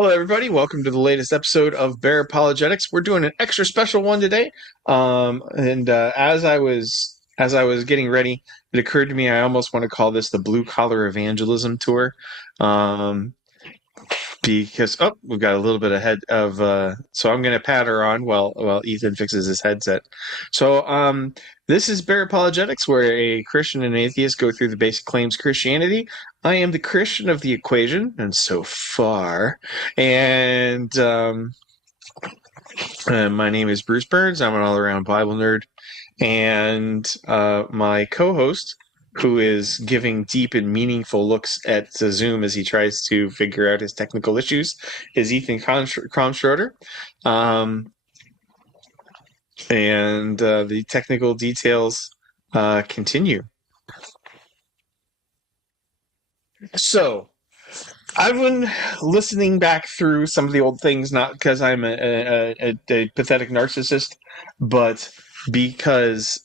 Hello, everybody. Welcome to the latest episode of Bear Apologetics. We're doing an extra special one today. As I was getting ready, it occurred to me I almost want to call this the Blue Collar Evangelism Tour, um, because we've got a little bit ahead of. So I'm going to pat her on while Ethan fixes his headset. So this is Bear Apologetics, where a Christian and an atheist go through the basic claims of Christianity. I am the Christian of the equation, and so far. And my name is Bruce Burns. I'm an all-around Bible nerd. And my co-host, who is giving deep and meaningful looks at Zoom as he tries to figure out his technical issues, is Ethan Kromschroeder. And the technical details continue. So, I've been listening back through some of the old things, not because I'm a pathetic narcissist, but because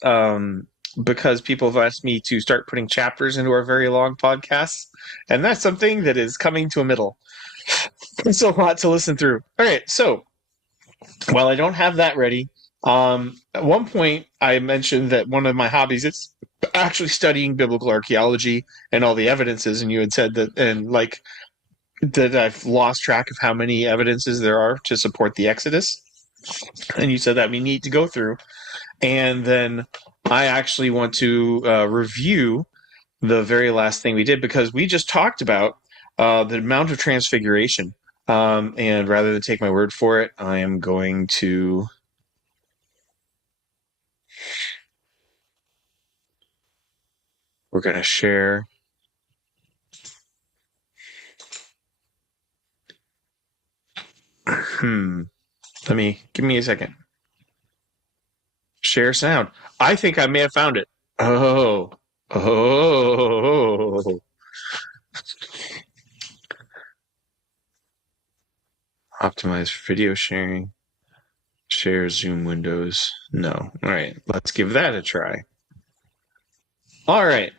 people have asked me to start putting chapters into our very long podcasts, and that's something that is coming to a middle. It's a lot to listen through. All right, so while I don't have that ready, at one point I mentioned that one of my hobbies is actually studying biblical archaeology and all the evidences, and you had said that, and like that I've lost track of how many evidences there are to support the Exodus, and you said that we need to go through, and then I actually want to review the very last thing we did, because we just talked about the Mount of Transfiguration, and rather than take my word for it, I am going to we're going to share. Give me a second. Share sound. I think I may have found it. Oh. Optimize video sharing. Share Zoom windows. No. All right. Let's give that a try. All right.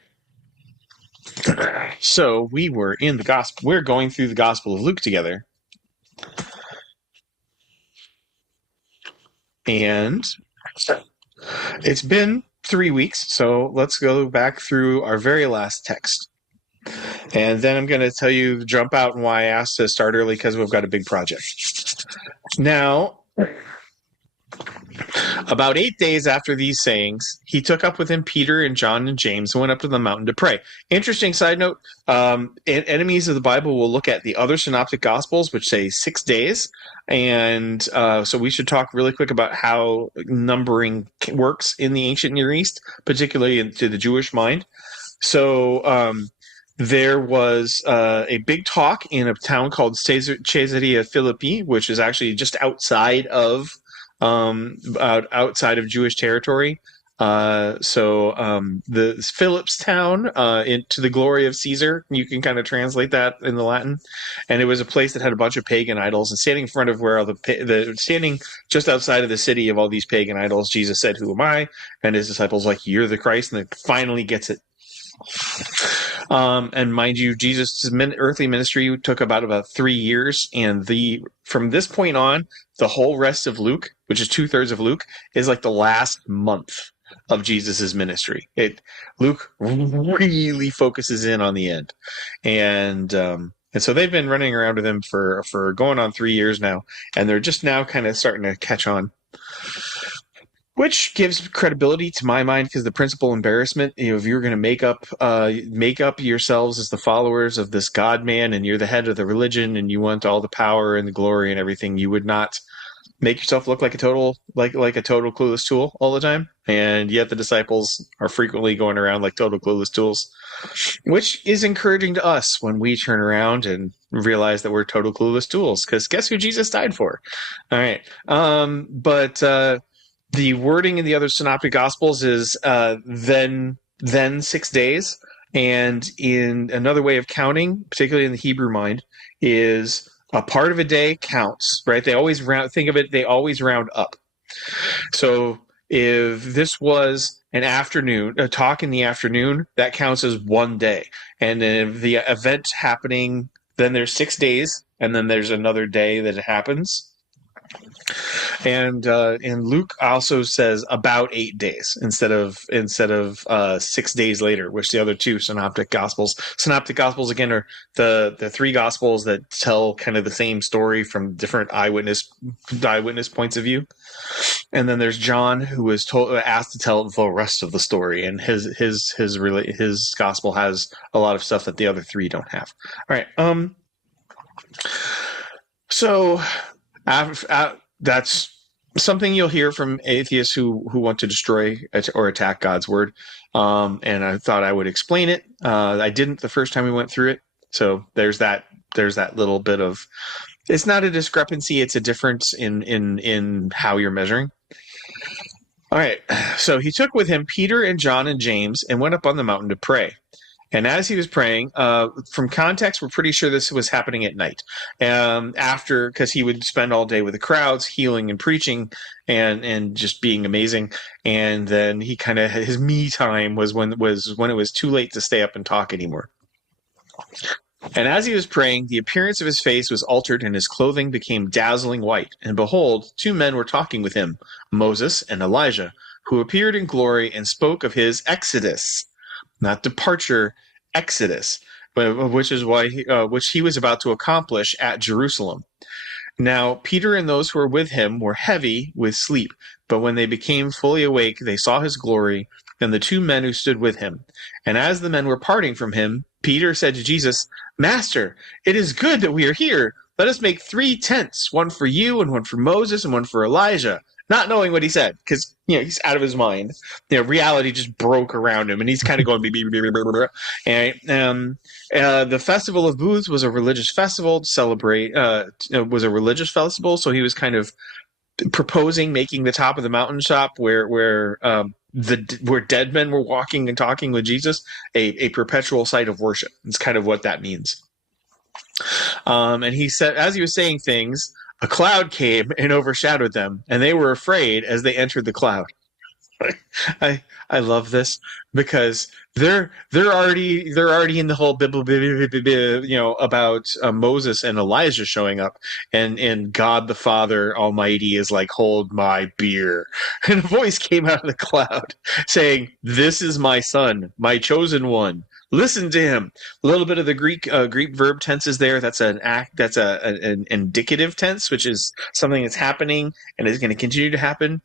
So we were in the gospel. We're going through the Gospel of Luke together. And it's been 3 weeks, so let's go back through our very last text. And then I'm going to tell you, jump out, and why I asked to start early, because we've got a big project. Now, about 8 days after these sayings, he took up with him Peter and John and James and went up to the mountain to pray. Interesting side note, enemies of the Bible will look at the other synoptic gospels, which say 6 days. And so we should talk really quick about how numbering works in the ancient Near East, particularly to the Jewish mind. So there was a big talk in a town called Caesarea Philippi, which is actually just outside of Jewish territory. The Philip's town, into the glory of Caesar, you can kind of translate that in the Latin. And it was a place that had a bunch of pagan idols, and standing in front of where standing just outside of the city of all these pagan idols, Jesus said, "Who am I?" And his disciples like, "You're the Christ," and it finally gets it. And mind you, Jesus' earthly ministry took about 3 years, and from this point on, the whole rest of Luke, which is 2/3 of Luke, is like the last month of Jesus' ministry. Luke really focuses in on the end, and so they've been running around with him for going on 3 years now, and they're just now kind of starting to catch on. Which gives credibility to my mind, because the principal embarrassment, if you're going to make up yourselves as the followers of this God man, and you're the head of the religion, and you want all the power and the glory and everything, you would not make yourself look like a total clueless tool all the time. And yet the disciples are frequently going around like total clueless tools, which is encouraging to us when we turn around and realize that we're total clueless tools. Because guess who Jesus died for? All right, the wording in the other synoptic gospels is then 6 days, and in another way of counting, particularly in the Hebrew mind, is a part of a day counts, right? They always round up. So if this was a talk in the afternoon, that counts as 1 day. And if the event happening then there's 6 days, and then there's another day that it happens. And Luke also says about 8 days instead of 6 days later, which the other two synoptic gospels again are the three gospels that tell kind of the same story from different eyewitness points of view. And then there's John, who was asked to tell the rest of the story, and his gospel has a lot of stuff that the other three don't have. All right. So that's something you'll hear from atheists who want to destroy or attack God's word. And I thought I would explain it. I didn't the first time we went through it. So there's that little bit of, it's not a discrepancy. It's a difference in how you're measuring. All right. So he took with him Peter and John and James and went up on the mountain to pray. And as he was praying, from context, we're pretty sure this was happening at night. Because he would spend all day with the crowds, healing and preaching, and just being amazing. And then he kind of, his me time was when it was too late to stay up and talk anymore. And as he was praying, the appearance of his face was altered, and his clothing became dazzling white. And behold, 2 men were talking with him, Moses and Elijah, who appeared in glory and spoke of his exodus. Not departure, exodus, which is why which he was about to accomplish at Jerusalem. Now Peter and those who were with him were heavy with sleep, but when they became fully awake, they saw his glory and the 2 men who stood with him. And as the men were parting from him, Peter said to Jesus, "Master, it is good that we are here. Let us make 3 tents, one for you and one for Moses and one for Elijah." Not knowing what he said, because he's out of his mind. Reality just broke around him, and he's kind of going. And the Festival of Booths was a religious festival to celebrate. So he was kind of proposing making the top of the mountain shop where dead men were walking and talking with Jesus a perpetual site of worship. It's kind of what that means. And he said, as he was saying things, a cloud came and overshadowed them, and they were afraid as they entered the cloud. I love this because they're already in the whole about Moses and Elijah showing up, and God the Father Almighty is like, "Hold my beer," and a voice came out of the cloud saying, "This is my son, my chosen one. Listen to him." A little bit of the Greek verb tenses there. That's an indicative tense, which is something that's happening and is going to continue to happen.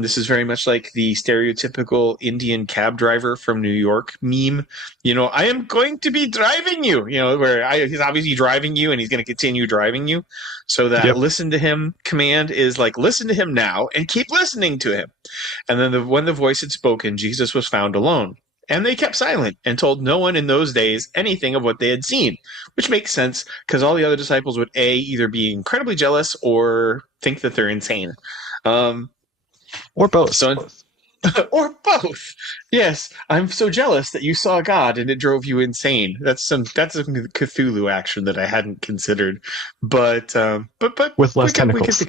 This is very much like the stereotypical Indian cab driver from New York meme. "I am going to be driving you." Where he's obviously driving you and he's going to continue driving you. So that listen to him command is like, listen to him now and keep listening to him. And then when the voice had spoken, Jesus was found alone. And they kept silent and told no one in those days anything of what they had seen, which makes sense because all the other disciples would either be incredibly jealous or think that they're insane. Or both. Or both. Yes, I'm so jealous that you saw God and it drove you insane. That's a Cthulhu action that I hadn't considered, but with less tentacles.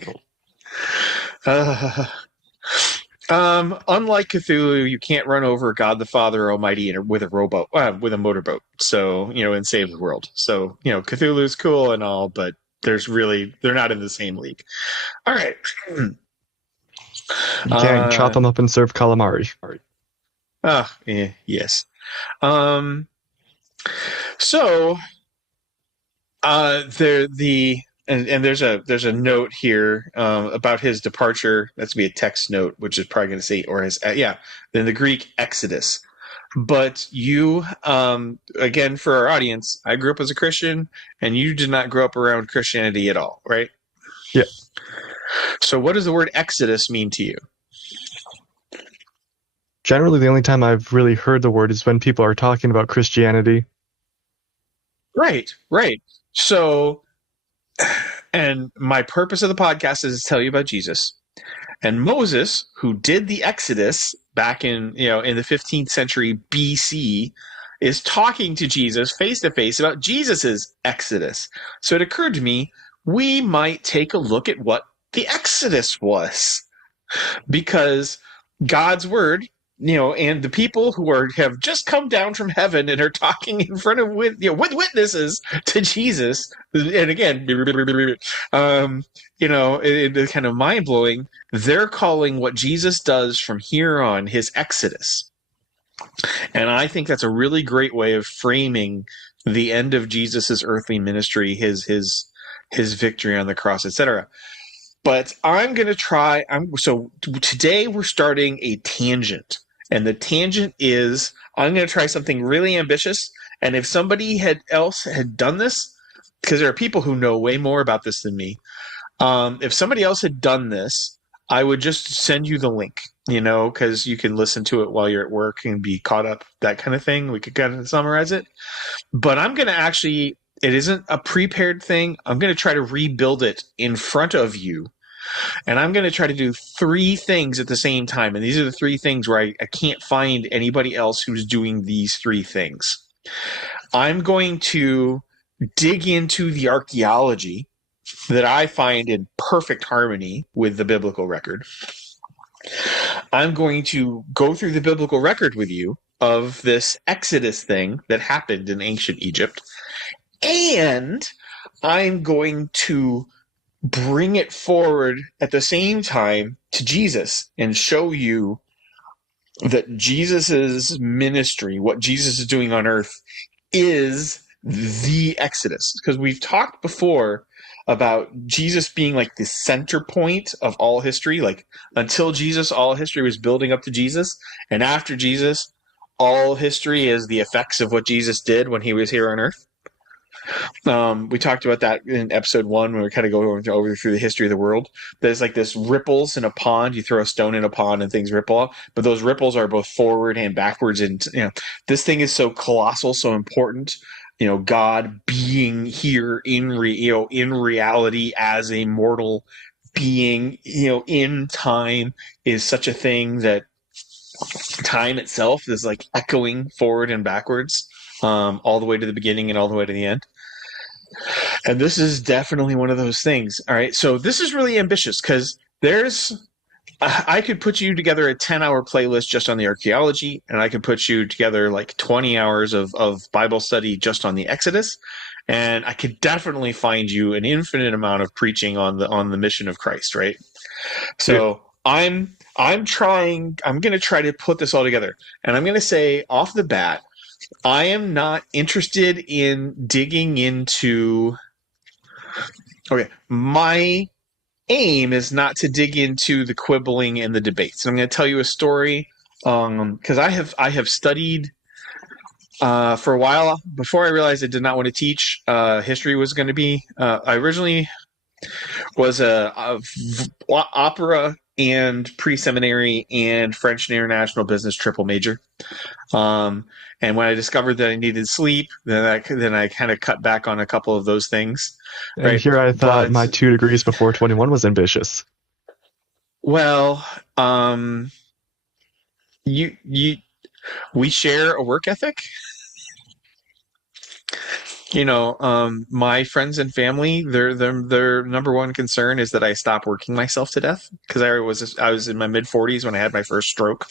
Unlike Cthulhu, you can't run over God the Father Almighty with a rowboat, with a motorboat. So, and save the world. So, Cthulhu's cool and all, but they're not in the same league. All right. You can't chop them up and serve calamari. Yes. So, there's a note here about his departure. That's gonna be a text note, which is probably going to say, or his in the Greek Exodus. But you, again, for our audience, I grew up as a Christian, and you did not grow up around Christianity at all, right? Yeah. So, what does the word Exodus mean to you? Generally, the only time I've really heard the word is when people are talking about Christianity. Right. So. And my purpose of the podcast is to tell you about Jesus. And Moses, who did the Exodus back in the 15th century BC, is talking to Jesus face to face about Jesus's Exodus. So it occurred to me, we might take a look at what the Exodus was. Because God's word and the people who have just come down from heaven and are talking in front of with witnesses to Jesus, and again, it's kind of mind blowing. They're calling what Jesus does from here on his Exodus, and I think that's a really great way of framing the end of Jesus's earthly ministry, his victory on the cross, etc. But I'm going to try. So today we're starting a tangent. And the tangent is I'm going to try something really ambitious. And if somebody else had done this, because there are people who know way more about this than me, if somebody else had done this, I would just send you the link, because you can listen to it while you're at work and be caught up, that kind of thing. We could kind of summarize it. But I'm going to actually, it isn't a prepared thing. I'm going to try to rebuild it in front of you. And I'm going to try to do 3 things at the same time. And these are the 3 things where I can't find anybody else who's doing these 3 things. I'm going to dig into the archaeology that I find in perfect harmony with the biblical record. I'm going to go through the biblical record with you of this Exodus thing that happened in ancient Egypt. And I'm going to bring it forward at the same time to Jesus and show you that Jesus's ministry, what Jesus is doing on earth, is the Exodus. Because we've talked before about Jesus being like the center point of all history. Like until Jesus, all history was building up to Jesus. And after Jesus, all history is the effects of what Jesus did when he was here on earth. We talked about that in episode 1 when we kind of go over through the history of the world. There's like this ripples in a pond. You throw a stone in a pond and things ripple off, but those ripples are both forward and backwards. And this thing is so colossal, so important. God being here in reality as a mortal being, in time is such a thing that time itself is like echoing forward and backwards, all the way to the beginning and all the way to the end. And this is definitely one of those things. All right. So this is really ambitious because I could put you together a 10-hour playlist just on the archaeology, and I could put you together like 20 hours of Bible study just on the Exodus. And I could definitely find you an infinite amount of preaching on the mission of Christ. Right. So yeah. I'm going to try to put this all together, and I'm going to say off the bat, I am not interested in digging into. Okay, my aim is not to dig into the quibbling and the debates. I'm going to tell you a story because I have studied for a while before I realized I did not want to teach. History was going to be. I originally was a opera and pre-seminary and French and international business triple major. And when I discovered that I needed sleep, then I kind of cut back on a couple of those things. And right? here I thought my 2 degrees before 21 was ambitious. Well, we share a work ethic. My friends and family, their number one concern is that I stop working myself to death because I was in my mid 40s when I had my first stroke.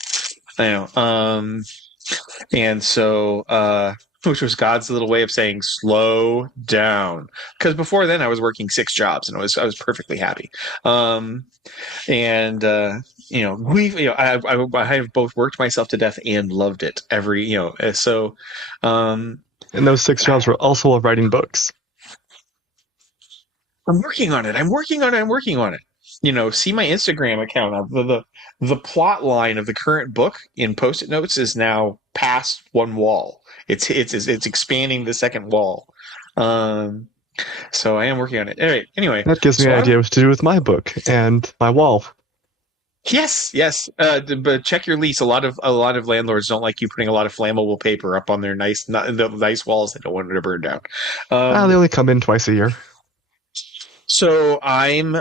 And so, which was God's little way of saying slow down. Because before then, I was working 6 jobs and I was perfectly happy. I have both worked myself to death and loved it so. And those 6 jobs were also of writing books. I'm working on it. See my Instagram account. The plot line of the current book in Post-it notes is now past one wall. It's expanding the second wall. So I am working on it. All right. Anyway, that gives me an idea what to do with my book and my wall. Yes. But check your lease. A lot of landlords don't like you putting a lot of flammable paper up on their nice walls. They don't want it to burn down. They only come in twice a year. So I'm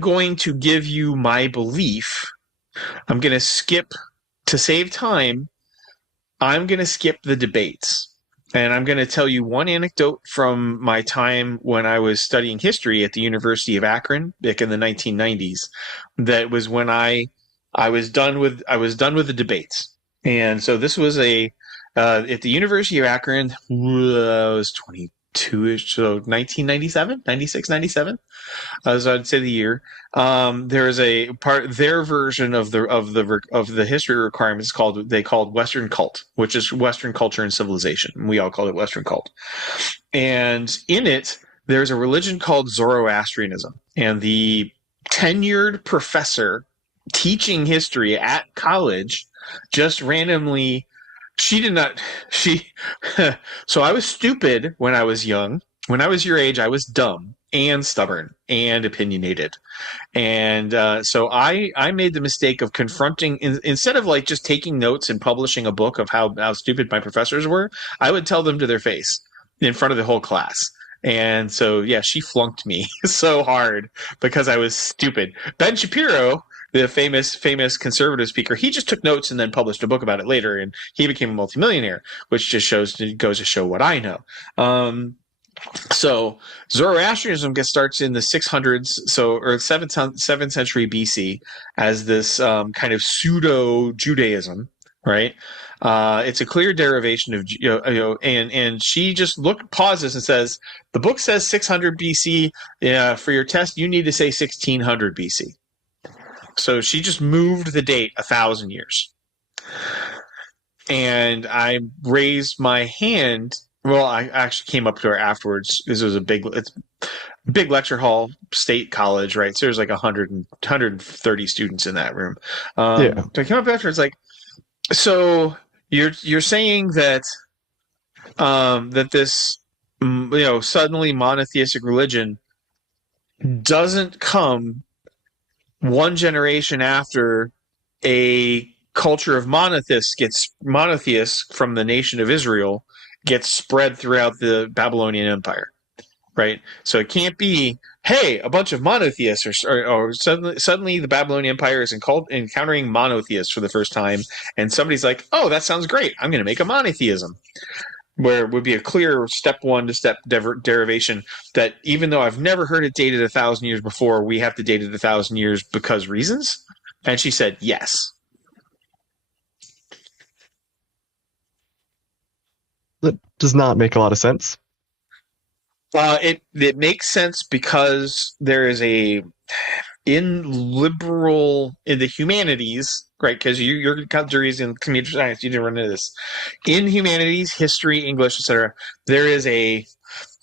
going to give you my belief. I'm going to skip, to save time, I'm going to skip the debates. And I'm going to tell you one anecdote from my time when I was studying history at the University of Akron back in the 1990s. That was when I I was done with the debates. And so this was at the University of Akron. I was 22ish, so 1997, 96, 97. As I'd say the year. There is a part their version of the history requirements called Western cult, which is Western culture and civilization. We all call it Western cult. And in it, there's a religion called Zoroastrianism, and the tenured professor teaching history at college just randomly so I was stupid when I was young. When I was your age, I was dumb and stubborn and opinionated. And so I made the mistake of confronting, instead of like just taking notes and publishing a book of how stupid my professors were, I would tell them to their face in front of the whole class. And so, yeah, she flunked me so hard because I was stupid. Ben Shapiro, the famous conservative speaker, he just took notes and then published a book about it later, and he became a multimillionaire, which just goes to show what I know. So Zoroastrianism starts in the 600s, or 7th century BC, as this kind of pseudo Judaism, right? It's a clear derivation of, and she just pauses and says, the book says 600 BC. For your test, you need to say 1600 BC. So she just moved the date 1,000 years. And I raised my hand. Well, I actually came up to her afterwards. This was a big lecture hall, state college, right? So there's like 130 students in that room. So I came up afterwards, like, so you're saying that that this suddenly monotheistic religion doesn't come one generation after a culture of monotheists from the nation of Israel gets spread throughout the Babylonian Empire, right? So it can't be, hey, a bunch of monotheists, or suddenly the Babylonian Empire is encountering monotheists for the first time, and somebody's like, oh, that sounds great, I'm going to make a monotheism. Where it would be a clear step one to step derivation that even though I've never heard it dated 1,000 years before, we have to date it 1,000 years because reasons? And she said, yes. That does not make a lot of sense. It makes sense because there is in the humanities, right? Because your countries in computer science, you didn't run into this. In humanities, history, English, etc., there is a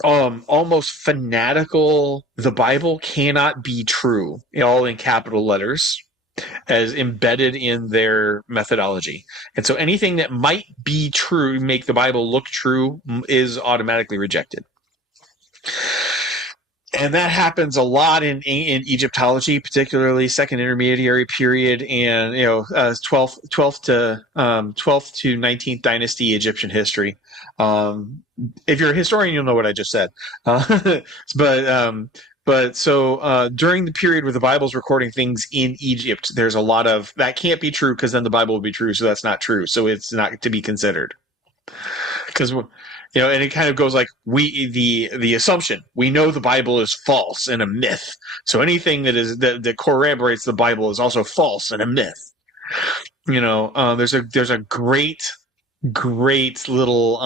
almost fanatical, the Bible cannot be true, all in capital letters, as embedded in their methodology. And so anything that might be true, make the Bible look true, is automatically rejected. And that happens a lot in Egyptology, particularly Second Intermediary Period and 12th to 19th Dynasty Egyptian history. If you're a historian, you'll know what I just said. But during the period where the Bible's recording things in Egypt, there's a lot of that can't be true because then the Bible will be true, so that's not true, so it's not to be considered. Because and it kind of goes like the assumption we know the Bible is false and a myth, so anything that corroborates the Bible is also false and a myth. There's a great little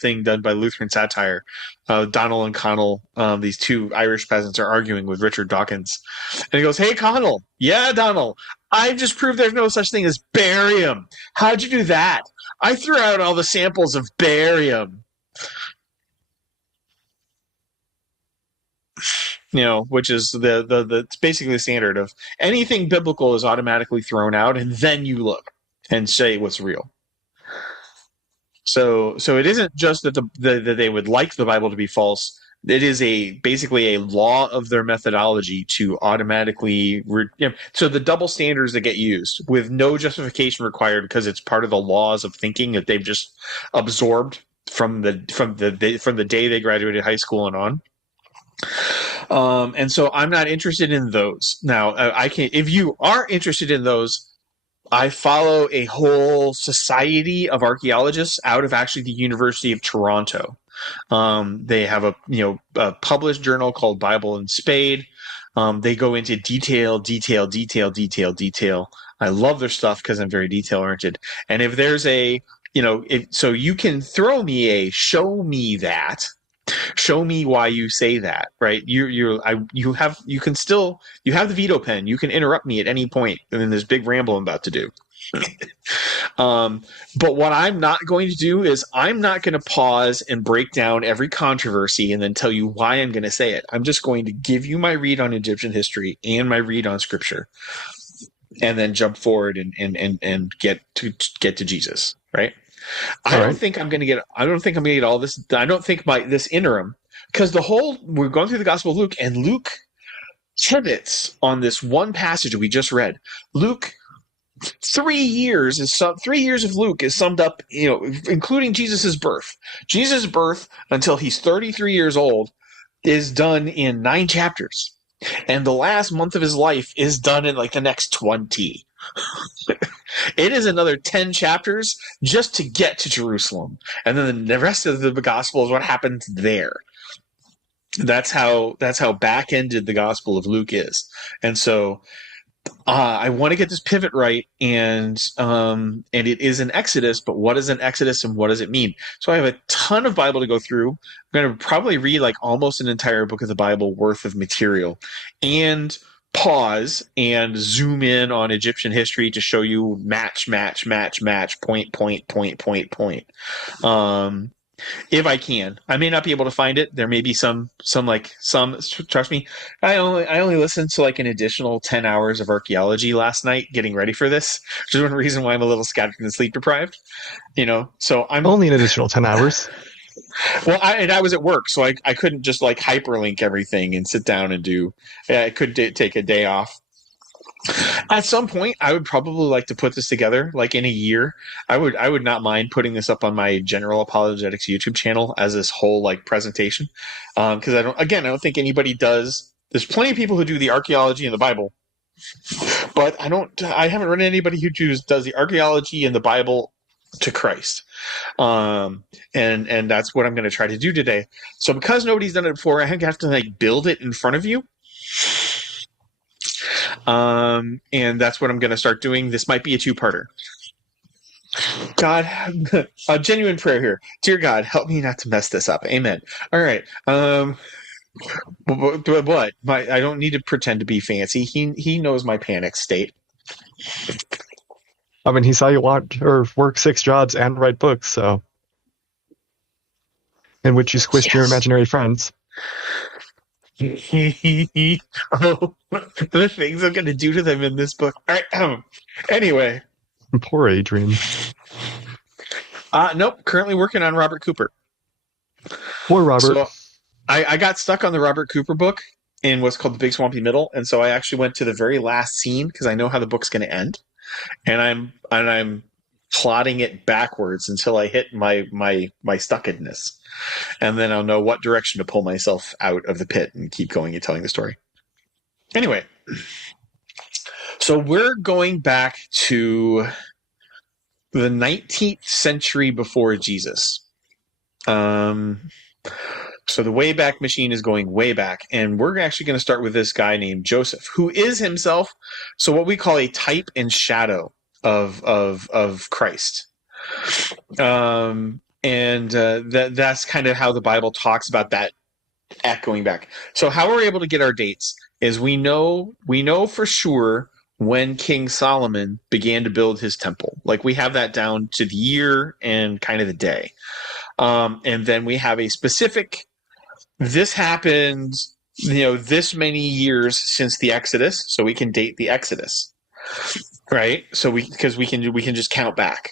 thing done by Lutheran satire. Donald and Connell, these two Irish peasants, are arguing with Richard Dawkins, and he goes, "Hey Connell, yeah Donald, I've just proved there's no such thing as barium. How'd you do that? I threw out all the samples of barium." Which is it's basically the standard of anything biblical is automatically thrown out, and then you look and say what's real. So it isn't just that that they would like the Bible to be false. It is basically a law of their methodology to automatically. So the double standards that get used with no justification required because it's part of the laws of thinking that they've just absorbed from the day they graduated high school and on. And so I'm not interested in those. Now I can, if you are interested in those. I follow a whole society of archaeologists out of actually the University of Toronto. They have a published journal called Bible and Spade. They go into detail. I love their stuff because I'm very detail oriented. And if there's so you can throw me show me that. Show me why you say that, right? You have the veto pen. You can interrupt me at any point in this big ramble I'm about to do. But what I'm not going to do is I'm not going to pause and break down every controversy and then tell you why I'm going to say it. I'm just going to give you my read on Egyptian history and my read on scripture, and then jump forward and get to Jesus, right? I don't think I'm going to get all this. I don't think this interim, because we're going through the Gospel of Luke, and Luke pivots on this one passage we just read. Luke, 3 years of Luke is summed up, including Jesus' birth. Jesus' birth until he's 33 years old is done in 9 chapters. And the last month of his life is done in like the next 20. It is another 10 chapters just to get to Jerusalem. And then the rest of the gospel is what happens there. That's how back-ended the Gospel of Luke is. And so I want to get this pivot right, and it is an Exodus, but what is an Exodus and what does it mean? So I have a ton of Bible to go through. I'm going to probably read like almost an entire book of the Bible worth of material, and pause and zoom in on Egyptian history to show you match, point. If I can. I may not be able to find it. There may be some trust me, I only listened to like an additional 10 hours of archaeology last night getting ready for this, which is one reason why I'm a little scattered and sleep deprived. So I'm only an additional 10 hours. Well, I was at work, so I couldn't just like hyperlink everything and sit down and do. I could take a day off. At some point, I would probably like to put this together, like in a year. I would not mind putting this up on my General Apologetics YouTube channel as this whole like presentation, because I don't think anybody does. There's plenty of people who do the archaeology in the Bible, but I haven't read anybody who does the archaeology in the Bible to Christ, and that's what I'm going to try to do today. So because nobody's done it before, I have to like build it in front of you. And that's what I'm going to start doing. This might be a 2-parter. God, a genuine prayer here. Dear God, help me not to mess this up. Amen. All right. What? I don't need to pretend to be fancy. He knows my panic state. I mean, he saw you work 6 jobs and write books, so in which you squished your imaginary friends. Oh, the things I'm going to do to them in this book. All right. Anyway. Poor Adrian. Nope. Currently working on Robert Cooper. Poor Robert. So I got stuck on the Robert Cooper book in what's called the Big Swampy Middle, and so I actually went to the very last scene because I know how the book's going to end, and I'm plotting it backwards until I hit my stuckedness. And then I'll know what direction to pull myself out of the pit and keep going and telling the story. Anyway, so we're going back to the 19th century before Jesus. So the Wayback Machine is going way back, and we're actually going to start with this guy named Joseph, who is himself what we call a type and shadow of Christ. And that's kind of how the Bible talks about that going back. So how we're able to get our dates is we know for sure when King Solomon began to build his temple. Like we have that down to the year and kind of the day. And then we have a specific, this happened, this many years since the Exodus. So we can date the Exodus, right? So because we can just count back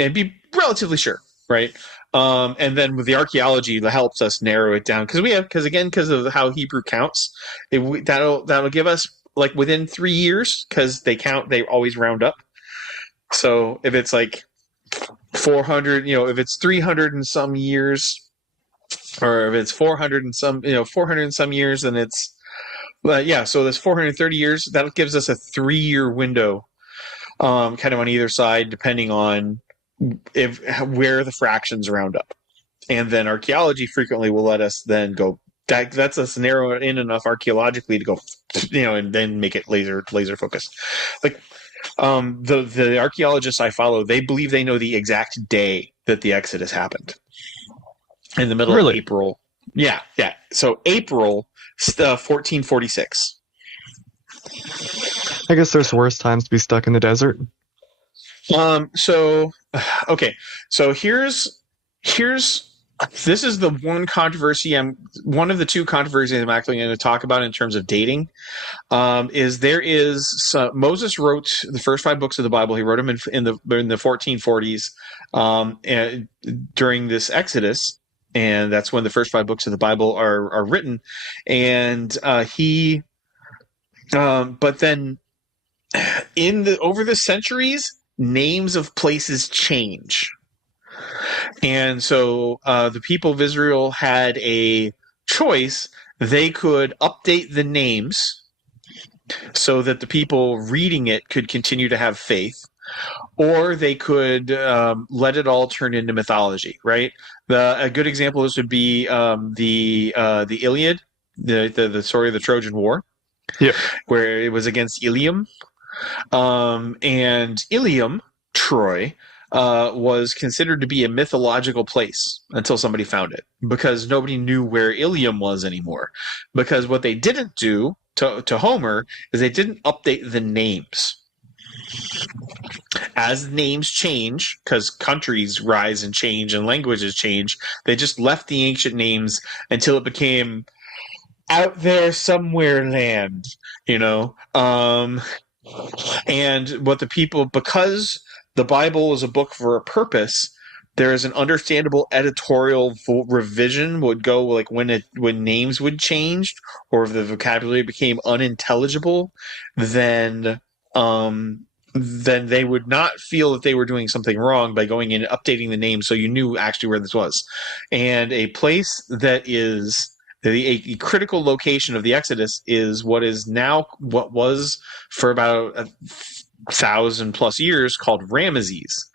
and be relatively sure. Right. And then with the archaeology that helps us narrow it down because of how Hebrew counts, that'll give us like within 3 years because they always round up. So if it's like 400, if it's 300 and some years, or if it's 400 and some, 400 and some years, then it's, so this 430 years, that gives us a 3-year window, kind of on either side, depending on where the fractions round up. And then archaeology frequently will let us then go that's us narrow it in enough archaeologically to go, and then make it laser focused. Like the archaeologists I follow, they believe they know the exact day that the Exodus happened. In the middle of April. Yeah. So April 1446. I guess there's worse times to be stuck in the desert. So here's this is the one controversy one of the two controversies I'm actually going to talk about in terms of dating. Moses wrote the first 5 books of the Bible. He wrote them in the 1440s and during this Exodus, and that's when the first 5 books of the Bible are written. And but then over the centuries, names of places change. And so the people of Israel had a choice. They could update the names so that the people reading it could continue to have faith, or they could let it all turn into mythology, right? A good example of this would be the Iliad, the story of the Trojan War, where it was against Ilium. And Ilium, Troy, was considered to be a mythological place until somebody found it, because nobody knew where Ilium was anymore. Because what they didn't do to Homer is they didn't update the names. As names change, because countries rise and change and languages change, they just left the ancient names until it became out there somewhere land, and what the people, because the Bible is a book for a purpose, there is an understandable editorial revision would go, like when names would change or if the vocabulary became unintelligible, then they would not feel that they were doing something wrong by going in and updating the name so you knew actually where this was. And a place that is a critical location of the Exodus is what was for about 1,000+ years called Ramesses.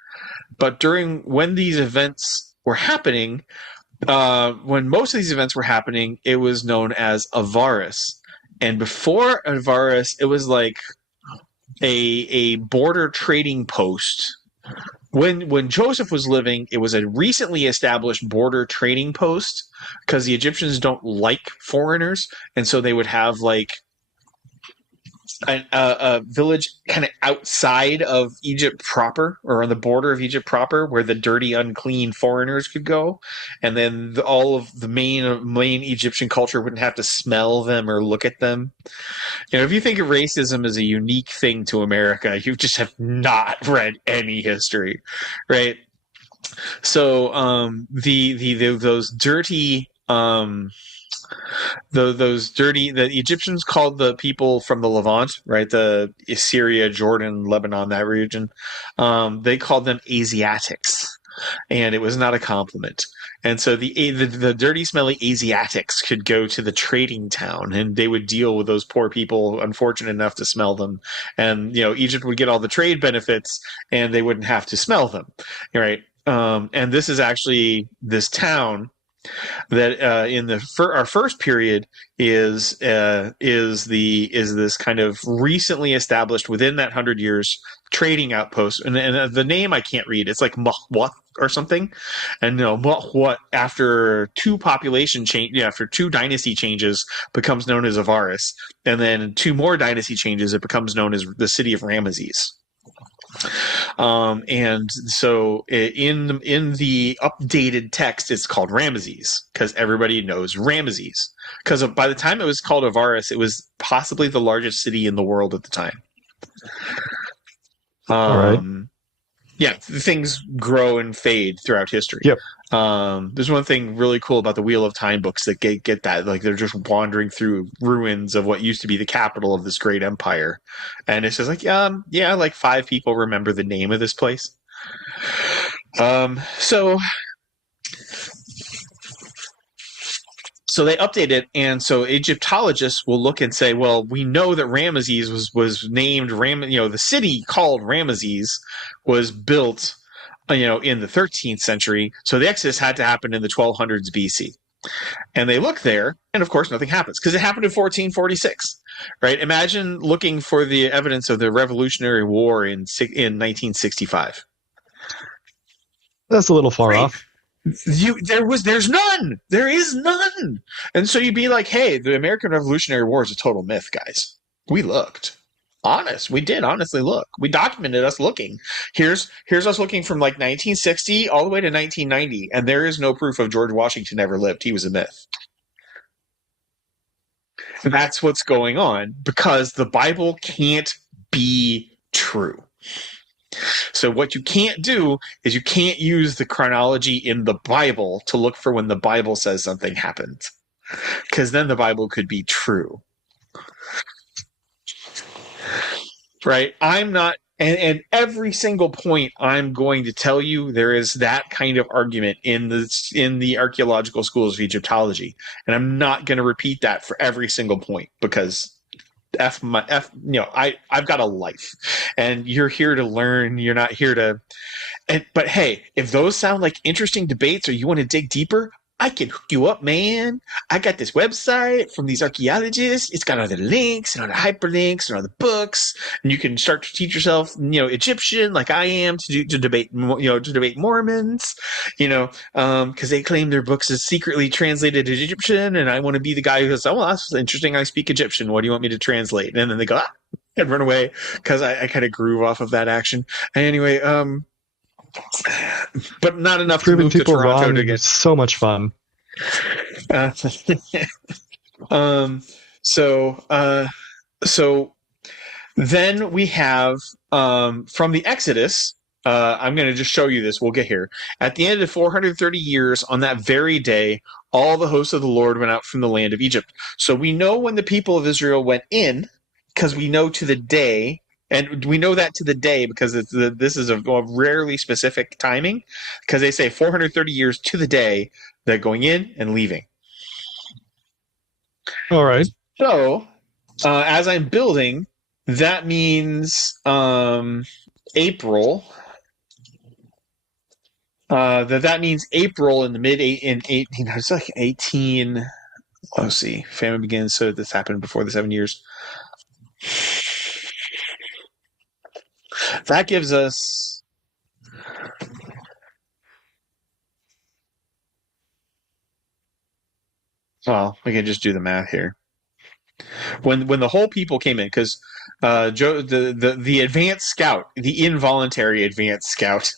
But when these events were happening, when most of these events were happening, it was known as Avaris. And before Avaris, it was like a border trading post. When Joseph was living, it was a recently established border trading post because the Egyptians don't like foreigners, and so they would have like a village kind of outside of Egypt proper, or on the border of Egypt proper, where the dirty, unclean foreigners could go, and then all of the main Egyptian culture wouldn't have to smell them or look at them. If you think of racism as a unique thing to America, you just have not read any history, right? So those dirty. The Egyptians called the people from the Levant, right? The Syria, Jordan, Lebanon, that region. They called them Asiatics, and it was not a compliment. And so the dirty, smelly Asiatics could go to the trading town, and they would deal with those poor people, unfortunate enough to smell them. And Egypt would get all the trade benefits, and they wouldn't have to smell them, right? And this is actually this town that in our first period is this kind of recently established within that 100 years trading outpost, and the name I can't read. It's like Mahwat or something, and Mahwat after two dynasty changes becomes known as Avaris, and then 2 more dynasty changes it becomes known as the city of Ramesses. And so in the updated text, it's called Ramesses because everybody knows Ramesses. Because by the time it was called Avaris, it was possibly the largest city in the world at the time. All right. Yeah, things grow and fade throughout history. Yep. There's one thing really cool about the Wheel of Time books that get that, like they're just wandering through ruins of what used to be the capital of this great empire, and it's just like like 5 people remember the name of this place. So they update it, and so Egyptologists will look and say, well, we know that Ramesses was named the city called Ramesses was built in the 13th century, so the Exodus had to happen in the 1200s BC. And they look there, and of course nothing happens because it happened in 1446, right? Imagine looking for the evidence of the Revolutionary War in 1965. That's a little far off. There's none. There is none. And so you'd be like, hey, the American Revolutionary War is a total myth, guys. We looked. We did honestly look. We documented us looking. Here's us looking from like 1960 all the way to 1990, and there is no proof of George Washington ever lived. He was a myth. And that's what's going on because the Bible can't be true. So what you can't do is you can't use the chronology in the Bible to look for when the Bible says something happened, because then the Bible could be true. Right? I'm not, and every single point I'm going to tell you, there is that kind of argument in the archaeological schools of Egyptology, and I'm not going to repeat that for every single point because I've got a life, and you're here to learn. You're not here to. But hey, if those sound like interesting debates, or you want to dig deeper, I can hook you up, man. I got this website from these archaeologists. It's got all the links and all the hyperlinks and all the books, and you can start to teach yourself, Egyptian like I am to debate Mormons, because they claim their books is secretly translated Egyptian, and I want to be the guy who goes, oh, well, that's interesting. I speak Egyptian. What do you want me to translate? And then they go, and run away because I kind of groove off of that action. Anyway, but not enough to move to Toronto to get so much fun. So then we have from the Exodus. I'm going to just show you this. We'll get here. At the end of 430 years, on that very day, all the hosts of the Lord went out from the land of Egypt. So we know when the people of Israel went in, because we know to the day. And we know that to the day because this is a rarely specific timing, because they say 430 years to the day they're going in and leaving. All right. So as I'm building, that means April. That means April in the it's like 18. Let's see. Famine begins. So this happened before the 7 years. That gives us we can just do the math here. When the whole people came in, because Joe, the advanced scout, the involuntary advanced scout,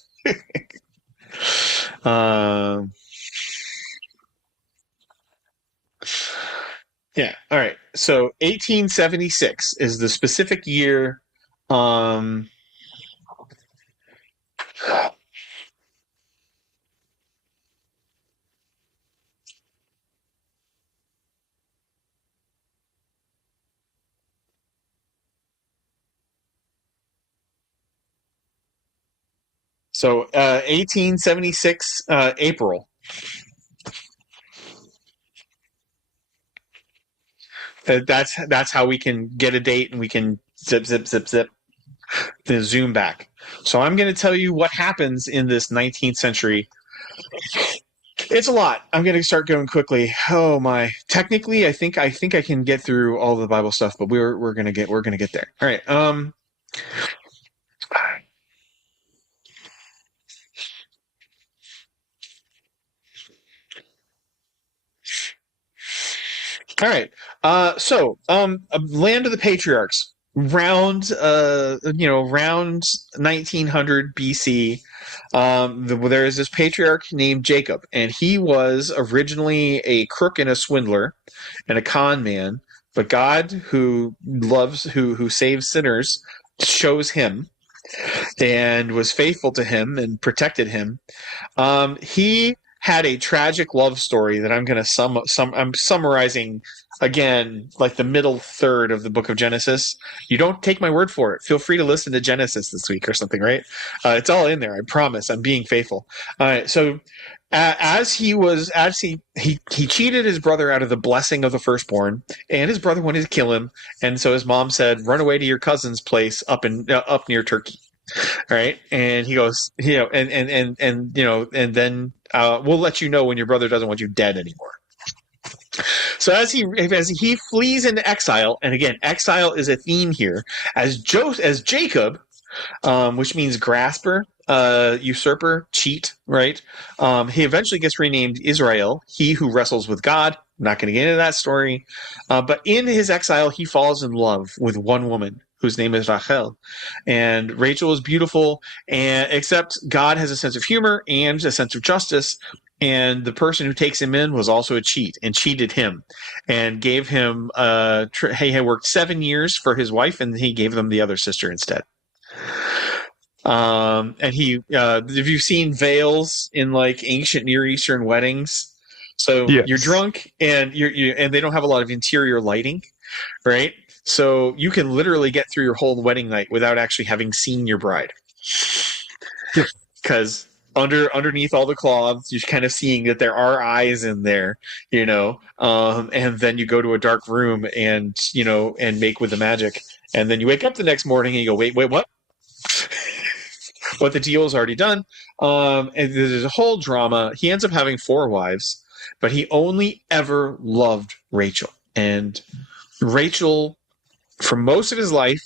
yeah. All right. So 1876 is the specific year. So 1876 April. That's how we can get a date, and we can zip, then zoom back. So I'm going to tell you what happens in this 19th century. It's a lot. I'm going to start going quickly. Oh my! Technically, I think I can get through all the Bible stuff, but we're going to get there. All right. All right. So, land of the patriarchs, around 1900 BC. There is this patriarch named Jacob, and he was originally a crook and a swindler and a con man. But God, who saves sinners, chose him and was faithful to him and protected him. He had a tragic love story that I'm going to I'm summarizing again, like the middle third of the book of Genesis. You don't take my word for it. Feel free to listen to Genesis this week or something, right? It's all in there. I promise. I'm being faithful. All right. So as he cheated his brother out of the blessing of the firstborn, and his brother wanted to kill him. And so his mom said, run away to your cousin's place up near Turkey. All right. And he goes, and then we'll let you know when your brother doesn't want you dead anymore. So as he flees into exile, and again, exile is a theme here, as Jacob, which means grasper, usurper, cheat, right? He eventually gets renamed Israel, he who wrestles with God. I'm not going to get into that story. But in his exile, he falls in love with one woman whose name is Rachel. And Rachel is beautiful, and except God has a sense of humor and a sense of justice. And the person who takes him in was also a cheat and cheated him and gave him, he had worked 7 years for his wife, and he gave them the other sister instead. And he, have you seen veils in like ancient Near Eastern weddings? So Yes. you're drunk and and they don't have a lot of interior lighting, right? So you can literally get through your whole wedding night without actually having seen your bride. Because underneath all the cloths, you're kind of seeing that there are eyes in there, and then you go to a dark room and make with the magic. And then you wake up the next morning and you go, wait, what? But the deal is already done. And there's a whole drama. He ends up having 4 wives, but he only ever loved Rachel. And Rachel, for most of his life,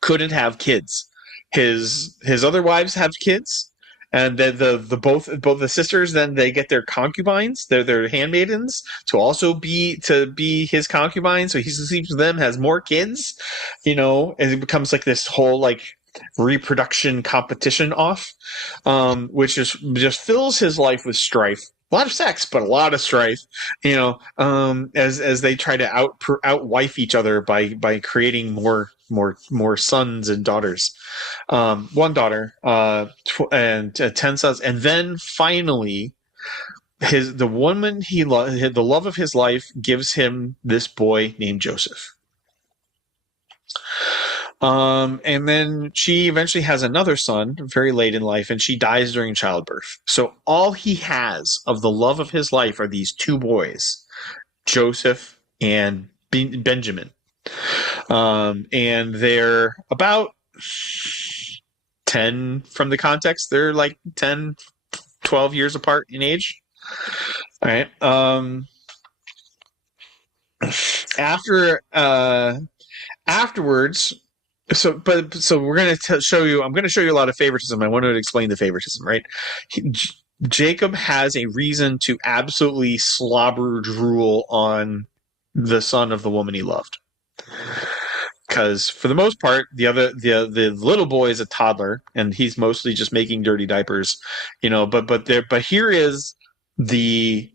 couldn't have kids. His other wives have kids, and then both the sisters, then they get their concubines, their handmaidens, to be his concubines. So he sleeps with them, has more kids, and it becomes like this whole like reproduction competition off, which just fills his life with strife. A lot of sex, but a lot of strife, as they try to outwife each other by creating more sons and daughters. 1 daughter, and 10 sons, and then finally, the woman the love of his life, gives him this boy named Joseph. And then she eventually has another son very late in life, and she dies during childbirth. So all he has of the love of his life are these 2 boys, Joseph and Benjamin. And they're about 10 from the context. They're like 10, 12 years apart in age. All right. Afterwards, so we're going to show you. I'm going to show you a lot of favoritism. I want to explain the favoritism, right? Jacob has a reason to absolutely slobber drool on the son of the woman he loved, because for the most part, the little boy is a toddler, and he's mostly just making dirty diapers, But here is the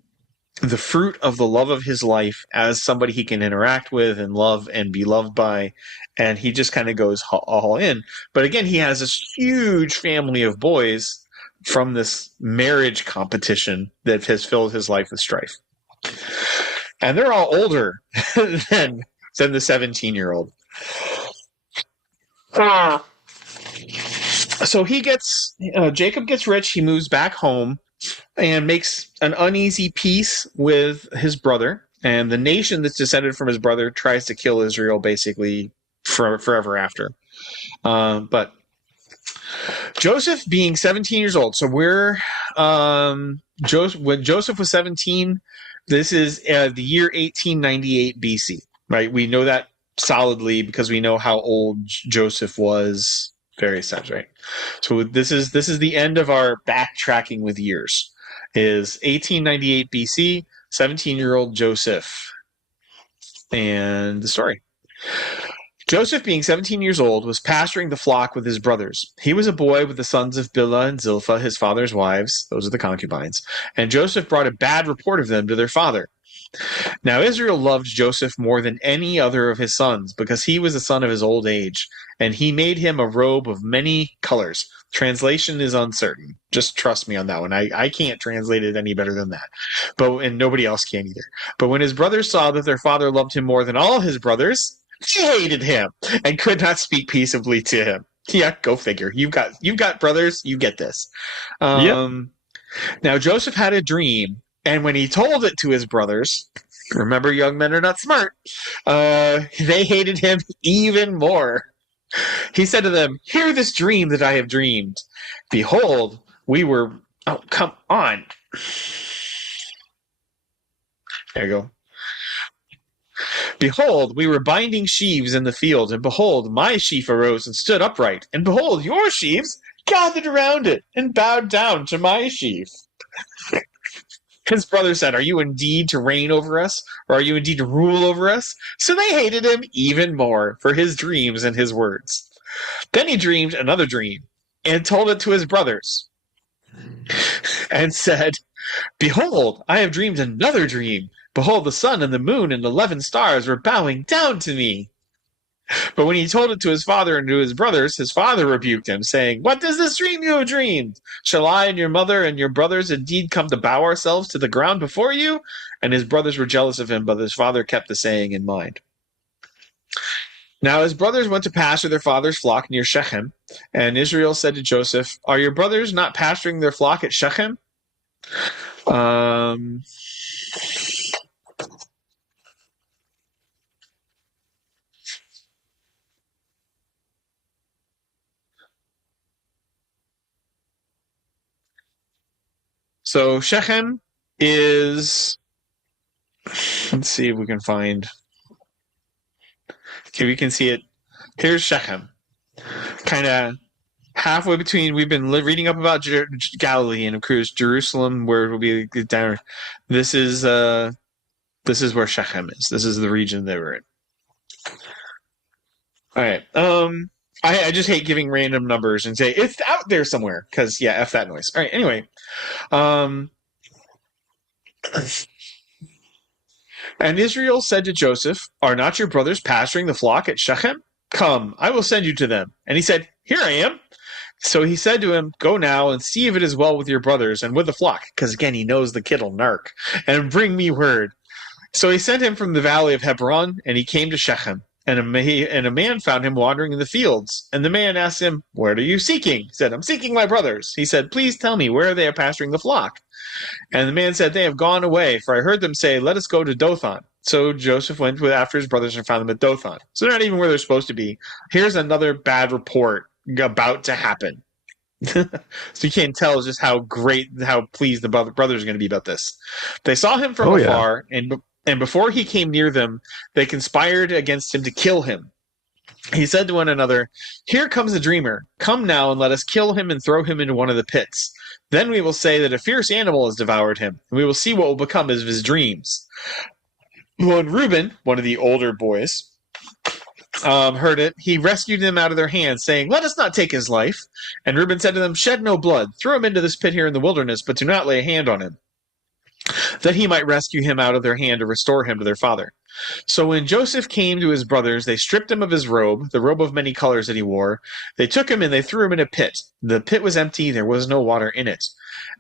fruit of the love of his life as somebody he can interact with and love and be loved by, and he just kind of goes all in. But again, he has this huge family of boys from this marriage competition that has filled his life with strife. And they're all older than the 17-year-old. So Jacob gets rich, he moves back home, and makes an uneasy peace with his brother, and the nation that's descended from his brother tries to kill Israel basically forever after. But Joseph being 17 years old, so when Joseph was 17, this is the year 1898 BC, right? We know that solidly because we know how old Joseph was various times, right? So this is the end of our backtracking with years. Is 1898 BC, 17-year-old Joseph. And the story. Joseph, being 17 years old, was pasturing the flock with his brothers. He was a boy with the sons of Bilhah and Zilpah, his father's wives. Those are the concubines. And Joseph brought a bad report of them to their father. Now Israel loved Joseph more than any other of his sons, because he was the son of his old age, and he made him a robe of many colors. Translation is uncertain. Just trust me on that one. I can't translate it any better than that. And nobody else can either. But when his brothers saw that their father loved him more than all his brothers, they hated him and could not speak peaceably to him. Yeah, go figure. You've got brothers, you get this. Yep. Now Joseph had a dream, and when he told it to his brothers, remember, young men are not smart, they hated him even more. He said to them, "Hear this dream that I have dreamed. Behold, we were..." Oh, come on. There you go. Behold, we were binding sheaves in the field, and behold, my sheaf arose and stood upright, and behold, your sheaves gathered around it and bowed down to my sheaf. His brother said, Are you indeed to reign over us, or are you indeed to rule over us? So they hated him even more for his dreams and his words. Then he dreamed another dream, and told it to his brothers, and said, Behold, I have dreamed another dream. Behold, the sun and the moon and 11 stars were bowing down to me. But when he told it to his father and to his brothers, his father rebuked him, saying, What is this dream you have dreamed? Shall I and your mother and your brothers indeed come to bow ourselves to the ground before you? And his brothers were jealous of him, but his father kept the saying in mind. Now his brothers went to pasture their father's flock near Shechem, and Israel said to Joseph, Are your brothers not pasturing their flock at Shechem? So Shechem is, let's see if we can find, okay, we can see it. Here's Shechem, kind of halfway between. We've been reading up about Galilee and of course Jerusalem, where it will be down. This is where Shechem is. This is the region they were in. All right. I just hate giving random numbers and say it's out there somewhere because yeah, F that noise. All right. Anyway, and Israel said to Joseph, Are not your brothers pasturing the flock at Shechem? Come, I will send you to them. And he said, Here I am. So he said to him, Go now and see if it is well with your brothers and with the flock, because again he knows the kid'll narc, and bring me word. So he sent him from the valley of Hebron, and he came to Shechem. And a man found him wandering in the fields. And the man asked him, What are you seeking? He said, I'm seeking my brothers. He said, Please tell me, where they are pasturing the flock? And the man said, They have gone away, for I heard them say, Let us go to Dothan. So Joseph went after his brothers and found them at Dothan. So they're not even where they're supposed to be. Here's another bad report about to happen. So you can't tell just how pleased the brothers are going to be about this. They saw him from afar, and before he came near them, they conspired against him to kill him. He said to one another, Here comes the dreamer. Come now and let us kill him and throw him into one of the pits. Then we will say that a fierce animal has devoured him, and we will see what will become of his dreams. When Reuben, one of the older boys, heard it, he rescued them out of their hands, saying, Let us not take his life. And Reuben said to them, Shed no blood. Throw him into this pit here in the wilderness, but do not lay a hand on him, that he might rescue him out of their hand to restore him to their father. So when Joseph came to his brothers, they stripped him of his robe, the robe of many colors that he wore. They took him and they threw him in a pit. The pit was empty, there was no water in it.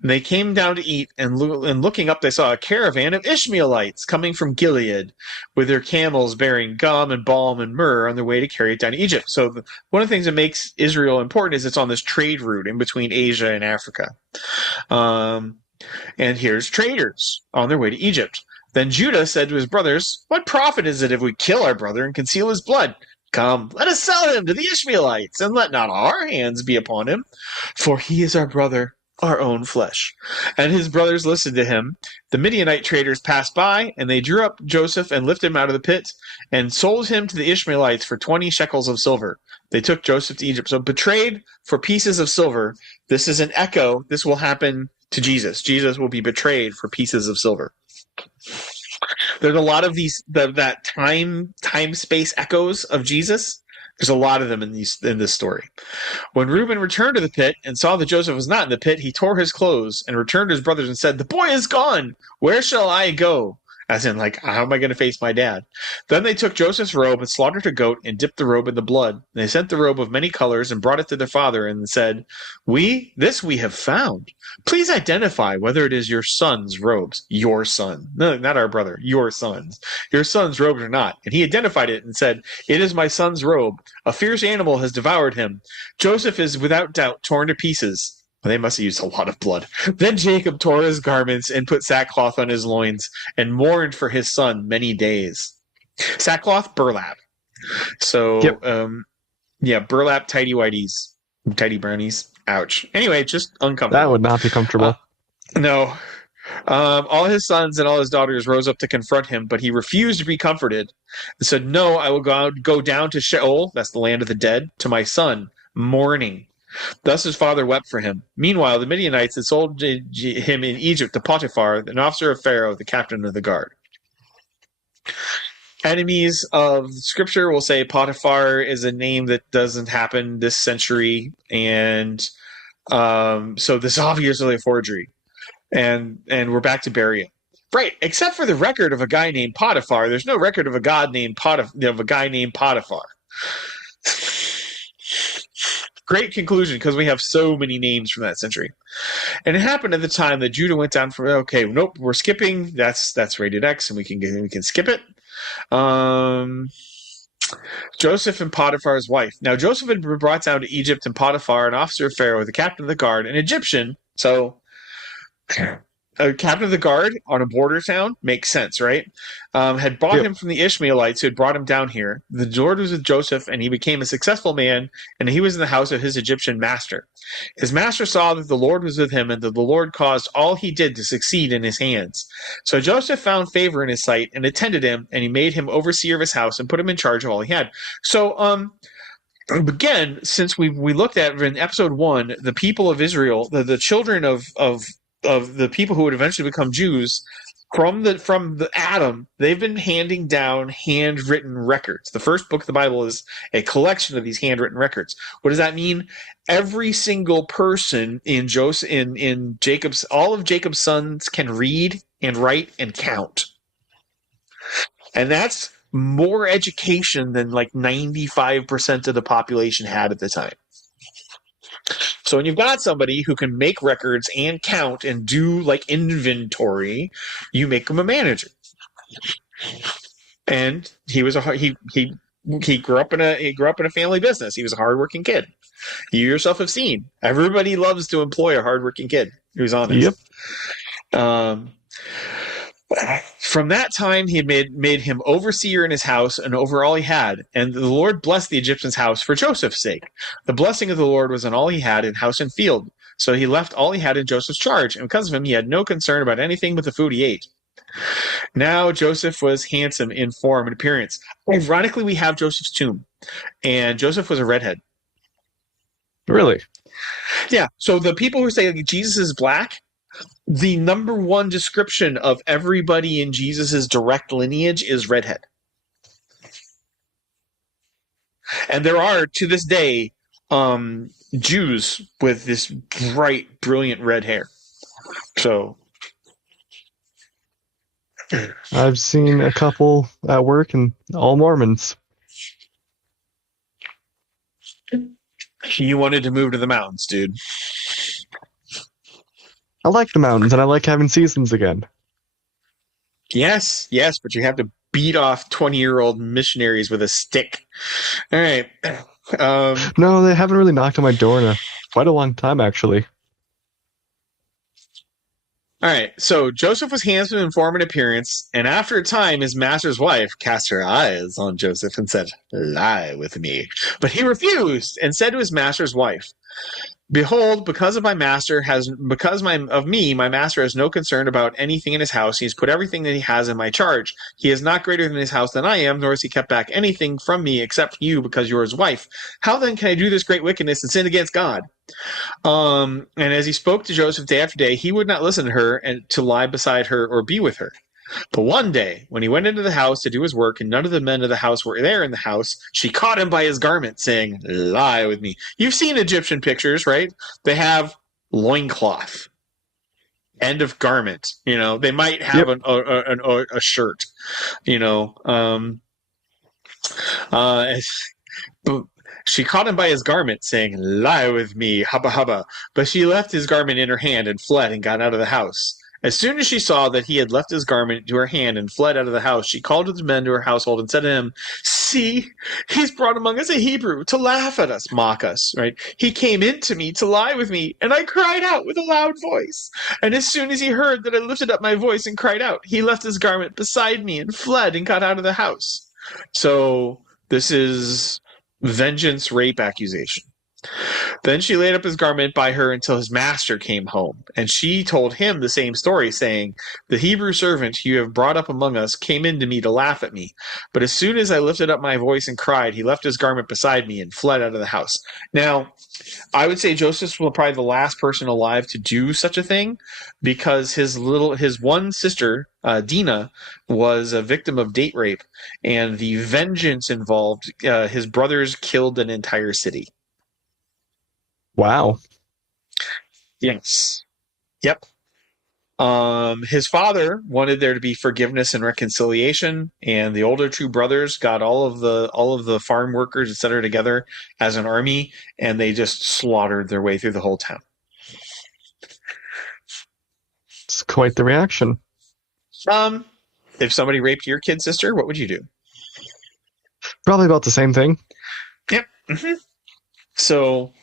And they came down to eat, and looking up they saw a caravan of Ishmaelites coming from Gilead, with their camels bearing gum and balm and myrrh on their way to carry it down to Egypt. So one of the things that makes Israel important is it's on this trade route in between Asia and Africa. And here's traders on their way to Egypt. Then Judah said to his brothers, What profit is it if we kill our brother and conceal his blood? Come, let us sell him to the Ishmaelites, and let not our hands be upon him, for he is our brother, our own flesh. And his brothers listened to him. The Midianite traders passed by, and they drew up Joseph and lifted him out of the pit, and sold him to the Ishmaelites for 20 shekels of silver. They took Joseph to Egypt. So betrayed for pieces of silver. This is an echo. This will happen to Jesus. Jesus will be betrayed for pieces of silver. There's a lot of that time space echoes of Jesus. There's a lot of them in this story. When Reuben returned to the pit and saw that Joseph was not in the pit, he tore his clothes and returned to his brothers and said, The boy is gone. Where shall I go? As in, how am I going to face my dad? Then they took Joseph's robe and slaughtered a goat and dipped the robe in the blood. They sent the robe of many colors and brought it to their father and said, This we have found. Please identify whether it is your son's robes. Your son. No, not our brother. Your son's. Your son's robes or not. And he identified it and said, It is my son's robe. A fierce animal has devoured him. Joseph is without doubt torn to pieces. They must have used a lot of blood. Then Jacob tore his garments and put sackcloth on his loins and mourned for his son many days. Sackcloth, burlap. So, yep. Burlap, tidy whities, tidy brownies. Ouch. Anyway, just uncomfortable. That would not be comfortable. No. All his sons and all his daughters rose up to confront him, but he refused to be comforted and said, "No, I will go down to Sheol, that's the land of the dead, to my son, mourning." Thus his father wept for him. Meanwhile, the Midianites had sold him in Egypt to Potiphar, an officer of Pharaoh, the captain of the guard. Enemies of Scripture will say Potiphar is a name that doesn't happen this century, and so this is obviously a forgery. And we're back to Beria. Right, except for the record of a guy named Potiphar, there's no record of a guy named Potiphar. Great conclusion, because we have so many names from that century. And it happened at the time that Judah went down from, okay, nope, we're skipping. That's rated X, and we can skip it. Joseph and Potiphar's wife. Now, Joseph had been brought down to Egypt, and Potiphar, an officer of Pharaoh, the captain of the guard, an Egyptian. So a captain of the guard on a border town makes sense, right? Had bought him from the Ishmaelites who had brought him down here. The Lord was with Joseph, and he became a successful man, and he was in the house of his Egyptian master. His master saw that the Lord was with him, and that the Lord caused all he did to succeed in his hands. So Joseph found favor in his sight and attended him, and he made him overseer of his house and put him in charge of all he had. So, again, since we looked at in episode 1, the people of Israel, the children of the people who would eventually become Jews, from the Adam, they've been handing down handwritten records. The first book of the Bible is a collection of these handwritten records. What does that mean? Every single person in Jacob's, all of Jacob's sons can read and write and count. And that's more education than like 95% of the population had at the time. So when you've got somebody who can make records and count and do like inventory, you make them a manager. And he was he grew up in a family business. He was a hardworking kid. You yourself have seen. Everybody loves to employ a hardworking kid who's honest. Yep. From that time, he made him overseer in his house and over all he had. And the Lord blessed the Egyptian's house for Joseph's sake. The blessing of the Lord was on all he had in house and field. So he left all he had in Joseph's charge. And because of him, he had no concern about anything but the food he ate. Now Joseph was handsome in form and appearance. Ironically, we have Joseph's tomb. And Joseph was a redhead. Really? Yeah. So the people who say like, Jesus is black, the number one description of everybody in Jesus's direct lineage is redhead. And there are, to this day, Jews with this bright, brilliant red hair. So I've seen a couple at work, and all Mormons. You wanted to move to the mountains, dude. I like the mountains, and I like having seasons again. Yes, but you have to beat off 20-year-old missionaries with a stick. All right. No, they haven't really knocked on my door in quite a long time, actually. All right, so Joseph was handsome in form and appearance, and after a time his master's wife cast her eyes on Joseph and said, "Lie with me." But he refused and said to his master's wife, "Behold, because of my master my master has no concern about anything in his house. He has put everything that he has in my charge. He is not greater than his house than I am, nor has he kept back anything from me except you, because you are his wife. How then can I do this great wickedness and sin against God?" And as he spoke to Joseph day after day, he would not listen to her and to lie beside her or be with her. But one day, when he went into the house to do his work, and none of the men of the house were there in the house, she caught him by his garment, saying, "Lie with me." You've seen Egyptian pictures, right? They have loincloth, end of garment. You know, they might have a shirt. You know, but she caught him by his garment, saying, "Lie with me, hubba hubba." But she left his garment in her hand and fled and got out of the house. As soon as she saw that he had left his garment to her hand and fled out of the house, she called to the men to her household and said to him, "See, he's brought among us a Hebrew to laugh at us, mock us," right? "He came in to me to lie with me, and I cried out with a loud voice. And as soon as he heard that I lifted up my voice and cried out, he left his garment beside me and fled and got out of the house." So this is vengeance rape accusation. Then she laid up his garment by her until his master came home. And she told him the same story, saying, "The Hebrew servant you have brought up among us came in to me to laugh at me. But as soon as I lifted up my voice and cried, he left his garment beside me and fled out of the house." Now, I would say Joseph was probably the last person alive to do such a thing, because his one sister, Dinah, was a victim of date rape, and the vengeance involved, his brothers killed an entire city. Wow. Yes. Yep. His father wanted there to be forgiveness and reconciliation, and the older two brothers got all of the farm workers, etc., together as an army, and they just slaughtered their way through the whole town. It's quite the reaction. If somebody raped your kid sister, what would you do? Probably about the same thing. Yep. Mm-hmm. So,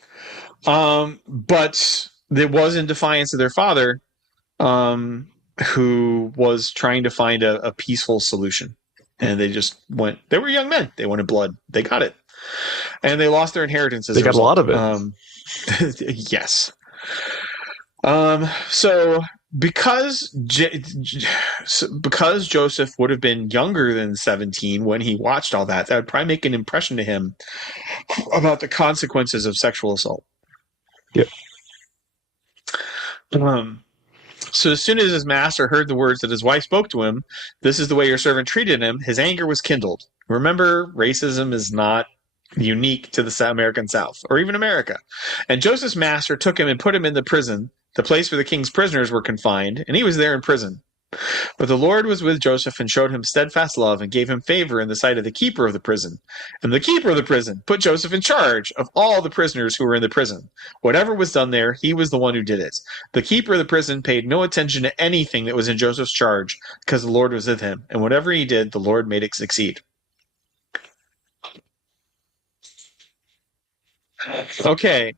but it was in defiance of their father, who was trying to find a peaceful solution. And they just went, they were young men. They wanted blood. They got it. And they lost their inheritance as They got a lot of it. Yes. So because Joseph would have been younger than 17 when he watched all that, that would probably make an impression to him about the consequences of sexual assault. Yep. So as soon as his master heard the words that his wife spoke to him, "This is the way your servant treated him," his anger was kindled. Remember, racism is not unique to the American South, or even America. And Joseph's master took him and put him in the prison, the place where the king's prisoners were confined, and he was there in prison. But the Lord was with Joseph and showed him steadfast love and gave him favor in the sight of the keeper of the prison. And the keeper of the prison put Joseph in charge of all the prisoners who were in the prison. Whatever was done there, he was the one who did it. The keeper of the prison paid no attention to anything that was in Joseph's charge, because the Lord was with him. And whatever he did, the Lord made it succeed. Okay.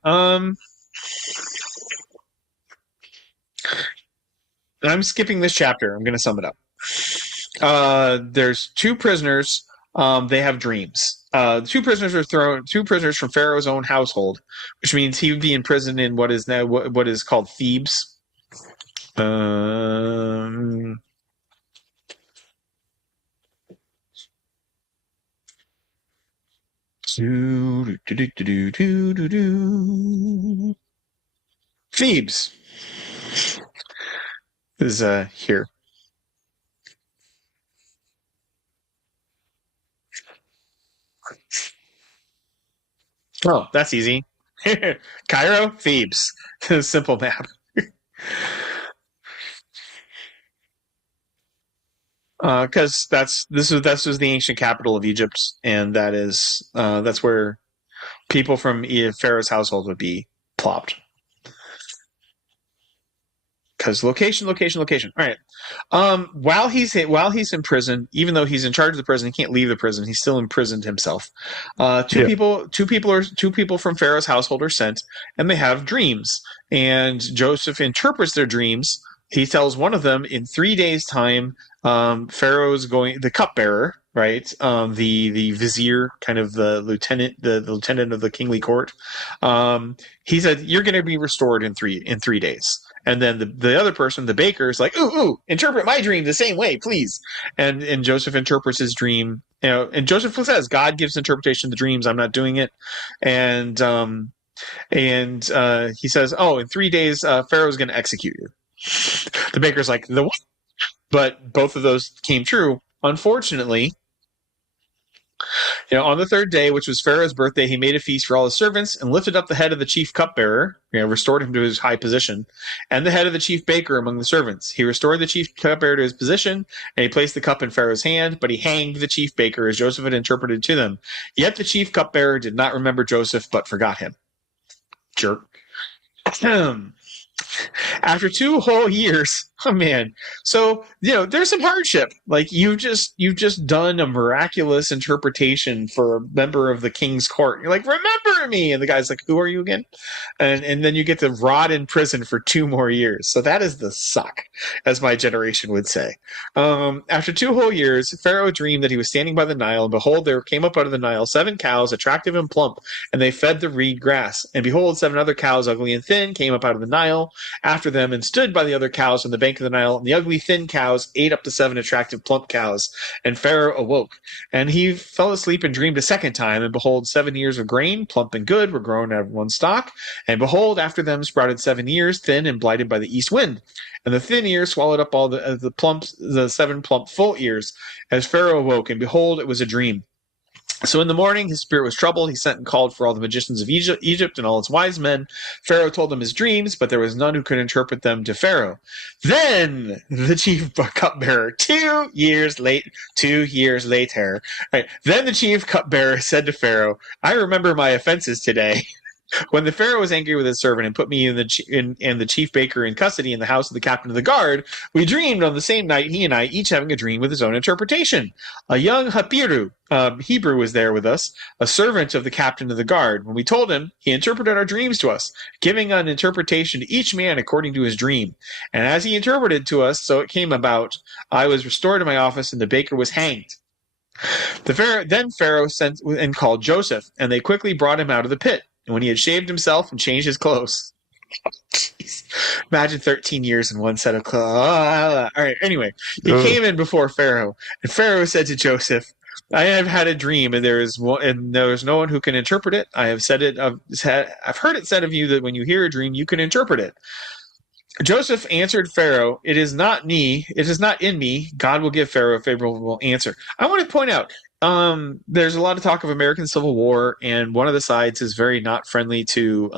I'm skipping this chapter. I'm going to sum it up. There's two prisoners. They have dreams. Two prisoners from Pharaoh's own household, which means he would be imprisoned in what is now what is called Thebes. Thebes is here. Oh, that's easy. Cairo, Thebes. Simple map. Because this was the ancient capital of Egypt, and that's where people from Pharaoh's household would be plopped. Because location. All right. While he's in prison, even though he's in charge of the prison, he can't leave the prison. He's still imprisoned himself. Two people from Pharaoh's household are sent, and they have dreams. And Joseph interprets their dreams. He tells one of them in 3 days' time, the cupbearer, right? The vizier, kind of the lieutenant of the kingly court. He said, "You're going to be restored in three days." And then the other person, the baker, is like, ooh, interpret my dream the same way, please. And Joseph interprets his dream. And Joseph says, God gives interpretation to dreams. I'm not doing it. And he says, in 3 days, Pharaoh's going to execute you. The baker's like, the what? But both of those came true. Unfortunately, on the third day, which was Pharaoh's birthday, he made a feast for all his servants and lifted up the head of the chief cupbearer, restored him to his high position, and the head of the chief baker among the servants. He restored the chief cupbearer to his position, and he placed the cup in Pharaoh's hand, but he hanged the chief baker as Joseph had interpreted to them. Yet the chief cupbearer did not remember Joseph, but forgot him. Jerk. After 2 whole years, Oh man. So, there's some hardship. Like you've just done a miraculous interpretation for a member of the king's court. You're like, remember me. And the guy's like, who are you again? And then you get to rot in prison for 2 more years. So that is the suck, as my generation would say. After 2 whole years, Pharaoh dreamed that he was standing by the Nile, and behold, there came up out of the Nile 7 cows, attractive and plump, and they fed the reed grass. And behold, 7 other cows, ugly and thin, came up out of the Nile after them and stood by the other cows on the bank of the Nile. And the ugly, thin cows ate up the 7 attractive, plump cows. And Pharaoh awoke, and he fell asleep and dreamed a second time. And behold, 7 ears of grain, plump and good, were grown out of one stalk. And behold, after them sprouted 7 ears, thin and blighted by the east wind. And the thin ears swallowed up all the 7 plump full ears. As Pharaoh awoke, and behold, it was a dream. So in the morning, his spirit was troubled. He sent and called for all the magicians of Egypt and all its wise men. Pharaoh told them his dreams, but there was none who could interpret them to Pharaoh. Then the chief cupbearer, 2 years later, right, then the chief cupbearer said to Pharaoh, I remember my offenses today. When the Pharaoh was angry with his servant and put me and the chief baker in custody in the house of the captain of the guard, we dreamed on the same night, he and I, each having a dream with his own interpretation. A young Hebrew was there with us, a servant of the captain of the guard. When we told him, he interpreted our dreams to us, giving an interpretation to each man according to his dream. And as he interpreted to us, so it came about, I was restored to my office and the baker was hanged. Then Pharaoh sent and called Joseph, and they quickly brought him out of the pit. And when he had shaved himself and changed his clothes, imagine 13 years in one set of clothes. All right. Anyway, he came in before Pharaoh, and Pharaoh said to Joseph, I have had a dream, and there is no one who can interpret it. I have said it. I've heard it said of you that when you hear a dream, you can interpret it. Joseph answered Pharaoh, it is not me. It is not in me. God will give Pharaoh a favorable answer. I want to point out, there's a lot of talk of American Civil War, and one of the sides is very not friendly to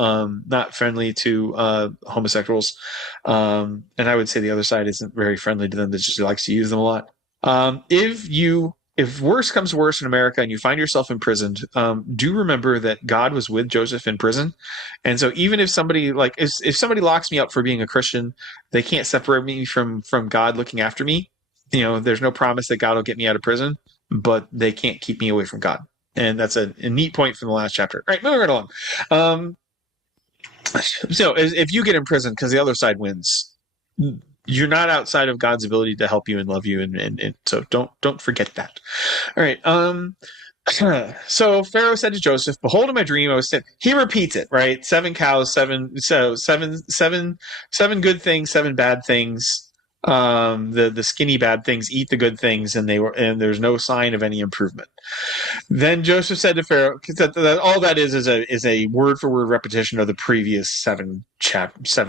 homosexuals, and I would say the other side isn't very friendly to them. That just likes to use them a lot. If worse comes to worse in America and you find yourself imprisoned, do remember that God was with Joseph in prison, and so even if somebody if somebody locks me up for being a Christian, they can't separate me from God looking after me. There's no promise that God will get me out of prison, but they can't keep me away from God. And that's a neat point from the last chapter. All right, moving right along. So if you get in prison because the other side wins, you're not outside of God's ability to help you and love you. And so don't forget that. All right. So Pharaoh said to Joseph, behold, in my dream, I was sitting. He repeats it, right? 7 cows, seven good things, 7 bad things. The skinny bad things eat the good things, and there's no sign of any improvement. Then Joseph said to Pharaoh, all that is a word for word repetition of the previous 7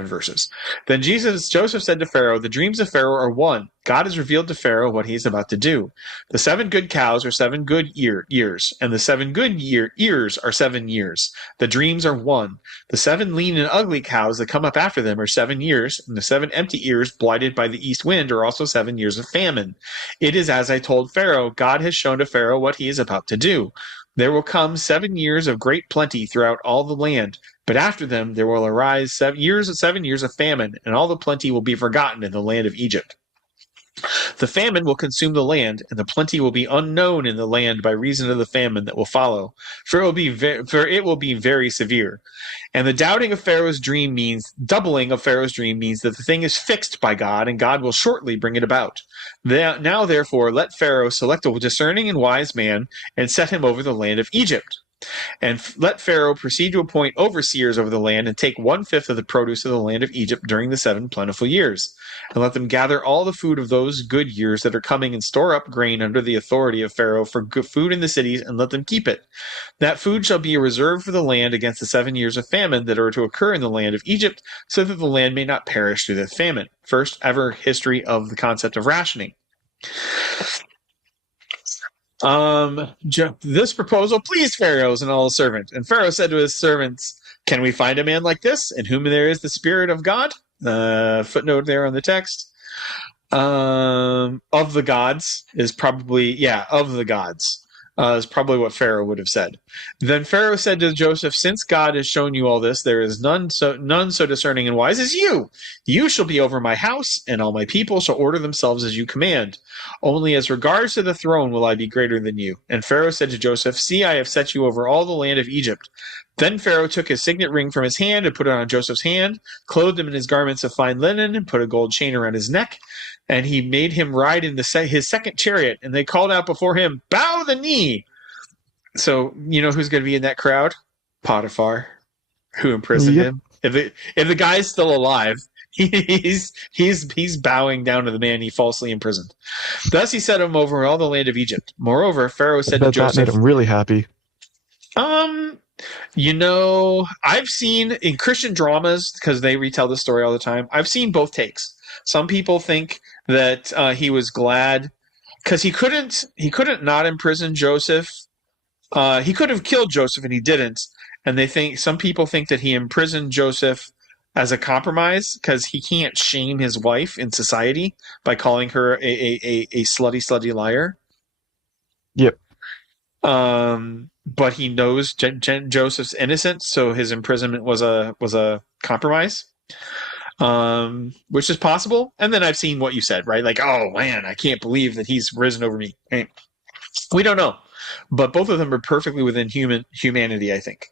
verses. Then Joseph said to Pharaoh, the dreams of Pharaoh are one. God has revealed to Pharaoh what he is about to do. The 7 good cows are 7 good years, and the 7 good ears are 7 years. The dreams are one. The 7 lean and ugly cows that come up after them are 7 years, and the 7 empty ears blighted by the east wind are also 7 years of famine. It is as I told Pharaoh. God has shown to Pharaoh what he is about to do. There will come 7 years of great plenty throughout all the land, but after them there will arise 7 years of famine, and all the plenty will be forgotten in the land of Egypt. The famine will consume the land, and the plenty will be unknown in the land by reason of the famine that will follow, for it will be very severe. And the doubling of Pharaoh's dream means that the thing is fixed by God, and God will shortly bring it about. Now, therefore, let Pharaoh select a discerning and wise man, and set him over the land of Egypt. And let Pharaoh proceed to appoint overseers over the land, and take 1/5 of the produce of the land of Egypt during the 7 plentiful years. And let them gather all the food of those good years that are coming, and store up grain under the authority of Pharaoh for good food in the cities, and let them keep it. That food shall be a reserve for the land against the 7 years of famine that are to occur in the land of Egypt, so that the land may not perish through the famine. First ever history of the concept of rationing. This proposal pleased Pharaoh and all his servants. And Pharaoh said to his servants, can we find a man like this, in whom there is the Spirit of God? Footnote there on the text. Of the gods is probably, of the gods. Is probably what Pharaoh would have said. Then Pharaoh said to Joseph, "Since God has shown you all this, there is none so discerning and wise as you. You shall be over my house, and all my people shall order themselves as you command. Only as regards to the throne will I be greater than you." And Pharaoh said to Joseph, "See, I have set you over all the land of Egypt." Then Pharaoh took his signet ring from his hand and put it on Joseph's hand, clothed him in his garments of fine linen, and put a gold chain around his neck. And he made him ride in his second chariot, and they called out before him, "Bow the knee!" So, you know who's going to be in that crowd? Potiphar, who imprisoned him. If the guy's still alive, he's bowing down to the man he falsely imprisoned. Thus he set him over all the land of Egypt. Moreover, Pharaoh said to Joseph, that made him really happy. I've seen in Christian dramas, because they retell the story all the time, I've seen both takes. Some people think that he was glad because he couldn't not imprison Joseph. He could have killed Joseph and he didn't. And some people think that he imprisoned Joseph as a compromise because he can't shame his wife in society by calling her a slutty liar. Yep. But he knows Joseph's innocent, so his imprisonment was a compromise. Which is possible. And then I've seen what you said, right? Like, oh man, I can't believe that he's risen over me. Right? We don't know. But both of them are perfectly within humanity, I think.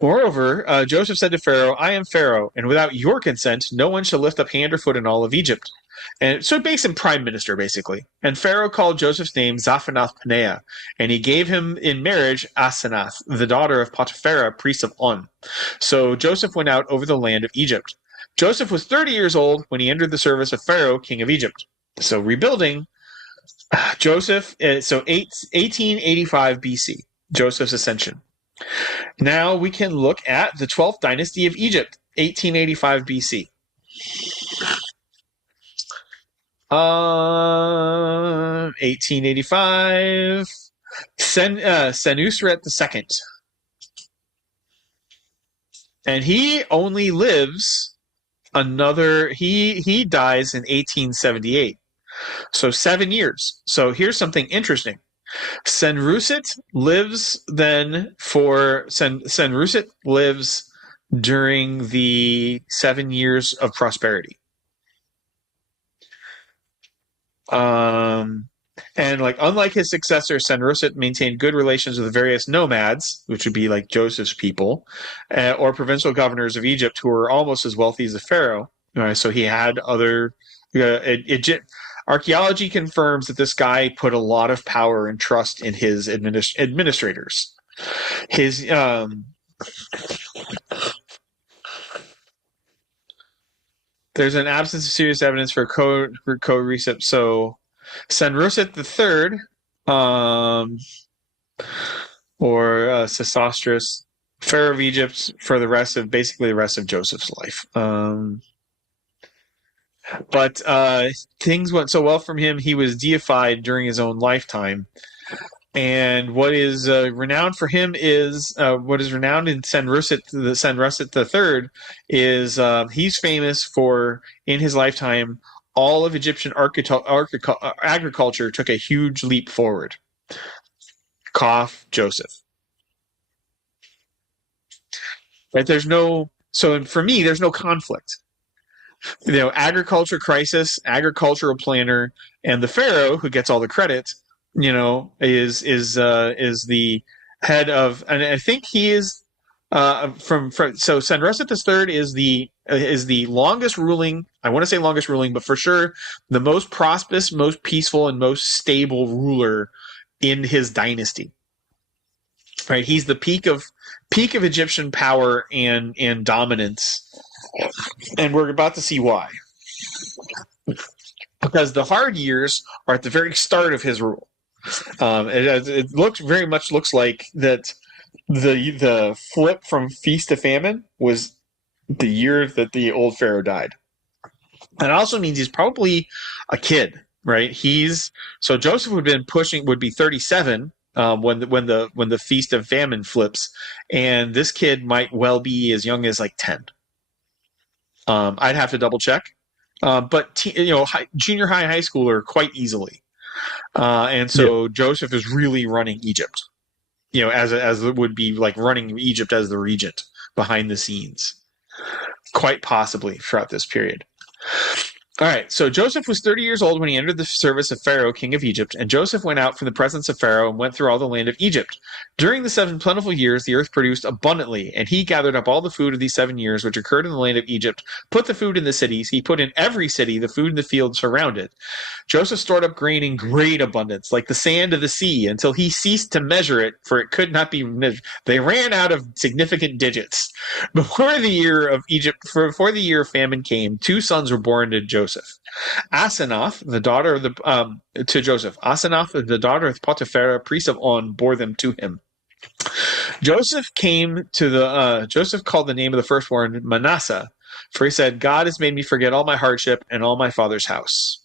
Moreover, Joseph said to Pharaoh, "I am Pharaoh, and without your consent, no one shall lift up hand or foot in all of Egypt." And so it makes him prime minister, basically. And Pharaoh called Joseph's name Zaphanath-Paneah, and he gave him in marriage Asenath, the daughter of Potiphera, priest of On. So Joseph went out over the land of Egypt. Joseph was 30 years old when he entered the service of Pharaoh, king of Egypt. So rebuilding, Joseph, 1885 BC, Joseph's ascension. Now we can look at the 12th dynasty of Egypt, 1885 BC. 1885, Senusret II. And he only lives he dies in 1878. So 7 years. So here's something interesting. Senusret lives during the 7 years of prosperity. And unlike his successor, Senusret maintained good relations with the various nomads, which would be like Joseph's people, or provincial governors of Egypt who were almost as wealthy as the pharaoh. So he had other. Archaeology confirms that this guy put a lot of power and trust in his administrators. There's an absence of serious evidence for co-recep. So Senusret III, or Sesostris, pharaoh of Egypt, for the rest of Joseph's life. But things went so well from him, he was deified during his own lifetime. And what is renowned for him is what is renowned in Senusret III is he's famous for, in his lifetime, all of Egyptian agriculture took a huge leap forward. Cough, Joseph. Right? So for me, there's no conflict. Agriculture crisis, agricultural planner, and the pharaoh who gets all the credit, is the head of, and I think he is so Senusret III is the longest ruling. I want to say longest ruling, but for sure the most prosperous, most peaceful, and most stable ruler in his dynasty. Right, he's the peak of Egyptian power and dominance. And we're about to see why. Because the hard years are at the very start of his rule. It very much looks like that the flip from feast to famine was the year that the old pharaoh died. That also means he's probably a kid, right? So Joseph would be 37 when the feast of famine flips, and this kid might well be as young as 10. I'd have to double check, but junior high schooler quite easily. And so Joseph is really running Egypt, as it would be like running Egypt as the regent behind the scenes, quite possibly throughout this period. All right, so Joseph was 30 years old when he entered the service of Pharaoh, king of Egypt, and Joseph went out from the presence of Pharaoh and went through all the land of Egypt. During the 7 plentiful years, the earth produced abundantly, and he gathered up all the food of these 7 years which occurred in the land of Egypt, put the food in the cities, he put in every city the food in the fields around it. Joseph stored up grain in great abundance, like the sand of the sea, until he ceased to measure it, for it could not be measured. They ran out of significant digits. Before the year of famine came, 2 sons were born to Joseph. Asenath, the daughter of to Joseph. Asenath, the daughter of Potiphar, priest of On, bore them to him. Joseph called the name of the firstborn Manasseh, for he said, God has made me forget all my hardship and all my father's house.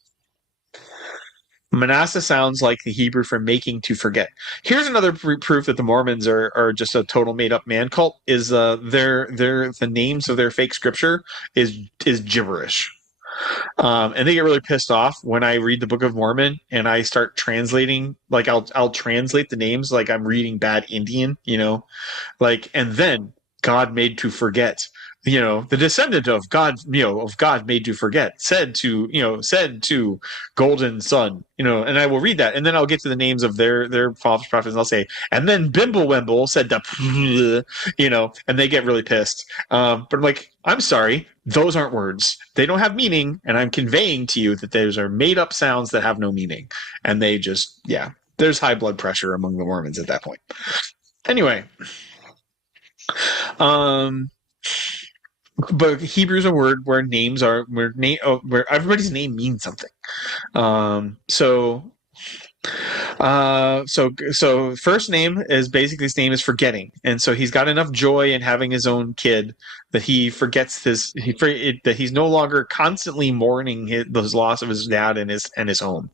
Manasseh sounds like the Hebrew for making to forget. Here's another proof that the Mormons are just a total made-up man cult. Is the names of their fake scripture is gibberish. And they get really pissed off when I read the Book of Mormon and I start translating. Like I'll translate the names like I'm reading bad Indian, and then God made to forget. The descendant of God, made to forget, said to golden son, and I will read that, and then I'll get to the names of their false prophets, and I'll say, and then Bimblewimble said to, and they get really pissed. But I'm like, I'm sorry, those aren't words. They don't have meaning, and I'm conveying to you that those are made up sounds that have no meaning, and they just, there's high blood pressure among the Mormons at that point. Anyway, but Hebrew's a word where names are where everybody's name means something. So first name is basically, his name is forgetting, and so he's got enough joy in having his own kid that he forgets that he's no longer constantly mourning his loss of his dad and his home.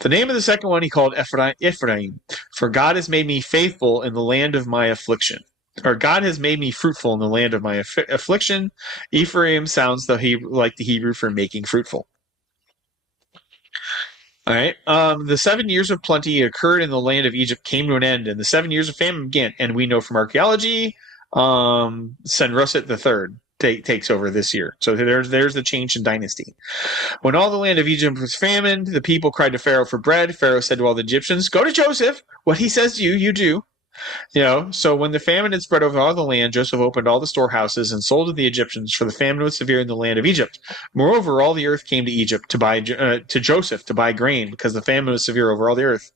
The name of the second one he called Ephraim, for God has made me faithful in the land of my affliction. Or God has made me fruitful in the land of my affliction. Ephraim sounds like the Hebrew for making fruitful. All right. The 7 years of plenty occurred in the land of Egypt came to an end, and the 7 years of famine began. And we know from archaeology, Senroset III takes over this year. So there's the change in dynasty. When all the land of Egypt was famine, the people cried to Pharaoh for bread. Pharaoh said to all the Egyptians, "Go to Joseph. What he says to you, you do." So when the famine had spread over all the land, Joseph opened all the storehouses and sold to the Egyptians, for the famine was severe in the land of Egypt. Moreover, all the earth came to Egypt to Joseph to buy grain, because the famine was severe over all the earth.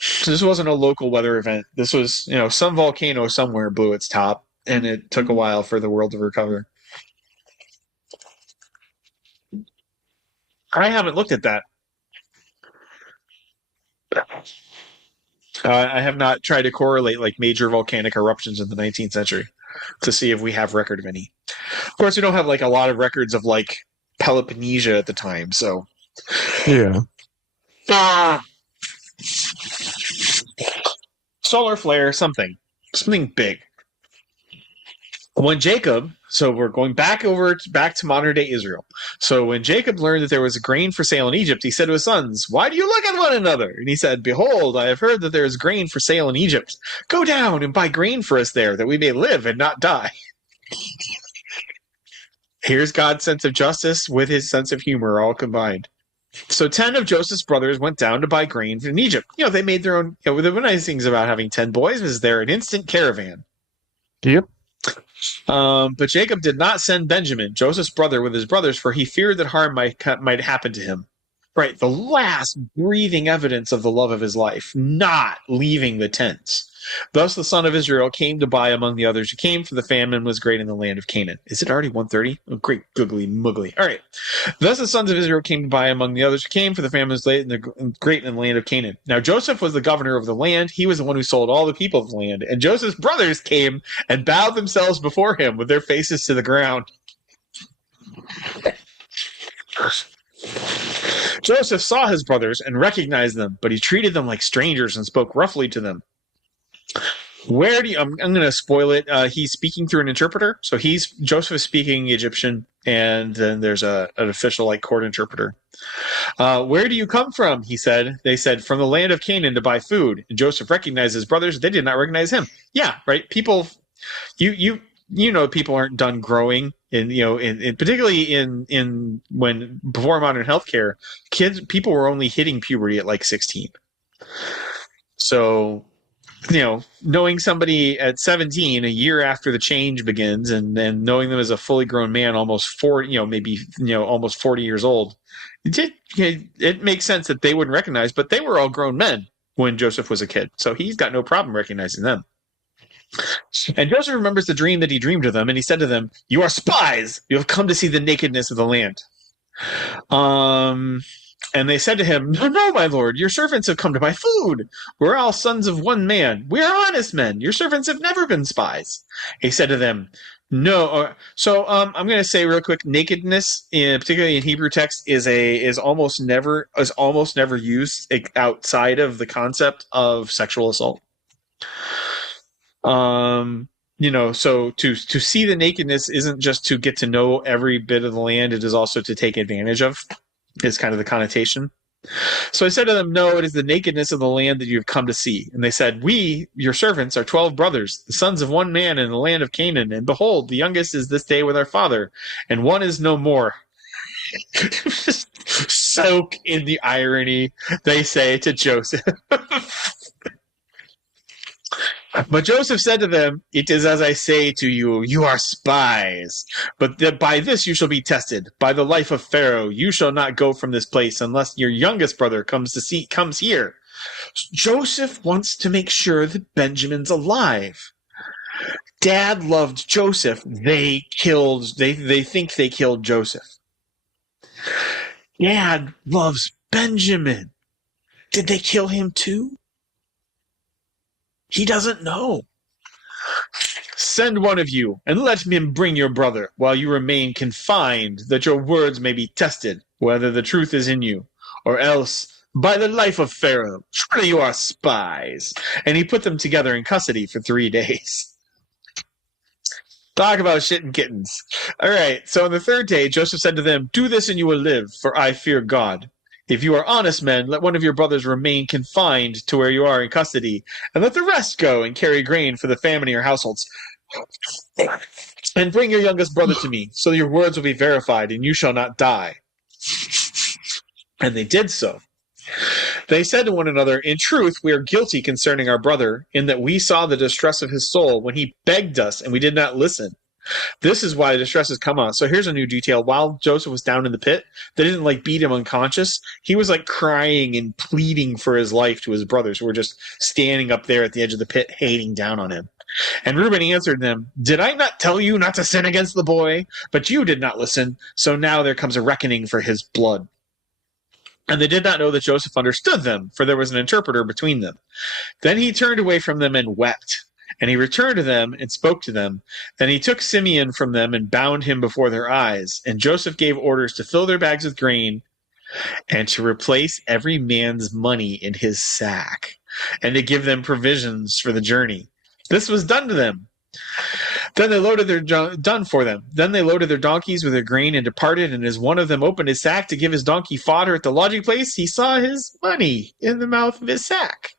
So this wasn't a local weather event. This was, some volcano somewhere blew its top, and it took a while for the world to recover. I haven't looked at that. I have not tried to correlate major volcanic eruptions in the 19th century to see if we have record of any. Of course, we don't have a lot of records of Peloponnesia at the time, so yeah. Solar flare, something big. When Jacob, so we're going back to modern day Israel. So when Jacob learned that there was grain for sale in Egypt, he said to his sons, "Why do you look at one another?" And he said, "Behold, I have heard that there is grain for sale in Egypt. Go down and buy grain for us there, that we may live and not die." Here's God's sense of justice with his sense of humor all combined. So 10 of Joseph's brothers went down to buy grain in Egypt. They made their own. The nice things about having 10 boys is they're an instant caravan. Yep. But Jacob did not send Benjamin, Joseph's brother, with his brothers, for he feared that harm might happen to him. Right, the last breathing evidence of the love of his life, not leaving the tents. Thus the son of Israel came to buy among the others who came, for the famine was great in the land of Canaan. Is it already 1:30? Oh, great googly muggly. All right. Thus the sons of Israel came to buy among the others who came, for the famine was great in the land of Canaan. Now Joseph was the governor of the land. He was the one who sold all the people of the land. And Joseph's brothers came and bowed themselves before him with their faces to the ground. Joseph saw his brothers and recognized them, but he treated them like strangers and spoke roughly to them. I'm going to spoil it. He's speaking through an interpreter. So Joseph is speaking Egyptian, and then there's an official like court interpreter. Where do you come from? He said. They said, from the land of Canaan to buy food. And Joseph recognized his brothers. They did not recognize him. Yeah, right. People, people aren't done growing, particularly in when before modern healthcare, people were only hitting puberty at like 16. So, knowing somebody at 17, a year after the change begins, and then knowing them as a fully grown man, almost 40, almost 40 years old, it makes sense that they wouldn't recognize, but they were all grown men when Joseph was a kid. So he's got no problem recognizing them. And Joseph remembers the dream that he dreamed of them, and he said to them, "You are spies. You have come to see the nakedness of the land." And they said to him, "No, my lord, your servants have come to buy food. We're all sons of one man. We are honest men. Your servants have never been spies." He said to them, "No." I'm going to say real quick, nakedness, particularly in Hebrew text, is almost never used outside of the concept of sexual assault. So to see the nakedness isn't just to get to know every bit of the land; it is also to take advantage of. Is kind of the connotation. So I said to them, "No, it is the nakedness of the land that you have come to see." And they said, "We, your servants, are 12 brothers, the sons of one man in the land of Canaan. And behold, the youngest is this day with our father, and one is no more." Soak in the irony, they say to Joseph. But Joseph said to them, "It is as I say to you, you are spies. But by this you shall be tested. By the life of Pharaoh, you shall not go from this place unless your youngest brother comes here." Joseph wants to make sure that Benjamin's alive. Dad loved Joseph. They think they killed Joseph. Dad loves Benjamin. Did they kill him too? He doesn't know. "Send one of you, and let him bring your brother, while you remain confined, that your words may be tested, whether the truth is in you, or else, by the life of Pharaoh, surely you are spies." And he put them together in custody for 3 days. Talk about shit and kittens. All right, so on the third day, Joseph said to them, "Do this and you will live, for I fear God. If you are honest men, let one of your brothers remain confined to where you are in custody, and let the rest go and carry grain for the famine in your households. And bring your youngest brother to me, so your words will be verified, and you shall not die." And they did so. They said to one another, "In truth, we are guilty concerning our brother, in that we saw the distress of his soul when he begged us, and we did not listen. This is why the distress has come on." So here's a new detail. While Joseph was down in the pit, they didn't beat him unconscious. He was crying and pleading for his life to his brothers, who were just standing up there at the edge of the pit, hating down on him. And Reuben answered them, "Did I not tell you not to sin against the boy? But you did not listen. So now there comes a reckoning for his blood." And they did not know that Joseph understood them, for there was an interpreter between them. Then he turned away from them and wept. And he returned to them and spoke to them. Then he took Simeon from them and bound him before their eyes. And Joseph gave orders to fill their bags with grain and to replace every man's money in his sack, and to give them provisions for the journey. This was done to them. Then they loaded their donkeys with their grain and departed. And as one of them opened his sack to give his donkey fodder at the lodging place, he saw his money in the mouth of his sack.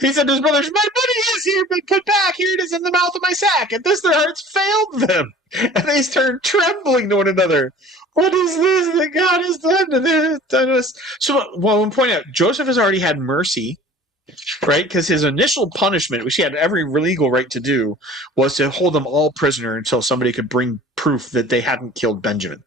He said to his brothers, "My money is here, been put back. Here it is in the mouth of my sack." At this their hearts failed them, and they turned trembling to one another. "What is this that God has done to us?" So, one point out, Joseph has already had mercy, right? Because his initial punishment, which he had every legal right to do, was to hold them all prisoner until somebody could bring proof that they hadn't killed Benjamin.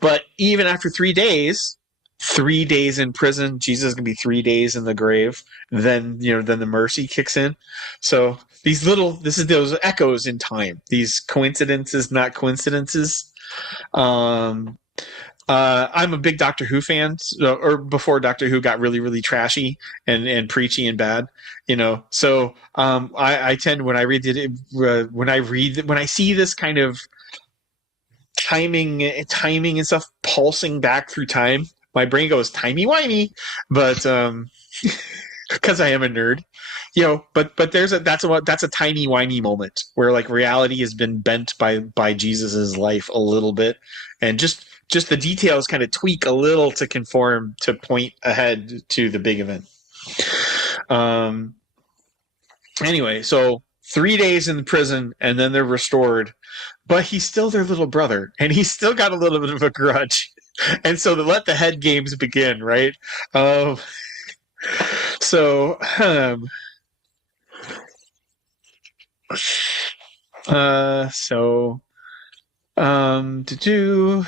But even after 3 days, 3 days in prison, Jesus is going to be 3 days in the grave. Then the mercy kicks in. So this is those echoes in time. These coincidences, not coincidences. I'm a big Doctor Who fan, or before Doctor Who got really, really trashy and preachy and bad, So I tend, when I see this kind of timing and stuff pulsing back through time, my brain goes timey-wimey, but because I am a nerd, but that's a tiny whiny moment where like reality has been bent by Jesus's life a little bit, and just the details kind of tweak a little to conform to point ahead to the big event. Anyway, so 3 days in prison and then they're restored, but he's still their little brother and he's still got a little bit of a grudge. And so to let the head games begin, right? So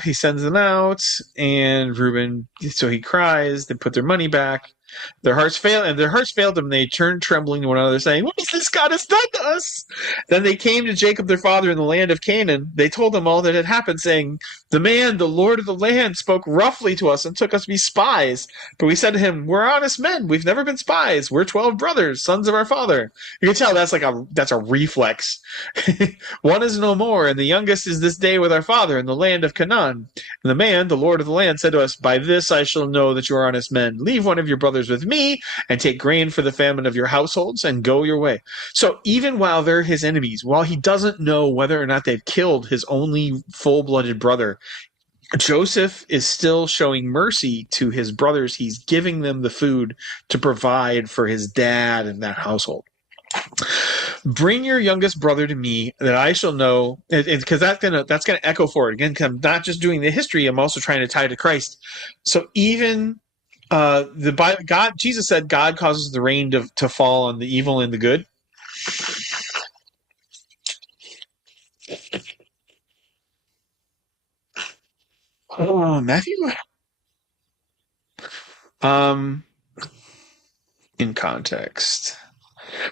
he sends them out, and Reuben, so he cries. They put their money back. Their hearts failed them. They turned trembling to one another, saying, "What has this God has done to us?" Then they came to Jacob their father in the land of Canaan. They told him all that had happened, saying, "The man, the Lord of the land, spoke roughly to us and took us to be spies. But we said to him, 'We're honest men. We've never been spies. We're 12 brothers, sons of our father.'" You can tell that's a reflex. "One is no more, and the youngest is this day with our father in the land of Canaan. And the man, the Lord of the land, said to us, 'By this I shall know that you are honest men. Leave one of your brothers with me, and take grain for the famine of your households, and go your way.'" So even while they're his enemies, while he doesn't know whether or not they've killed his only full-blooded brother, Joseph is still showing mercy to his brothers. He's giving them the food to provide for his dad and that household. "Bring your youngest brother to me, that I shall know," because that's gonna echo forward again. Because I'm not just doing the history; I'm also trying to tie it to Christ. So even Jesus said, God causes the rain to fall on the evil and the good. Oh, Matthew. In context.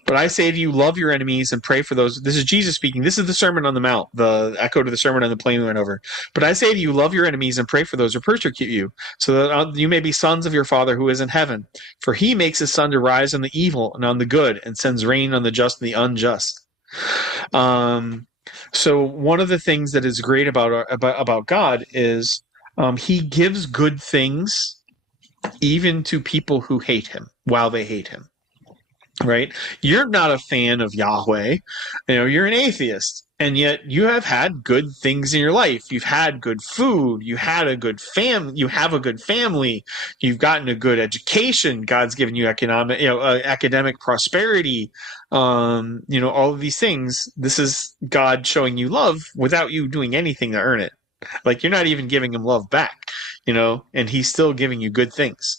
"But I say to you, love your enemies and pray for those." This is Jesus speaking. This is the Sermon on the Mount, the echo to the Sermon on the Plain we went over. "But I say to you, love your enemies and pray for those who persecute you, so that you may be sons of your Father who is in heaven. For he makes his sun to rise on the evil and on the good, and sends rain on the just and the unjust." So one of the things that is great about God is he gives good things even to people who hate him while they hate him. Right? You're not a fan of Yahweh. You're an atheist, and yet you have had good things in your life. You've had good food. You had a good you have a good family. You've gotten a good education. God's given you academic prosperity. All of these things. This is God showing you love without you doing anything to earn it. Like, you're not even giving him love back, and he's still giving you good things.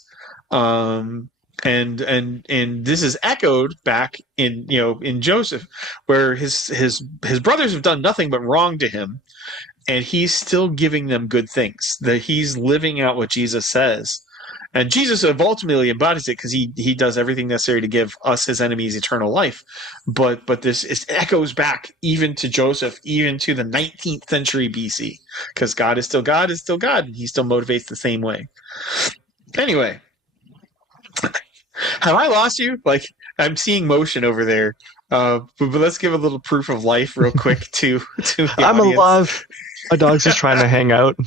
And this is echoed back in Joseph, where his brothers have done nothing but wrong to him, and he's still giving them good things. That he's living out what Jesus says, and Jesus ultimately embodies it because he does everything necessary to give us, his enemies, eternal life. But this echoes back even to Joseph, even to the 19th century BC, because God is still God, and he still motivates the same way. Anyway. Have I lost you? Like, I'm seeing motion over there. But let's give a little proof of life real quick to the I'm audience. alive. My dog's just trying to hang out.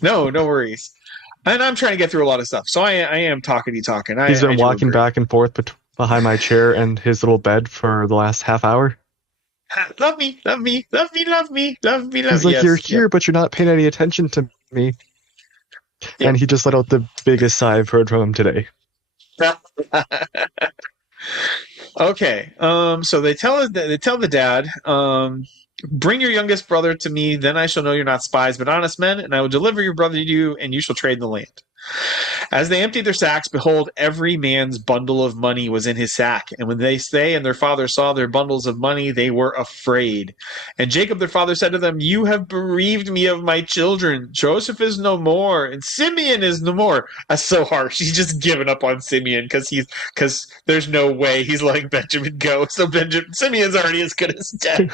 No worries. And I'm trying to get through a lot of stuff. So I am talking. He's been walking back and forth behind my chair and his little bed for the last half hour. Love me. He's like, "You're here, but you're not paying any attention to me." Yep. And he just let out the biggest sigh I've heard from him today. Okay. So they tell the dad, "Bring your youngest brother to me, then I shall know you're not spies, but honest men, and I will deliver your brother to you, and you shall trade in the land." As they emptied their sacks, behold, every man's bundle of money was in his sack. And when they and their father saw their bundles of money, they were afraid. And Jacob their father said to them, "You have bereaved me of my children. Joseph is no more, and Simeon is no more." That's so harsh. He's just given up on Simeon because there's no way he's letting Benjamin go. So Simeon's already as good as dead.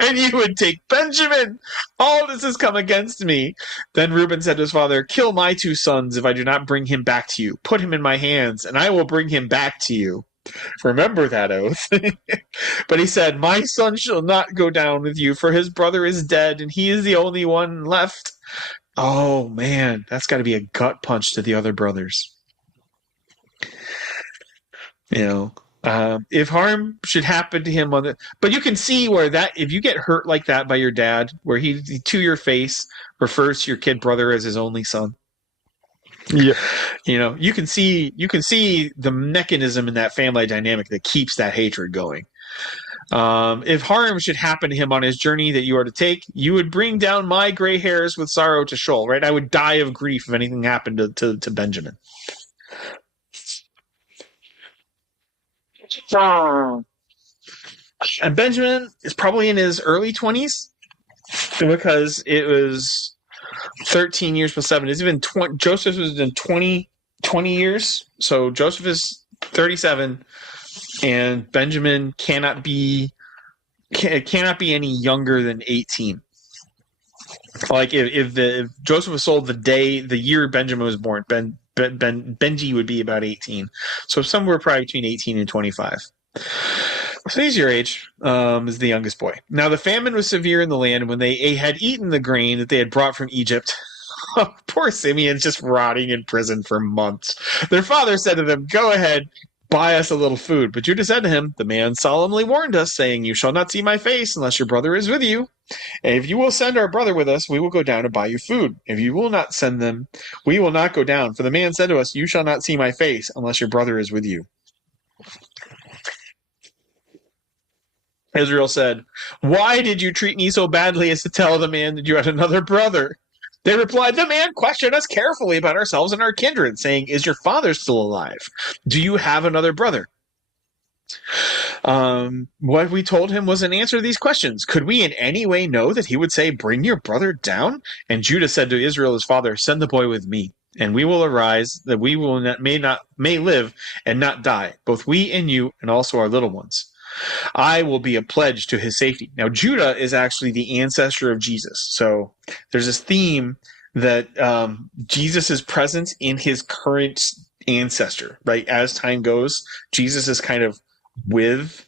"And you would take Benjamin. All this has come against me." Then Reuben said to his father, "Kill my 2 sons if I do not bring him back to you. Put him in my hands, and I will bring him back to you. Remember that oath." But he said, "My son shall not go down with you, for his brother is dead, and he is the only one left." Oh, man, that's got to be a gut punch to the other brothers. If harm should happen to him but you can see where that, if you get hurt like that by your dad, where he to your face refers to your kid brother as his only son. Yep. You can see the mechanism in that family dynamic that keeps that hatred going. If harm should happen to him on his journey that you are to take, you would bring down my gray hairs with sorrow to Sheol, right? I would die of grief if anything happened to Benjamin. And Benjamin is probably in his early 20s because it was 13 years plus 7. It's even Joseph was in 20 years. So Joseph is 37, and Benjamin cannot be any younger than 18. Like if Joseph was sold the year Benjamin was born, Benji would be about 18. So somewhere probably between 18 and 25. So he's your age, is the youngest boy. Now the famine was severe in the land, and when they had eaten the grain that they had brought from Egypt, poor Simeon's just rotting in prison for months. Their father said to them, "Go ahead, buy us a little food." But Judah said to him, "The man solemnly warned us, saying, 'You shall not see my face unless your brother is with you. And if you will send our brother with us, we will go down and buy you food. If you will not send them, we will not go down. For the man said to us, you shall not see my face unless your brother is with you.'" Israel said, "Why did you treat me so badly as to tell the man that you had another brother?" They replied, "The man questioned us carefully about ourselves and our kindred, saying, 'Is your father still alive? Do you have another brother?'" What we told him was an answer to these questions. Could we in any way know that he would say, "Bring your brother down"? And Judah said to Israel his father, "Send the boy with me, and we will arise, that we will may live and not die, both we and you, and also our little ones. I will be a pledge to his safety." Now, Judah is actually the ancestor of Jesus. So there's this theme that Jesus is present in his current ancestor, right? As time goes, Jesus is kind of with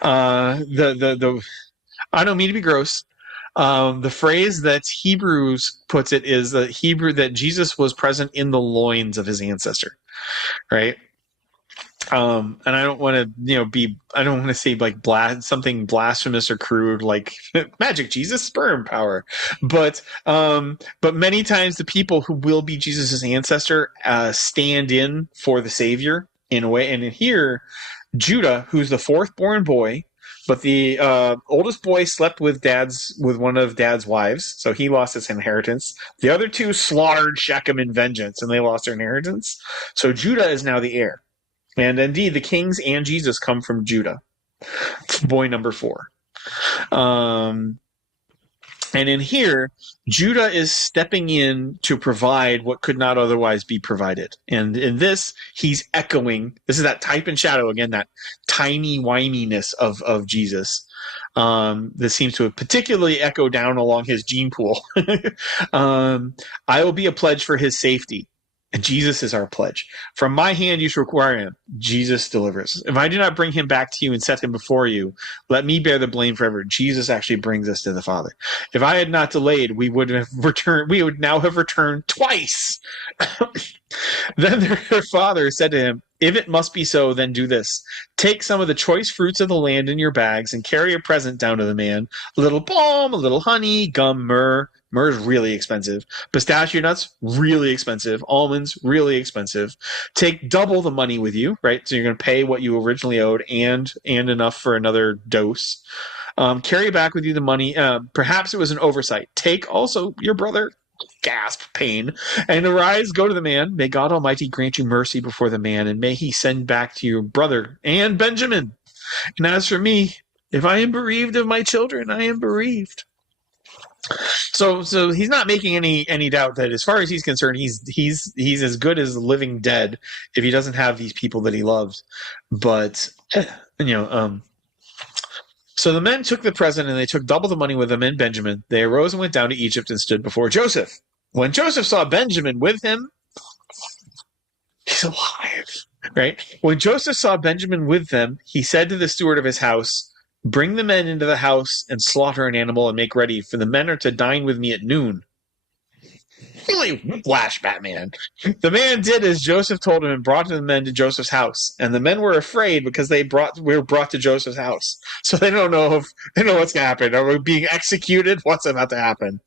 the I don't mean to be gross. The phrase that Hebrews puts it is that Jesus was present in the loins of his ancestor, right? And I don't want to say like something blasphemous or crude like magic Jesus sperm power, but many times the people who will be Jesus's ancestor stand in for the Savior in a way. And in here, Judah, who's the fourth born boy, but the oldest boy slept with one of Dad's wives, so he lost his inheritance. The other two slaughtered Shechem in vengeance, and they lost their inheritance. So Judah is now the heir. And indeed, the kings and Jesus come from Judah. Boy number 4. And in here, Judah is stepping in to provide what could not otherwise be provided. And in this, he's echoing. This is that type and shadow, again, that timey-wiminess of Jesus. That seems to have particularly echoed down along his gene pool. I will be a pledge for his safety. And Jesus is our pledge. From my hand you shall require him. Jesus delivers. If I do not bring him back to you and set him before you, let me bear the blame forever. Jesus actually brings us to the Father. If I had not delayed, we would now have returned twice. Then their father said to him, "If it must be so, then do this. Take some of the choice fruits of the land in your bags and carry a present down to the man. A little balm, a little honey, gum, myrrh." Myrrh is really expensive. Pistachio nuts, really expensive. Almonds, really expensive. Take double the money with you, right? So you're going to pay what you originally owed and enough for another dose. Carry back with you the money. Perhaps it was an oversight. Take also your brother. Gasp, pain. And arise, go to the man. May God Almighty grant you mercy before the man, and may he send back to you brother and Benjamin. And as for me, if I am bereaved of my children, I am bereaved. So he's not making any doubt that as far as he's concerned, he's as good as living dead if he doesn't have these people that he loves. But so the men took the present and they took double the money with them and Benjamin. They arose and went down to Egypt and stood before Joseph. When Joseph saw Benjamin with him, he's alive, right? When Joseph saw Benjamin with them, he said to the steward of his house, "Bring the men into the house and slaughter an animal and make ready, for the men are to dine with me at noon." Really whiplash, Batman. The man did as Joseph told him and brought the men to Joseph's house. And the men were afraid because we were brought to Joseph's house. So they don't know what's going to happen. Are we being executed? What's about to happen?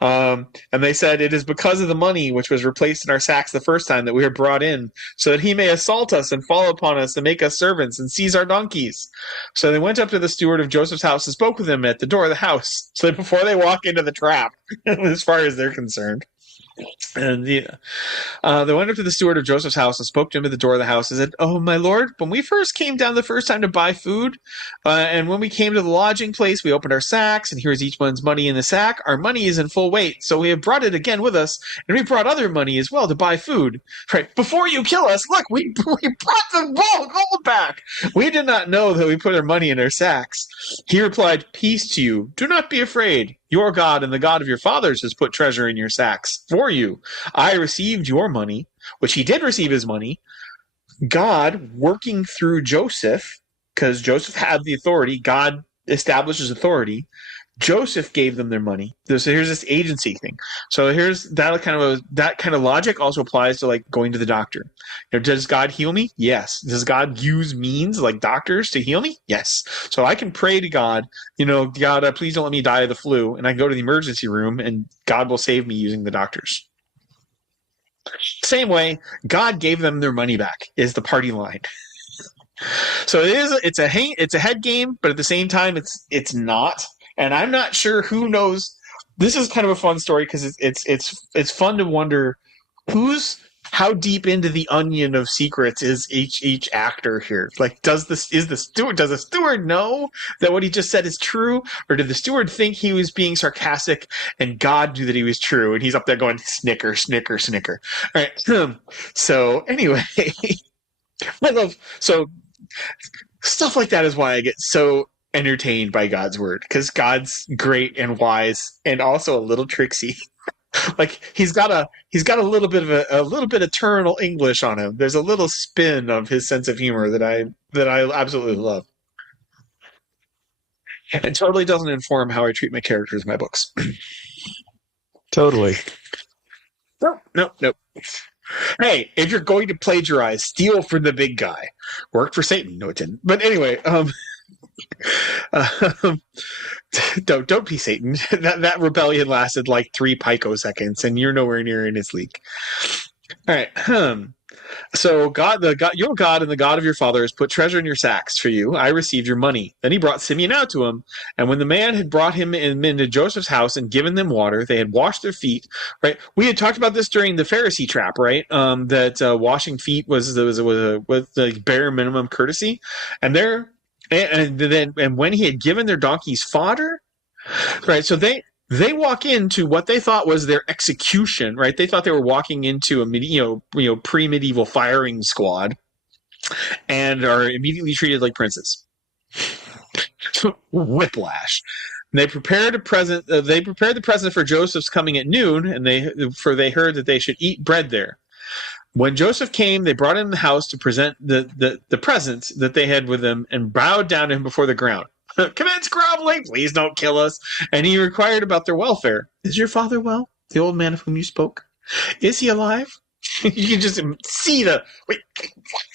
And they said, it is because of the money which was replaced in our sacks the first time that we were brought in, so that he may assault us and fall upon us and make us servants and seize our donkeys. So they went up to the steward of Joseph's house and spoke with him at the door of the house, so that before they walk into the trap, as far as they're concerned. And they went up to the steward of Joseph's house and spoke to him at the door of the house and said, "Oh, my lord, when we first came down the first time to buy food, and when we came to the lodging place, we opened our sacks, and here's each one's money in the sack. Our money is in full weight, so we have brought it again with us, and we brought other money as well to buy food. Right, before you kill us, look, we brought the gold back. We did not know that we put our money in our sacks." He replied, "Peace to you. Do not be afraid. Your God and the God of your fathers has put treasure in your sacks for you. I received your money," which he did receive his money. God working through Joseph, because Joseph had the authority. God establishes authority. Joseph gave them their money. So here's this agency thing. So here's that kind of logic also applies to like going to the doctor. Does God heal me? Yes. Does God use means like doctors to heal me? Yes. So I can pray to God, God, please don't let me die of the flu, and I can go to the emergency room and God will save me using the doctors. Same way, God gave them their money back is the party line. So it's a head game, but at the same time, it's not. And I'm not sure who knows. This is kind of a fun story because it's fun to wonder how deep into the onion of secrets is each actor here. Like, does the steward know that what he just said is true, or did the steward think he was being sarcastic and God knew that he was true and he's up there going snicker, snicker, snicker? All right. So anyway, stuff like that is why I get so entertained by God's word, because God's great and wise and also a little tricksy. Like he's got a little bit of eternal English on him. There's a little spin of his sense of humor that I absolutely love. It totally doesn't inform how I treat my characters in my books. Totally. No. Hey, if you're going to plagiarize, steal from the big guy. Worked for Satan. No, it didn't. But anyway, don't be Satan. That rebellion lasted like 3 picoseconds, and you're nowhere near in its league. All right. So your God and the God of your father has put treasure in your sacks for you. I received your money. Then he brought Simeon out to him, and when the man had brought him into Joseph's house and given them water, they had washed their feet. Right. We had talked about this during the Pharisee trap, right? That washing feet was the bare minimum courtesy, and when he had given their donkeys fodder, right? So they walk into what they thought was their execution, right? They thought they were walking into a pre-medieval firing squad, and are immediately treated like princes. Whiplash. They prepared the present for Joseph's coming at noon, and they heard that they should eat bread there. When Joseph came, they brought him in the house to present the presents that they had with them, and bowed down to him before the ground. Commence groveling, please don't kill us. And he inquired about their welfare. Is your father well? The old man of whom you spoke? Is he alive? You can just see what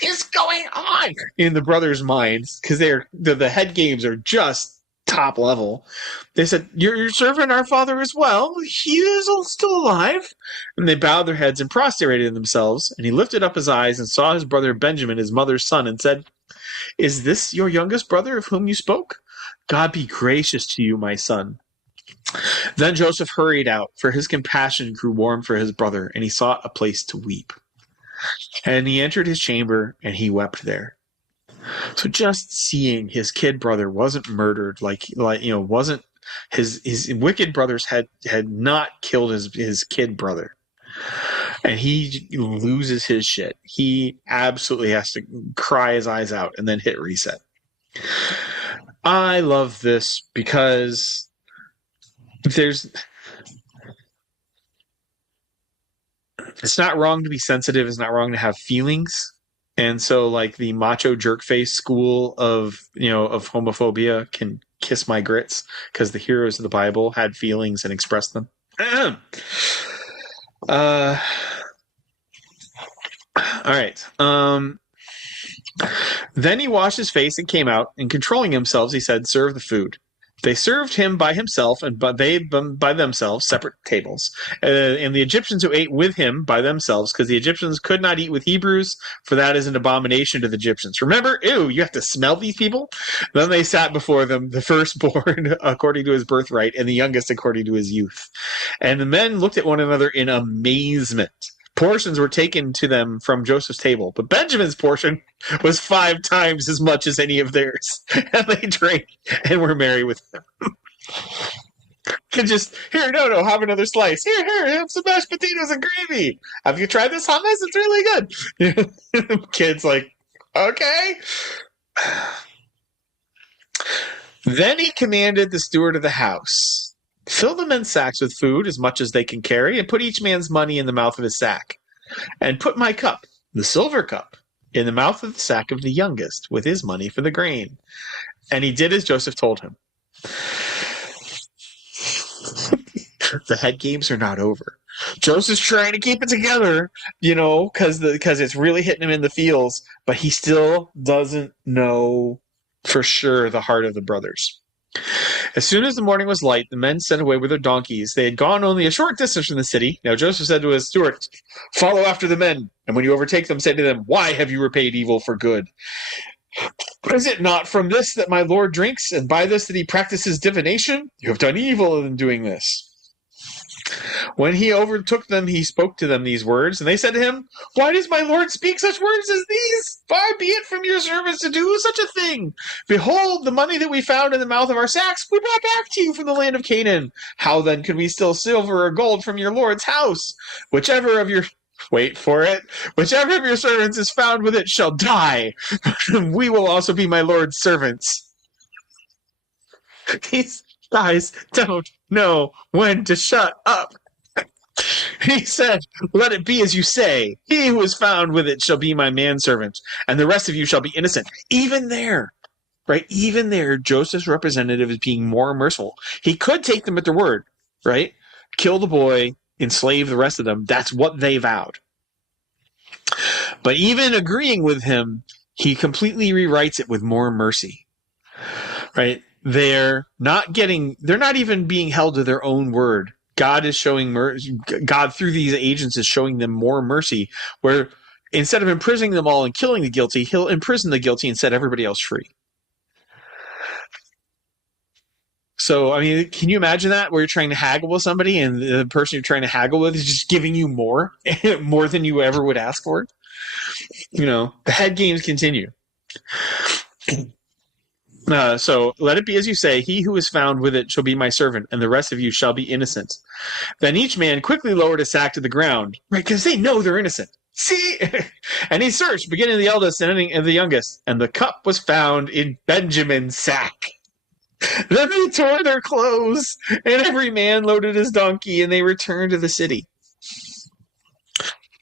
is going on in the brothers' minds, because the head games are just top level. They said, you're serving our father as well. He is still alive. And they bowed their heads and prostrated themselves. And he lifted up his eyes and saw his brother Benjamin, his mother's son, and said, "Is this your youngest brother of whom you spoke? God be gracious to you, my son." Then Joseph hurried out, for his compassion grew warm for his brother, and he sought a place to weep. And he entered his chamber, and he wept there. So just seeing his kid brother wasn't murdered, wasn't his wicked brothers had not killed his kid brother, and he loses his shit. He absolutely has to cry his eyes out and then hit reset. I love this because it's not wrong to be sensitive. It's not wrong to have feelings. And so, like, the macho jerk face school of homophobia can kiss my grits, because the heroes of the Bible had feelings and expressed them. All right. Then he washed his face and came out, and controlling himself, he said, "Serve the food." They served him by himself, and they by themselves, separate tables. And the Egyptians who ate with him by themselves, because the Egyptians could not eat with Hebrews, for that is an abomination to the Egyptians. Remember, ew, you have to smell these people? Then they sat before them, the firstborn according to his birthright, and the youngest according to his youth. And the men looked at one another in amazement. Portions were taken to them from Joseph's table, but Benjamin's portion was 5 times as much as any of theirs. And they drank and were merry with him. Could just, here, no, have another slice. Here, have some mashed potatoes and gravy. Have you tried this hummus? It's really good. Kid's like, okay. Then he commanded the steward of the house, "Fill the men's sacks with food, as much as they can carry, and put each man's money in the mouth of his sack. And put my cup, the silver cup, in the mouth of the sack of the youngest, with his money for the grain." And he did as Joseph told him. The head games are not over. Joseph's trying to keep it together, because it's really hitting him in the feels, but he still doesn't know for sure the heart of the brothers. As soon as the morning was light, the men sent away with their donkeys. They had gone only a short distance from the city. Now Joseph said to his steward, "Follow after the men, and when you overtake them, say to them, 'Why have you repaid evil for good? Is it not from this that my Lord drinks, and by this that he practices divination? You have done evil in doing this.' When he overtook them, he spoke to them these words, and they said to him, 'Why does my Lord speak such words as these? Far be it from your servants to do such a thing. Behold, the money that we found in the mouth of our sacks we brought back to you from the land of Canaan. How then could we steal silver or gold from your Lord's house? Whichever of your servants is found with it shall die. We will also be my Lord's servants.'" These guys don't know when to shut up. He said, "Let it be as you say. He who is found with it shall be my manservant, and the rest of you shall be innocent." Even there, right? Even there, Joseph's representative is being more merciful. He could take them at their word, right? Kill the boy, enslave the rest of them. That's what they vowed. But even agreeing with him, he completely rewrites it with more mercy, right? They're not even being held to their own word. God is showing God through these agents is showing them more mercy, where instead of imprisoning them all and killing the guilty, he'll imprison the guilty and set everybody else free. So, I mean, can you imagine that, where you're trying to haggle with somebody and the person you're trying to haggle with is just giving you more than you ever would ask for? The head games continue. So let it be as you say. He who is found with it shall be my servant, and the rest of you shall be innocent. Then each man quickly lowered his sack to the ground, right? Because they know they're innocent. See? And he searched, beginning the eldest and ending the youngest, and the cup was found in Benjamin's sack. Then they tore their clothes, and every man loaded his donkey, and they returned to the city.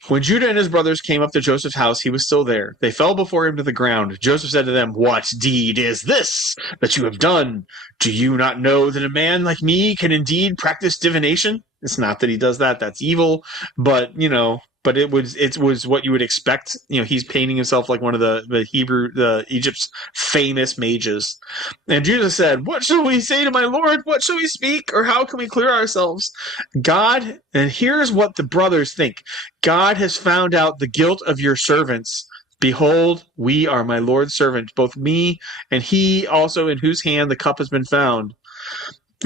When Judah and his brothers came up to Joseph's house, he was still there. They fell before him to the ground. Joseph said to them, "What deed is this that you have done? Do you not know that a man like me can indeed practice divination?" It's not that he does that. That's evil. But, it was what you would expect. He's painting himself like one of the Egypt's famous mages. And Judah said, "What shall we say to my Lord? What shall we speak? Or how can we clear ourselves? God," and here's what the brothers think, "God has found out the guilt of your servants. Behold, we are my Lord's servants, both me and he also in whose hand the cup has been found."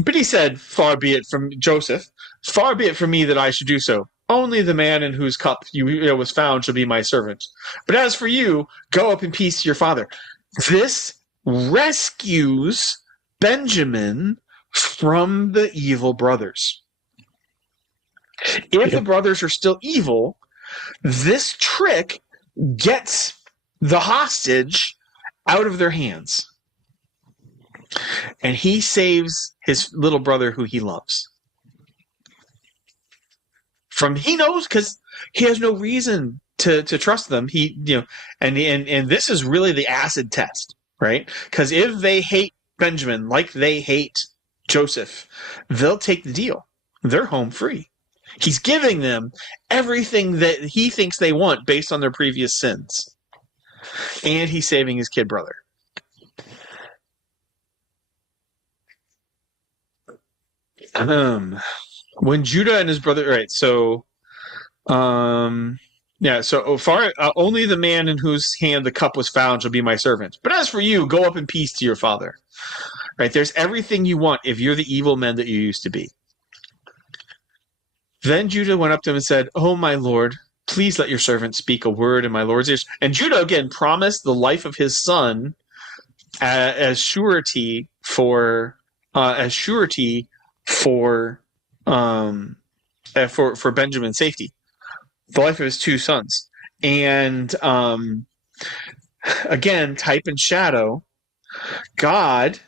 But he said, "Far be it from Joseph, far be it from me that I should do so. Only the man in whose cup was found shall be my servant. But as for you, go up in peace to your father." This rescues Benjamin from the evil brothers. If the brothers are still evil, this trick gets the hostage out of their hands. And he saves his little brother who he loves. He knows, because he has no reason to trust them. And this is really the acid test, right? Because if they hate Benjamin like they hate Joseph, they'll take the deal. They're home free. He's giving them everything that he thinks they want based on their previous sins. And he's saving his kid brother. When Judah and his brother, right? So, so far, only the man in whose hand the cup was found shall be my servant. But as for you, go up in peace to your father. Right? There's everything you want if you're the evil men that you used to be. Then Judah went up to him and said, "Oh, my lord, please let your servant speak a word in my lord's ears." And Judah again promised the life of his son as surety for Benjamin's safety, the life of his two sons. And again, type and shadow. God's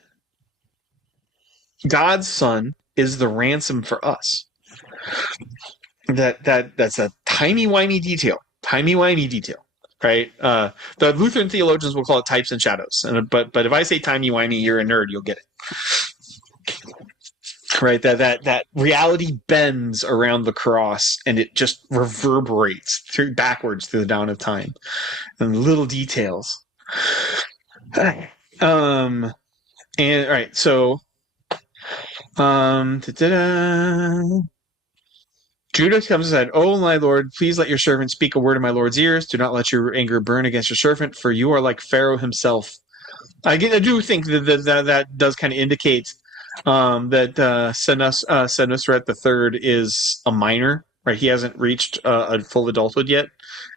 son is the ransom for us. That's a timey-wimey detail, right? The Lutheran theologians will call it types and shadows, but if I say timey-wimey, you're a nerd, you'll get it. Right, that reality bends around the cross and it just reverberates backwards through the dawn of time, and little details. And right, so Judah comes and said, "Oh, my lord, please let your servant speak a word in my lord's ears. Do not let your anger burn against your servant, for you are like Pharaoh himself." I do think that does kind of indicate that Senusret III is a minor, right? He hasn't reached a full adulthood yet,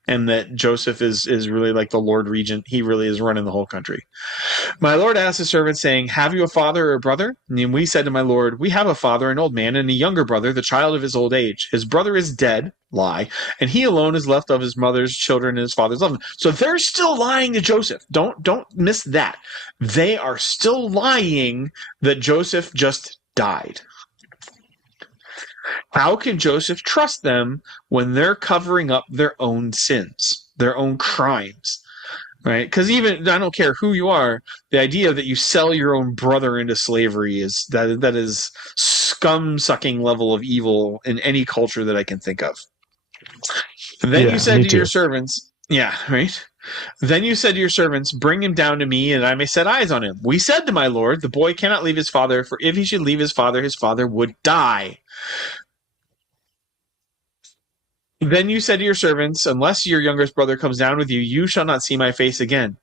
and that Joseph is really like the Lord Regent. He really is running the whole country. My lord asked his servant, saying, "Have you a father or a brother?" And we said to my lord, "We have a father, an old man, and a younger brother, the child of his old age. His brother is dead," lie, "and he alone is left of his mother's children and his father's love." So they're still lying to Joseph. Don't miss that. They are still lying that Joseph just died. How can Joseph trust them when they're covering up their own sins, their own crimes? Right? Because even, I don't care who you are, the idea that you sell your own brother into slavery is that is scum-sucking level of evil in any culture that I can think of. And then you said to your servants, right? Then you said to your servants, "Bring him down to me, and I may set eyes on him." We said to my lord, "The boy cannot leave his father, for if he should leave his father would die." Then you said to your servants, "Unless your youngest brother comes down with you, you shall not see my face again."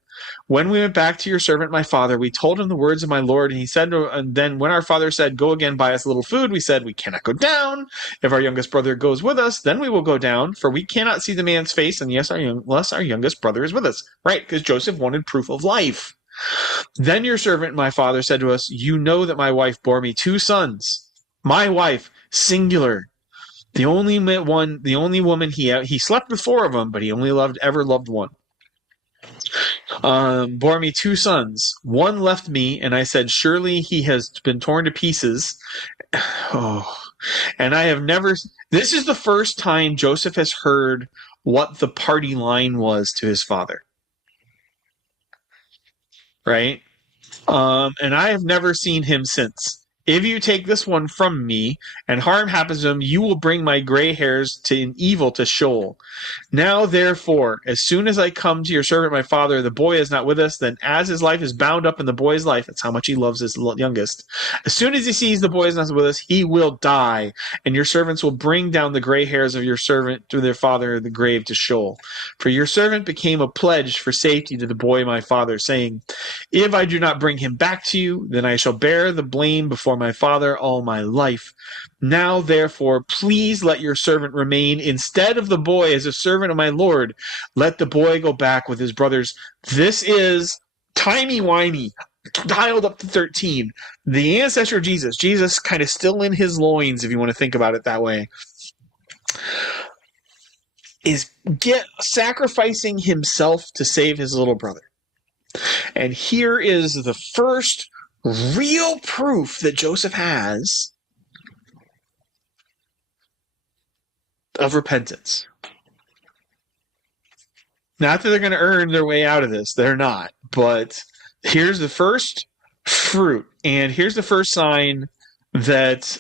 When we went back to your servant my father, we told him the words of my lord, and he said, and then when our father said, "Go again, buy us a little food," we said, "We cannot go down. If our youngest brother goes with us, then we will go down, for we cannot see the man's face unless our youngest brother is with us." Right, because Joseph wanted proof of life. Then your servant my father said to us, "You know that my wife bore me two sons." My wife, singular. The only woman he slept with four of them, but he only ever loved one. Bore me two sons. One left me, and I said, "Surely he has been torn to pieces." Oh, and I have never. This is the first time Joseph has heard what the party line was to his father. Right? And I have never seen him since. If you take this one from me, and harm happens to him, you will bring my gray hairs to an evil to Sheol. Now, therefore, as soon as I come to your servant my father, the boy is not with us, then as his life is bound up in the boy's life, that's how much he loves his youngest. As soon as he sees the boy is not with us, he will die, and your servants will bring down the gray hairs of your servant to their father the grave to Sheol. For your servant became a pledge for safety to the boy my father, saying, "If I do not bring him back to you, then I shall bear the blame before my father all my life. Now, therefore, please let your servant remain instead of the boy as a servant of my lord. Let the boy go back with his brothers." This is timey-wimey, dialed up to 13. The ancestor of Jesus kind of still in his loins, if you want to think about it that way, is sacrificing himself to save his little brother. And here is the first real proof that Joseph has of repentance. Not that they're going to earn their way out of this. They're not. But here's the first fruit. And here's the first sign that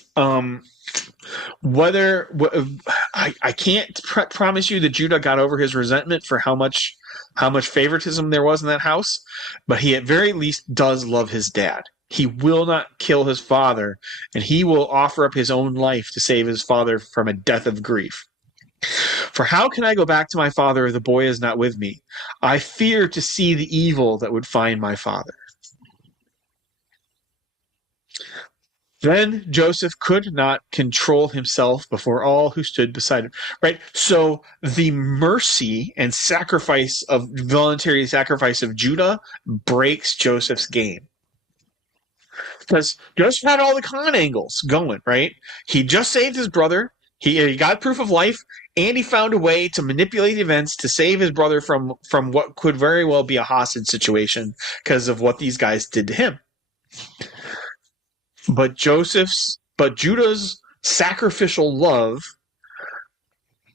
I can't promise you that Judah got over his resentment for how much favoritism there was in that house, but he at very least does love his dad. He will not kill his father, and he will offer up his own life to save his father from a death of grief. For how can I go back to my father if the boy is not with me? I fear to see the evil that would find my father. Then Joseph could not control himself before all who stood beside him. Right? So the mercy and voluntary sacrifice of Judah breaks Joseph's game. Because Joseph had all the con angles going, right? He just saved his brother. He got proof of life, and he found a way to manipulate events to save his brother from what could very well be a hostage situation because of what these guys did to him. But Judah's sacrificial love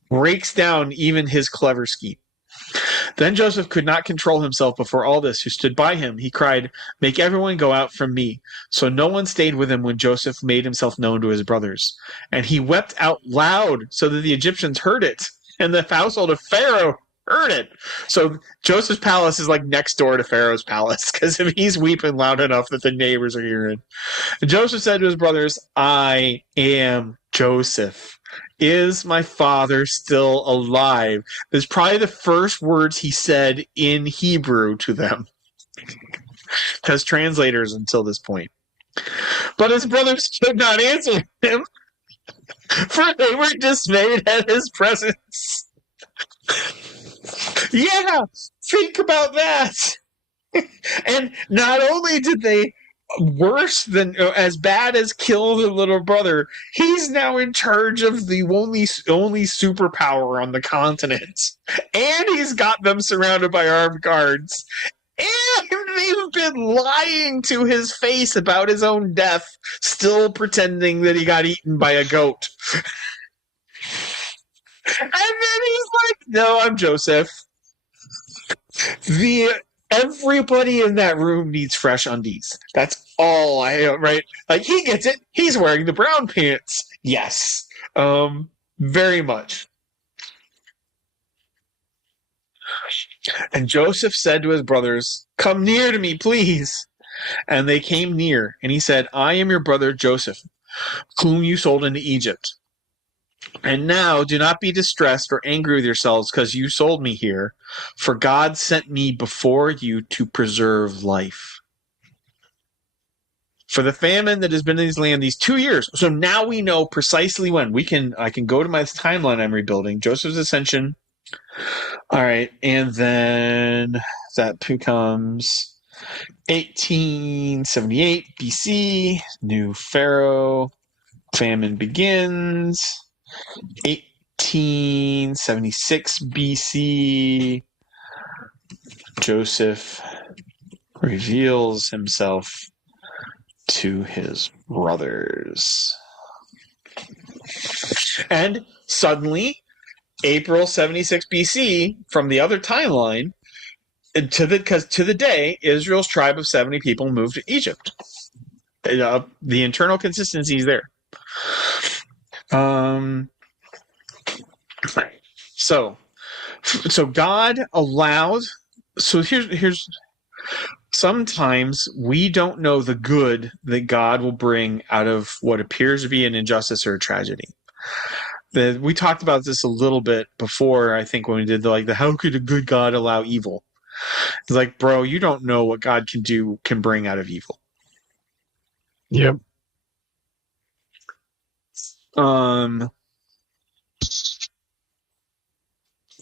breaks down even his clever scheme. Then Joseph could not control himself before all this who stood by him. He cried, "Make everyone go out from me." So no one stayed with him when Joseph made himself known to his brothers. And he wept out loud so that the Egyptians heard it, and the household of Pharaoh heard it. So Joseph's palace is like next door to Pharaoh's palace, because if he's weeping loud enough that the neighbors are hearing. And Joseph said to his brothers, "I am Joseph. Is my father still alive?" That's probably the first words he said in Hebrew to them, because translators until this point. But his brothers could not answer him, for they were dismayed at his presence. Yeah, think about that. And not only did they as bad as kill the little brother, he's now in charge of the only superpower on the continent, and he's got them surrounded by armed guards, and they've been lying to his face about his own death, still pretending that he got eaten by a goat. And then he's like, "No, I'm Joseph." Everybody in that room needs fresh undies. That's all right? Like, he gets it. He's wearing the brown pants. Yes. Very much. And Joseph said to his brothers, "Come near to me, please." And they came near, and he said, "I am your brother Joseph, whom you sold into Egypt. And now do not be distressed or angry with yourselves because you sold me here, for God sent me before you to preserve life. For the famine that has been in this land these 2 years." So now we know precisely when. I can go to my timeline I'm rebuilding. Joseph's ascension. All right, and then that becomes 1878 BC, new Pharaoh, famine begins. 1876 BC, Joseph reveals himself to his brothers. And suddenly, April 76 BC, from the other timeline, to the day, Israel's tribe of 70 people moved to Egypt. The internal consistency is there. So God allowed. So here's. Sometimes we don't know the good that God will bring out of what appears to be an injustice or a tragedy. We talked about this a little bit before, I think, when we did the how could a good God allow evil? It's like, bro, you don't know what God can bring out of evil. Yep.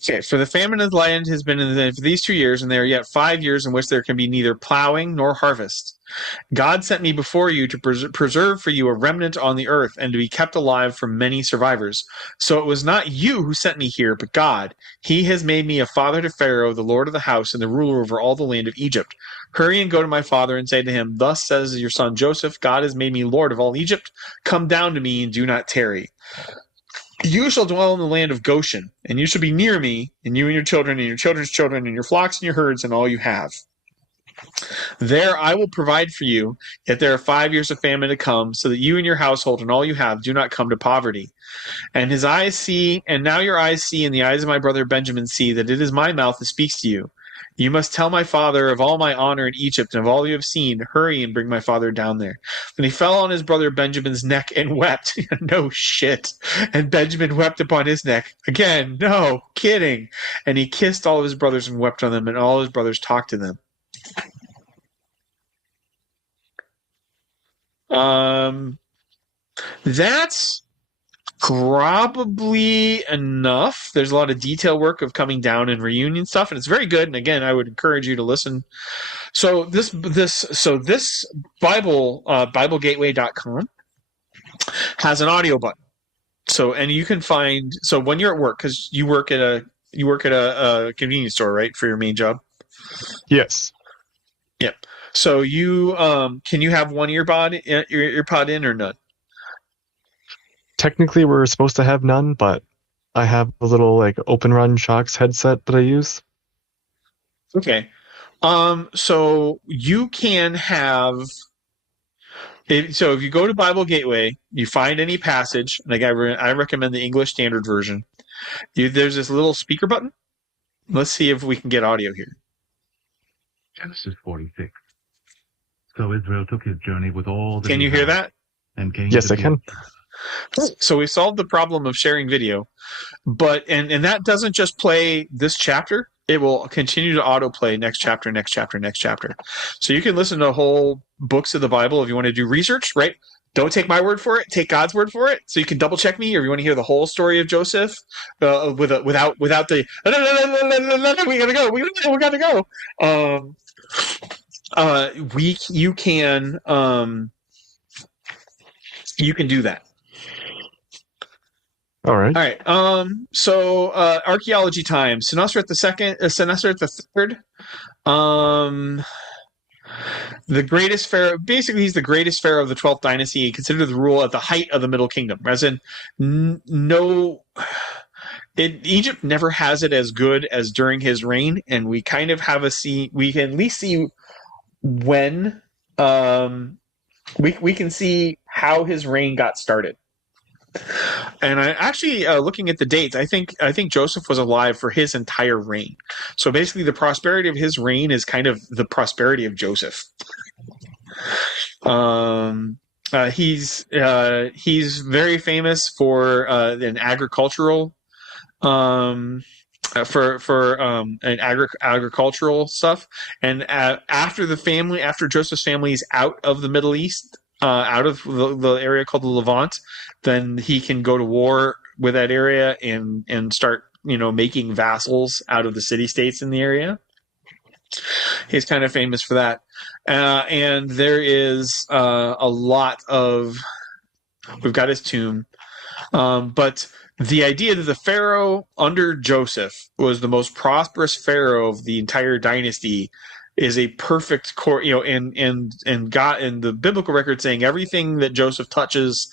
Okay, for the famine of the land has been for these 2 years, and there are yet 5 years in which there can be neither plowing nor harvest. God sent me before you to preserve for you a remnant on the earth, and to be kept alive from many survivors. So it was not you who sent me here, but God. He has made me a father to Pharaoh, the lord of the house, and the ruler over all the land of Egypt. Hurry and go to my father and say to him, "Thus says your son Joseph, God has made me lord of all Egypt. Come down to me and do not tarry. You shall dwell in the land of Goshen, and you shall be near me, and you and your children and your children's children, and your flocks and your herds, and all you have." There I will provide for you if there are 5 years of famine to come, so that you and your household and all you have do not come to poverty. And his eyes see, and now your eyes see, and the eyes of my brother Benjamin see, that it is my mouth that speaks to you. You must tell my father of all my honor in Egypt and of all you have seen. Hurry and bring my father down there. Then he fell on his brother Benjamin's neck and wept. No shit. And Benjamin wept upon his neck. Again, no kidding. And he kissed all of his brothers and wept on them, and all his brothers talked to them. That's probably enough. There's a lot of detail work of coming down and reunion stuff, and it's very good. And again, I would encourage you to listen. So this Bible, BibleGateway.com has an audio button. So, and you can find, so when you're at work, because you work at a convenience store, right, for your main job? Yes. Yep. So you can you have one earpod in or none? Technically, we're supposed to have none, but I have a little like Open Run Shocks headset that I use. Okay. So you can have. So if you go to Bible Gateway, you find any passage. Like I recommend the English Standard Version. There's this little speaker button. Let's see if we can get audio here. Genesis 46. So Israel took his journey with all that Can you hear that? And came Yes, to I can. So we solved the problem of sharing video, but and that doesn't just play this chapter. It will continue to autoplay next chapter, next chapter, next chapter. So you can listen to whole books of the Bible if you want to do research, right? Don't take my word for it. Take God's word for it. So you can double check me, or if you want to hear the whole story of Joseph without the we gotta go, we gotta go. You can do that. All right. All right. So archaeology time. Senusret the second. Senusret the third. The greatest pharaoh. Basically, he's the greatest pharaoh of the 12th dynasty. Considered the rule at the height of the Middle Kingdom. As in, Egypt never has it as good as during his reign, and we kind of have we can at least see when. We can see how his reign got started. And I actually, looking at the dates, I think Joseph was alive for his entire reign. So basically, the prosperity of his reign is kind of the prosperity of Joseph. He's very famous for an agricultural agricultural stuff. And after Joseph's family is out of the Middle East, out of the area called the Levant, then he can go to war with that area and start, making vassals out of the city-states in the area. He's kind of famous for that. And there is a lot of... We've got his tomb. But the idea that the pharaoh under Joseph was the most prosperous pharaoh of the entire dynasty is a perfect core, and God and the biblical record saying everything that Joseph touches,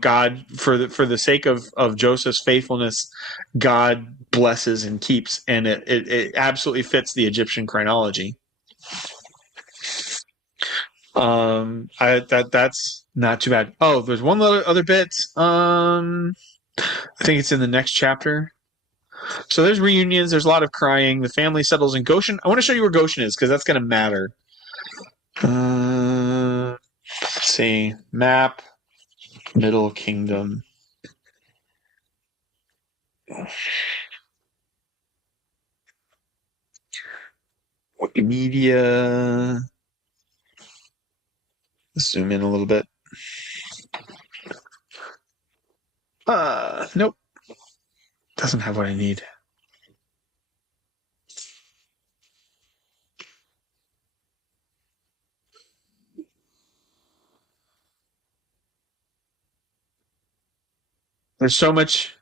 God for the sake of Joseph's faithfulness, God blesses and keeps, and it absolutely fits the Egyptian chronology. That's not too bad. Oh, there's one other bit. I think it's in the next chapter. So there's reunions. There's a lot of crying. The family settles in Goshen. I want to show you where Goshen is because that's going to matter. Let's see. Map. Middle Kingdom. Wikimedia. Zoom in a little bit. Nope. Doesn't have what I need. There's so much.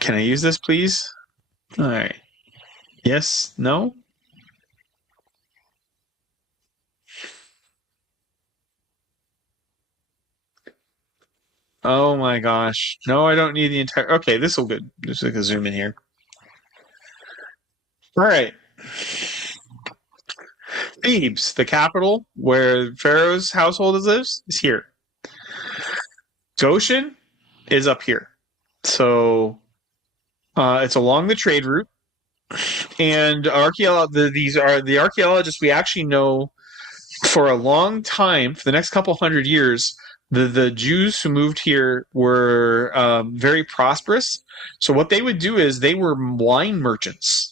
Can I use this, please? All right. Yes? No? Oh my gosh. No, I don't need the entire... Okay, this will good. Just like a zoom in here. All right. Thebes, the capital where Pharaoh's household lives, is here. Goshen is up here. So it's along the trade route. And these are the archaeologists we actually know for a long time, for the next couple hundred years, the Jews who moved here were very prosperous. So what they would do is they were wine merchants.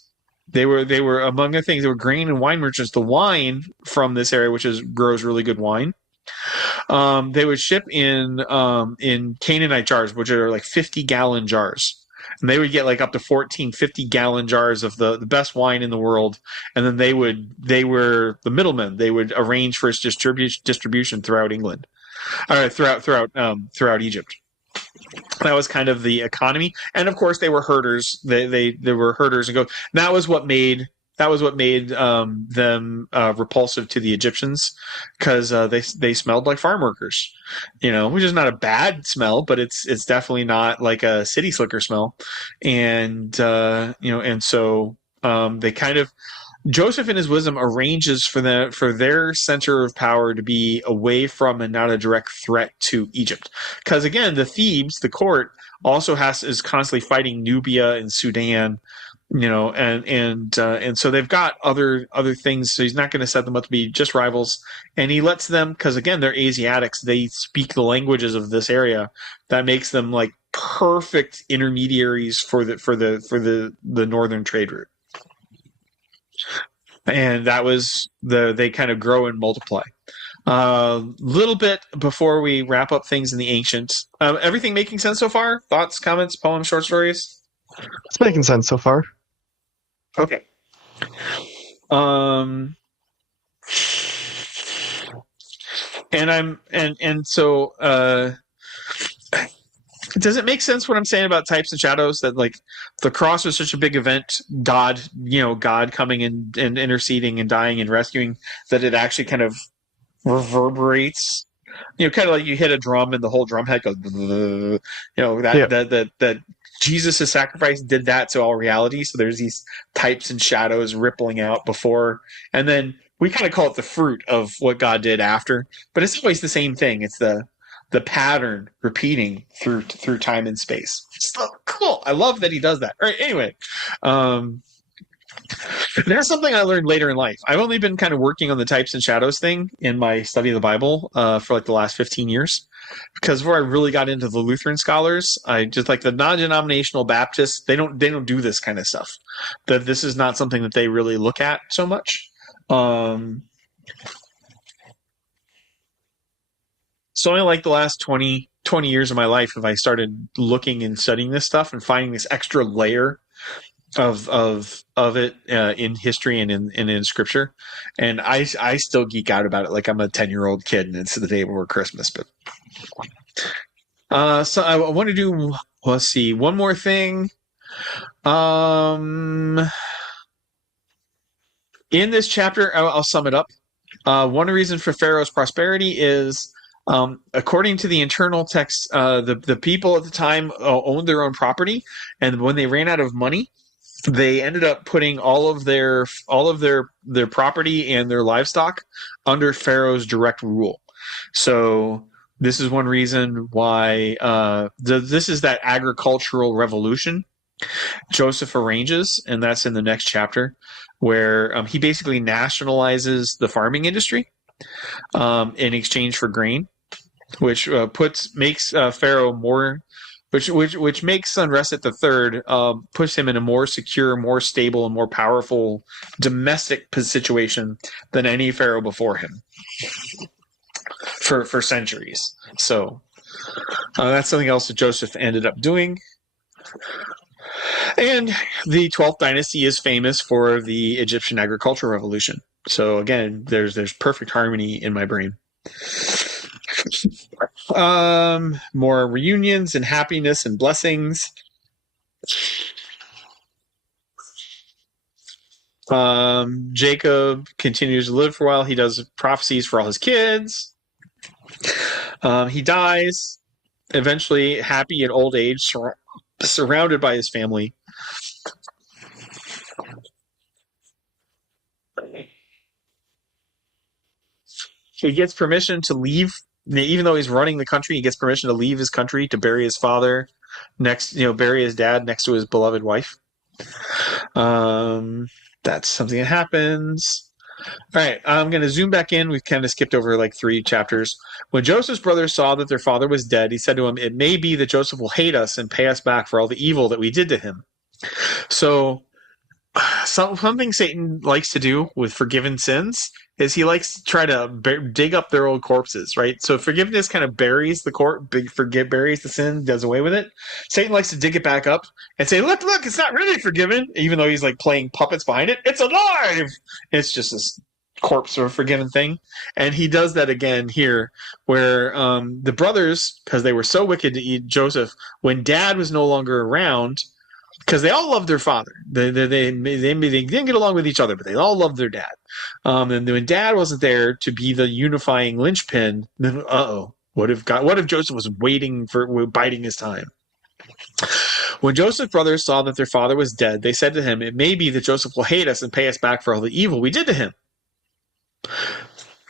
They were among the things, they were grain and wine merchants. The wine from this area, which grows really good wine, they would ship in Canaanite jars, which are like 50-gallon jars. And they would get like up to 14 50-gallon jars of the best wine in the world, and then they were the middlemen. They would arrange for its distribution throughout England, throughout Egypt. That was kind of the economy, and of course they were herders. They were herders and goats. That was what made them repulsive to the Egyptians, because they smelled like farm workers, which is not a bad smell, but it's definitely not like a city slicker smell, and so they kind of, Joseph in his wisdom arranges for their center of power to be away from and not a direct threat to Egypt, because again the Thebes, the court, also is constantly fighting Nubia and Sudan, and so they've got other things. So he's not going to set them up to be just rivals, and he lets them, because again they're Asiatics, they speak the languages of this area. That makes them like perfect intermediaries for the northern trade route. And that was they kind of grow and multiply. Little bit before we wrap up things in the ancient. Everything making sense so far? Thoughts, comments, poems, short stories? It's making sense so far. Okay. So does it make sense what I'm saying about types and shadows? That like the cross was such a big event, God coming and interceding and dying and rescuing, that it actually kind of reverberates. Kind of like you hit a drum and the whole drum head goes. That Jesus' sacrifice did that to all reality. So there's these types and shadows rippling out before, and then we kind of call it the fruit of what God did after. But it's always the same thing. It's the pattern repeating through time and space. So cool. I love that he does that. All right. Anyway, there's something I learned later in life. I've only been kind of working on the types and shadows thing in my study of the Bible for like the last 15 years. Because before I really got into the Lutheran scholars, I just like the non-denominational Baptists. They don't do this kind of stuff. That this is not something that they really look at so much. So only like the last 20 years of my life have I started looking and studying this stuff and finding this extra layer of it in history and in scripture. And I still geek out about it like I'm a 10-year-old kid and it's the day before Christmas. But so I want to do, let's see, one more thing. In this chapter, I'll sum it up. One reason for Pharaoh's prosperity is, according to the internal text, the people at the time owned their own property, and when they ran out of money, they ended up putting all of their property and their livestock under Pharaoh's direct rule. So this is one reason why this is that agricultural revolution Joseph arranges, and that's in the next chapter, where he basically nationalizes the farming industry in exchange for grain, which makes Pharaoh more, which makes Sunreset III puts him in a more secure, more stable, and more powerful domestic situation than any pharaoh before him for centuries. So that's something else that Joseph ended up doing. And the 12th dynasty is famous for the Egyptian agricultural revolution. So again, there's perfect harmony in my brain. More reunions and happiness and blessings. Jacob continues to live for a while. He does prophecies for all his kids. He dies, eventually happy in old age, surrounded by his family. he gets permission to leave, even though he's running the country. He gets permission to leave his country to bury his father bury his dad next to his beloved wife. That's something that happens. All right, I'm going to zoom back in. We've kind of skipped over like 3 chapters. When Joseph's brothers saw that their father was dead, he said to him, "It may be that Joseph will hate us and pay us back for all the evil that we did to him." So something Satan likes to do with forgiven sins is he likes to try to dig up their old corpses, right? So forgiveness kind of buries the buries the sin, does away with it. Satan likes to dig it back up and say, look, it's not really forgiven, even though he's like playing puppets behind it. It's alive! It's just this corpse or a forgiven thing. And he does that again here, where the brothers, because they were so wicked to eat Joseph, when dad was no longer around, because they all loved their father. They didn't get along with each other, but they all loved their dad. And when dad wasn't there to be the unifying linchpin, then what if Joseph was biding his time? When Joseph's brothers saw that their father was dead, they said to him, "It may be that Joseph will hate us and pay us back for all the evil we did to him."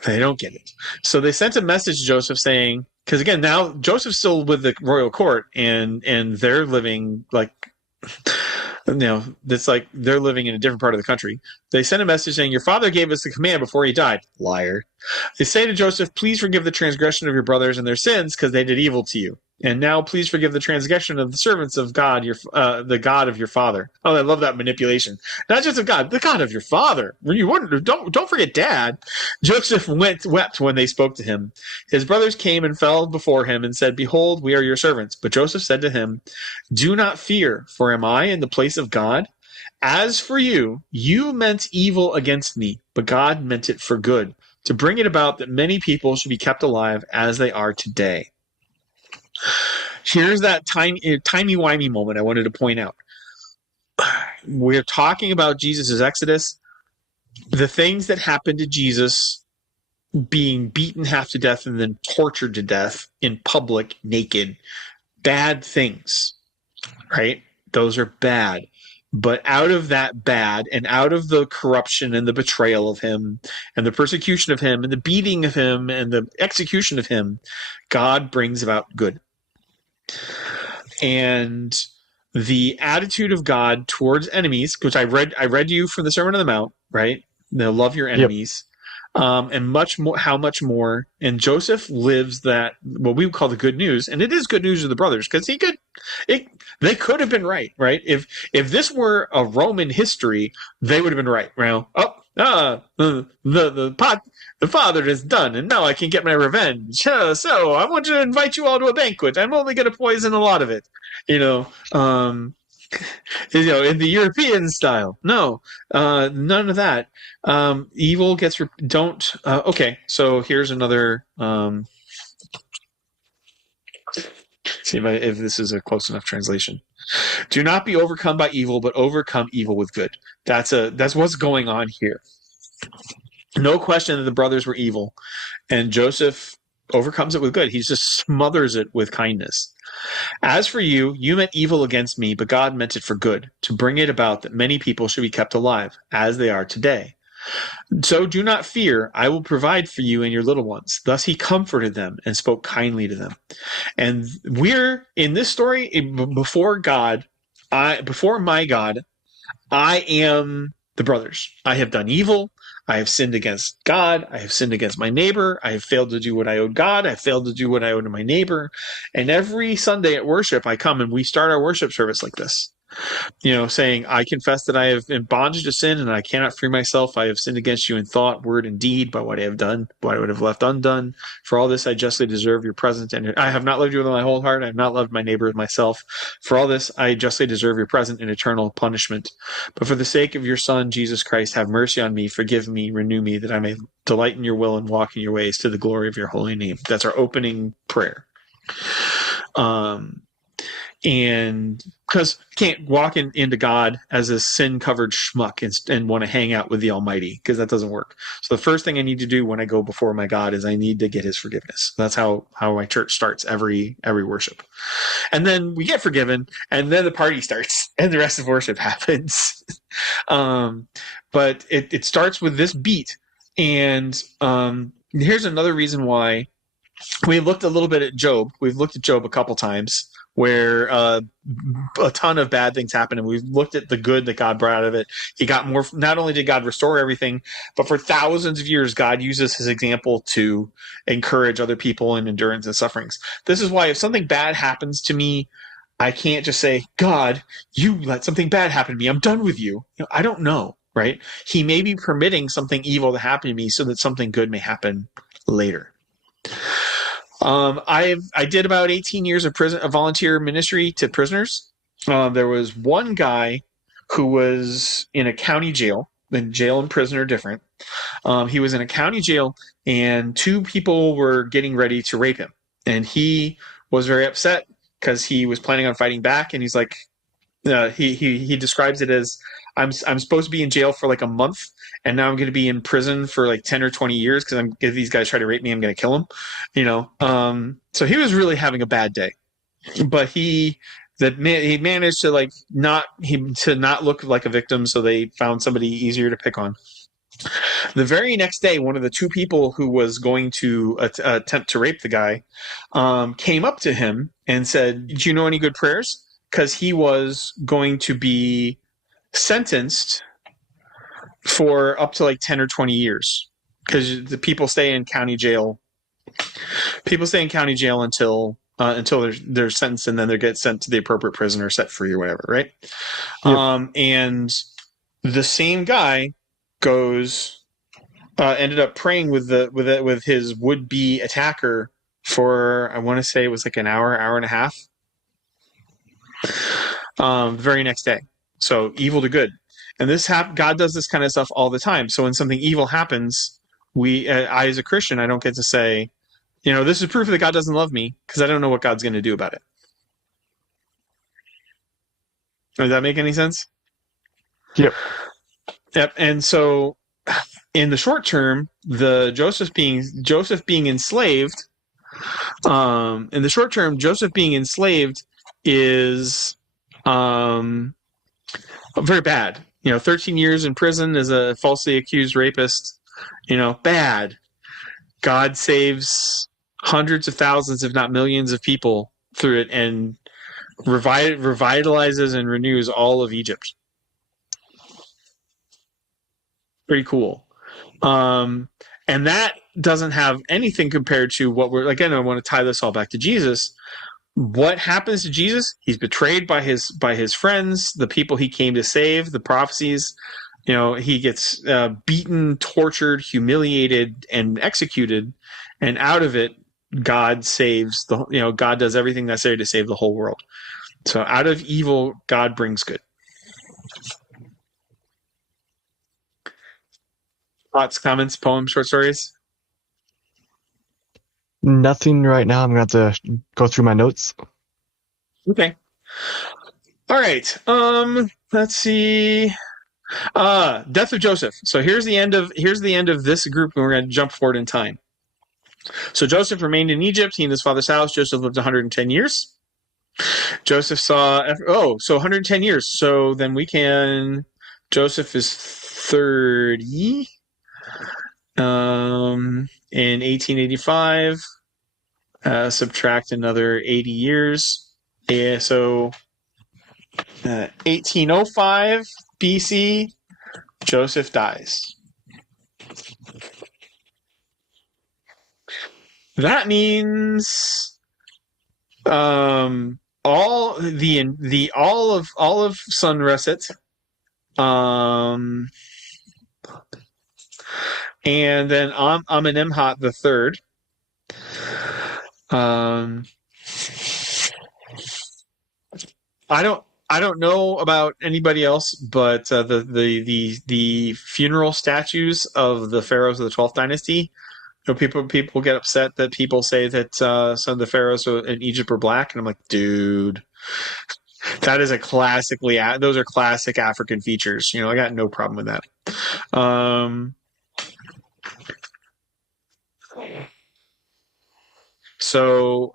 They don't get it. So they sent a message to Joseph saying, because again, now Joseph's still with the royal court and they're living like, it's like they're living in a different part of the country. They sent a message saying, "Your father gave us the command before he died." Liar. They say to Joseph, "Please forgive the transgression of your brothers and their sins, because they did evil to you. And now please forgive the transgression of the servants of God, the God of your father." Oh, I love that manipulation. Not just of God, the God of your father. Don't forget Dad. Joseph wept when they spoke to him. His brothers came and fell before him and said, "Behold, we are your servants." But Joseph said to him, "Do not fear, for am I in the place of God? As for you, you meant evil against me, but God meant it for good, to bring it about that many people should be kept alive as they are today." Here's that timey-wimey moment I wanted to point out. We're talking about Jesus' exodus. The things that happened to Jesus, being beaten half to death and then tortured to death in public, naked, bad things, right? Those are bad. But out of that bad and out of the corruption and the betrayal of him and the persecution of him and the beating of him and the execution of him, God brings about good. And the attitude of God towards enemies, which I read you from the Sermon on the Mount, right? They'll love your enemies. Yep. And much more, how much more. And Joseph lives that, what we would call the good news. And it is good news to the brothers, because they could have been right? If this were a Roman history, they would have been right. The father is done, and now I can get my revenge. So I want to invite you all to a banquet. I'm only going to poison a lot of it, in the European style. No, none of that. Evil gets don't. Okay, so here's another. See if this is a close enough translation. "Do not be overcome by evil, but overcome evil with good." That's what's going on here. No question that the brothers were evil, and Joseph overcomes it with good. He just smothers it with kindness. "As for you, you meant evil against me, but God meant it for good, to bring it about that many people should be kept alive, as they are today. So do not fear, I will provide for you and your little ones." Thus he comforted them and spoke kindly to them. And we're in this story before God. Before my God, I am the brothers. I have done evil. I have sinned against God. I have sinned against my neighbor. I have failed to do what I owed God. I have failed to do what I owed to my neighbor. And every Sunday at worship, I come and we start our worship service like this. Saying, "I confess that I have in bondage to sin and I cannot free myself. I have sinned against you in thought, word, and deed by what I have done, what I would have left undone. For all this, I justly deserve your presence. And I have not loved you with my whole heart. I have not loved my neighbor as myself. For all this, I justly deserve your present and eternal punishment. But for the sake of your Son, Jesus Christ, have mercy on me, forgive me, renew me, that I may delight in your will and walk in your ways to the glory of your holy name." That's our opening prayer. And because you can't walk into God as a sin-covered schmuck and want to hang out with the Almighty, because that doesn't work. So the first thing I need to do when I go before my God is I need to get his forgiveness. That's how my church starts every worship. And then we get forgiven, and then the party starts, and the rest of worship happens. But it starts with this beat. And here's another reason why we looked a little bit at Job. We've looked at Job a couple times where a ton of bad things happened, and we've looked at the good that God brought out of it. He got more. Not only did God restore everything, but for thousands of years, God uses his example to encourage other people in endurance and sufferings. This is why if something bad happens to me, I can't just say, God, you let something bad happen to me. I'm done with you. I don't know, right? He may be permitting something evil to happen to me so that something good may happen later. I did about 18 years of volunteer ministry to prisoners. There was one guy who was in a county jail. The jail and prison are different. He was in a county jail, and two people were getting ready to rape him. And he was very upset because he was planning on fighting back. And he's like, he describes it as, I'm supposed to be in jail for like a month, and now I'm going to be in prison for like 10 or 20 years because if these guys try to rape me, I'm going to kill them. So he was really having a bad day, but he managed to not look like a victim. So they found somebody easier to pick on. The very next day, one of the two people who was going to attempt to rape the guy came up to him and said, "Do you know any good prayers?" Because he was going to be sentenced for up to like 10 or 20 years. Because the people stay in county jail. People stay in county jail until they're sentenced, and then they get sent to the appropriate prison or set free or whatever, right? Yep. And the same guy ended up praying with his would-be attacker for, I want to say it was like an hour and a half. The very next day. So evil to good. And God does this kind of stuff all the time. So when something evil happens, I as a Christian, I don't get to say, this is proof that God doesn't love me, because I don't know what God's going to do about it. Does that make any sense? Yep. And so in the short term, Joseph being enslaved, in the short term, Joseph being enslaved is very bad. 13 years in prison as a falsely accused rapist, bad. God saves hundreds of thousands, if not millions of people through it, and revitalizes and renews all of Egypt. Pretty cool. And that doesn't have anything compared to what I want to tie this all back to Jesus. What happens to Jesus? He's betrayed by his friends, the people he came to save, the prophecies. He gets beaten, tortured, humiliated, and executed. And out of it, God saves God does everything necessary to save the whole world. So out of evil, God brings good. Thoughts, comments, poems, short stories? Nothing right now. I'm going to have to go through my notes. Okay. All right. Let's see. Death of Joseph. So here's the end of this group, and we're going to jump forward in time. So Joseph remained in Egypt, he and his father's house. Joseph lived 110 years. Joseph saw 110 years. So then Joseph is 30. In 1885, subtract another 80 years. Yeah, so 1805 BC, Joseph dies. That means all of Sunreset, and then Amenemhat the third. I don't know about anybody else, but the funeral statues of the pharaohs of the 12th dynasty. People get upset that people say that some of the pharaohs in Egypt were black, and I'm like, dude, that is those are classic African features. I got no problem with that. So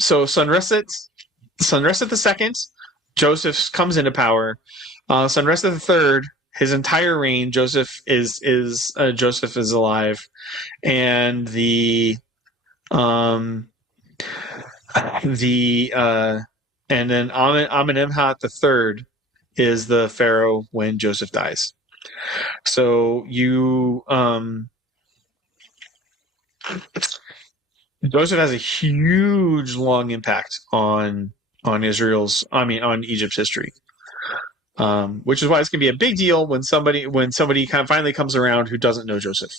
Sunreset the second, Joseph comes into power. Sunreset the third his entire reign, Joseph is alive, and and then Amenemhat III is the pharaoh when Joseph dies. So Joseph has a huge, long impact on Egypt's history, which is why it's going to be a big deal when somebody kind of finally comes around who doesn't know Joseph.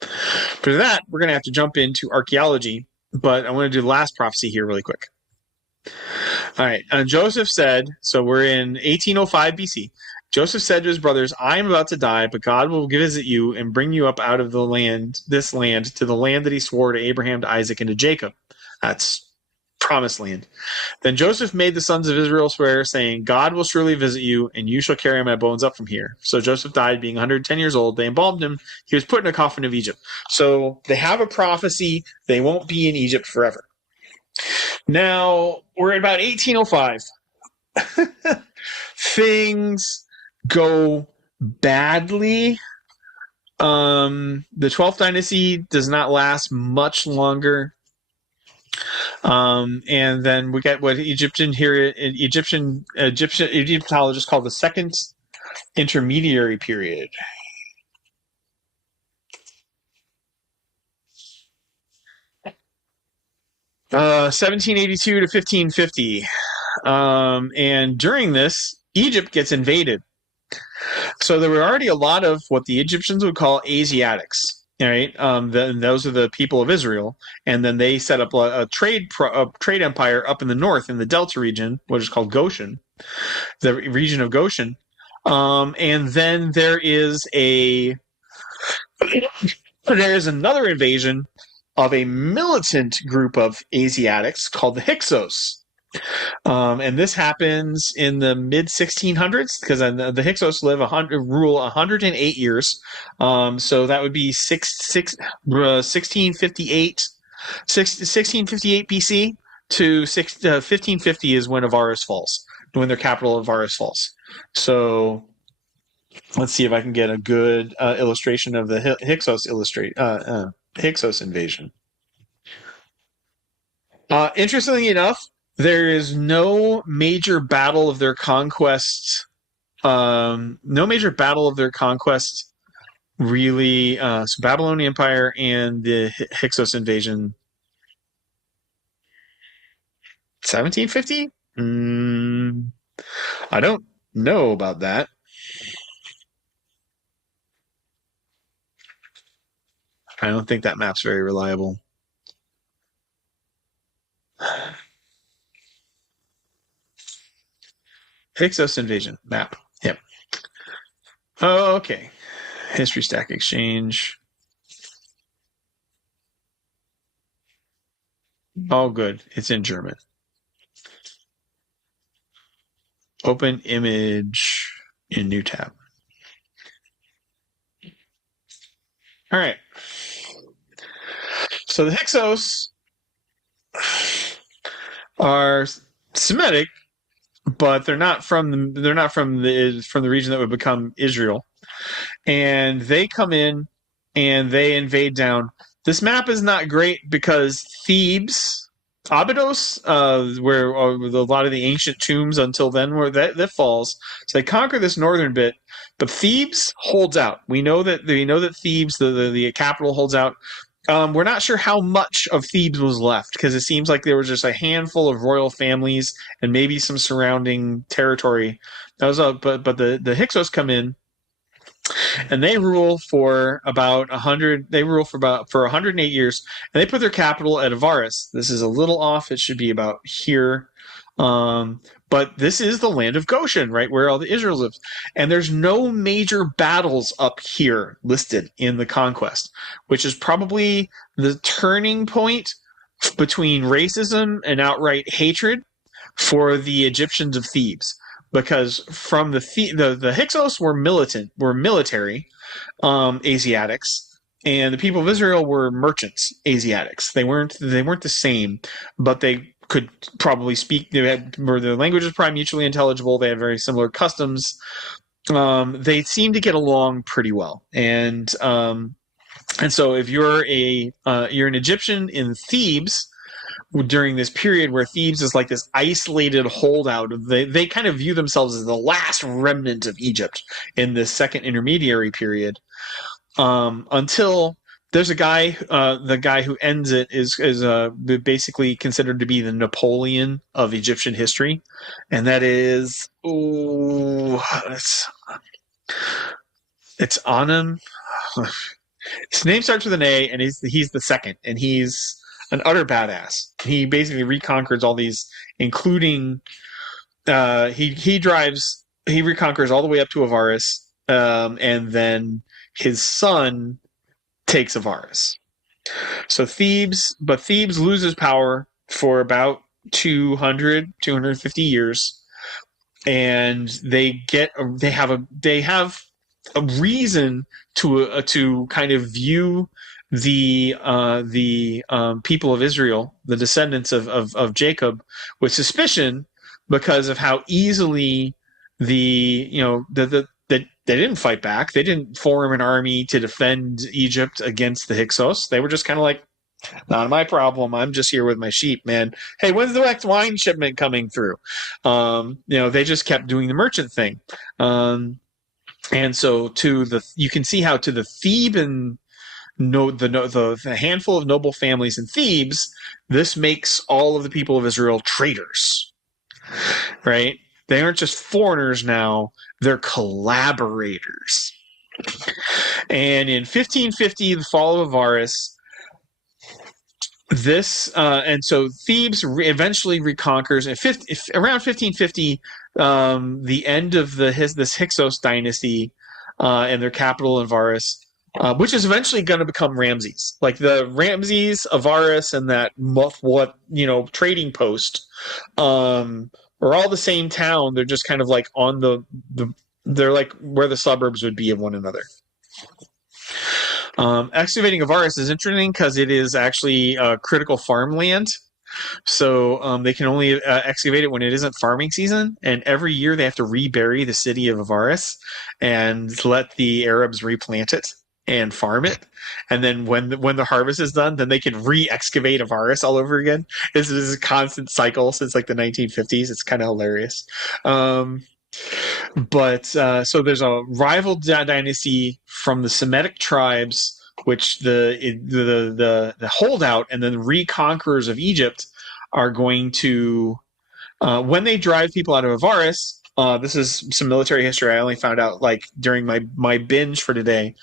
For that, we're going to have to jump into archaeology, but I want to do the last prophecy here really quick. All right. Joseph said, so we're in 1805 BC. Joseph said to his brothers, I am about to die, but God will visit you and bring you up out of this land, to the land that he swore to Abraham, to Isaac, and to Jacob. That's promised land. Then Joseph made the sons of Israel swear, saying, God will surely visit you, and you shall carry my bones up from here. So Joseph died, being 110 years old. They embalmed him. He was put in a coffin of Egypt. So they have a prophecy. They won't be in Egypt forever. Now, we're at about 1805. Things go badly. The 12th dynasty does not last much longer. And then we get what Egyptologists call the second intermediary period. Uh, 1782 to 1550. And during this, Egypt gets invaded. So there were already a lot of what the Egyptians would call Asiatics, right? Those are the people of Israel, and then they set up a trade empire up in the north, in the Delta region, which is called Goshen, the region of Goshen. And then there is another invasion of a militant group of Asiatics called the Hyksos. And this happens in the mid 1600s, because the Hyksos rule 108 years. So that would be 1658 BC to 1550 is when Avaris falls, when their capital Avaris falls. So let's see if I can get a good illustration of the Hyksos invasion. Interestingly enough, there is no major battle of their conquest. Really. So Babylonian Empire and the Hyksos invasion. 1750? I don't know about that. I don't think that map's very reliable. Hyksos invasion map. Yep. Oh, okay. History Stack Exchange. Oh, good. It's in German. Open image in new tab. All right. So the Hyksos are Semitic, but they're not from the region that would become Israel, and they come in and they invade down. This map is not great because Thebes, Abydos, where a lot of the ancient tombs until then were, that falls. So they conquer this northern bit, but Thebes holds out. We know that Thebes, the capital, holds out. We're not sure how much of Thebes was left, because it seems like there was just a handful of royal families and maybe some surrounding territory. But the Hyksos come in, and they rule for about 100. They rule for 108 years, and they put their capital at Avaris. This is a little off. It should be about here. But this is the land of Goshen, right, where all the Israel lives. And there's no major battles up here listed in the conquest, which is probably the turning point between racism and outright hatred for the Egyptians of Thebes. Because from the Hyksos were military Asiatics, and the people of Israel were merchants Asiatics. They weren't the same, but they could probably speak. Their language was probably mutually intelligible. They had very similar customs. they seem to get along pretty well, and so if you're an Egyptian in Thebes during this period where Thebes is like this isolated holdout, they kind of view themselves as the last remnant of Egypt in this second intermediary period, until there's a guy, the guy who ends it is basically considered to be the Napoleon of Egyptian history, and that is it's Anem. His name starts with an A, and he's the second, and he's an utter badass. He basically reconquers all these, including he reconquers all the way up to Avaris, and then his son takes Avaris. So Thebes loses power for about 250 years, and they have a reason to kind of view the people of Israel, the descendants of Jacob, with suspicion, because of how easily they didn't fight back. They didn't form an army to defend Egypt against the Hyksos. They were just kind of like, not my problem. I'm just here with my sheep, man. Hey, when's the next wine shipment coming through? They just kept doing the merchant thing. And so you can see how to the Theban, the handful of noble families in Thebes, this makes all of the people of Israel traitors, right? They aren't just foreigners now, they're collaborators. And in 1550, the fall of Avaris, and so Thebes eventually reconquers around 1550, the end of this Hyksos dynasty, and their capital in Avaris, which is eventually going to become Ramses. Like the Ramses, Avaris, and that trading post, are all the same town. They're just kind of like on they're like where the suburbs would be of one another. Excavating Avaris is interesting because it is actually critical farmland. So they can only excavate it when it isn't farming season, and every year they have to rebury the city of Avaris and let the Arabs replant it and farm it. And then when the harvest is done, then they can re-excavate Avaris all over again. This is a constant cycle since like the 1950s. It's kind of hilarious. But so there's a rival dynasty from the Semitic tribes, which the holdout and then reconquerors of Egypt are going to, when they drive people out of Avaris. This is some military history I only found out like during my binge for today.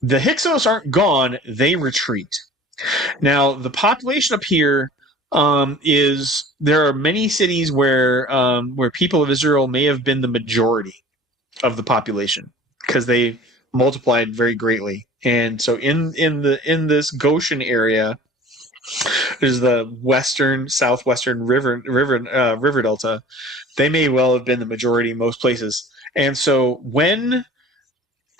The Hyksos aren't gone; they retreat. Now the population up here is there are many cities where people of Israel may have been the majority of the population because they multiplied very greatly. And so in this Goshen area, there's the southwestern river delta. They may well have been the majority in most places. And so when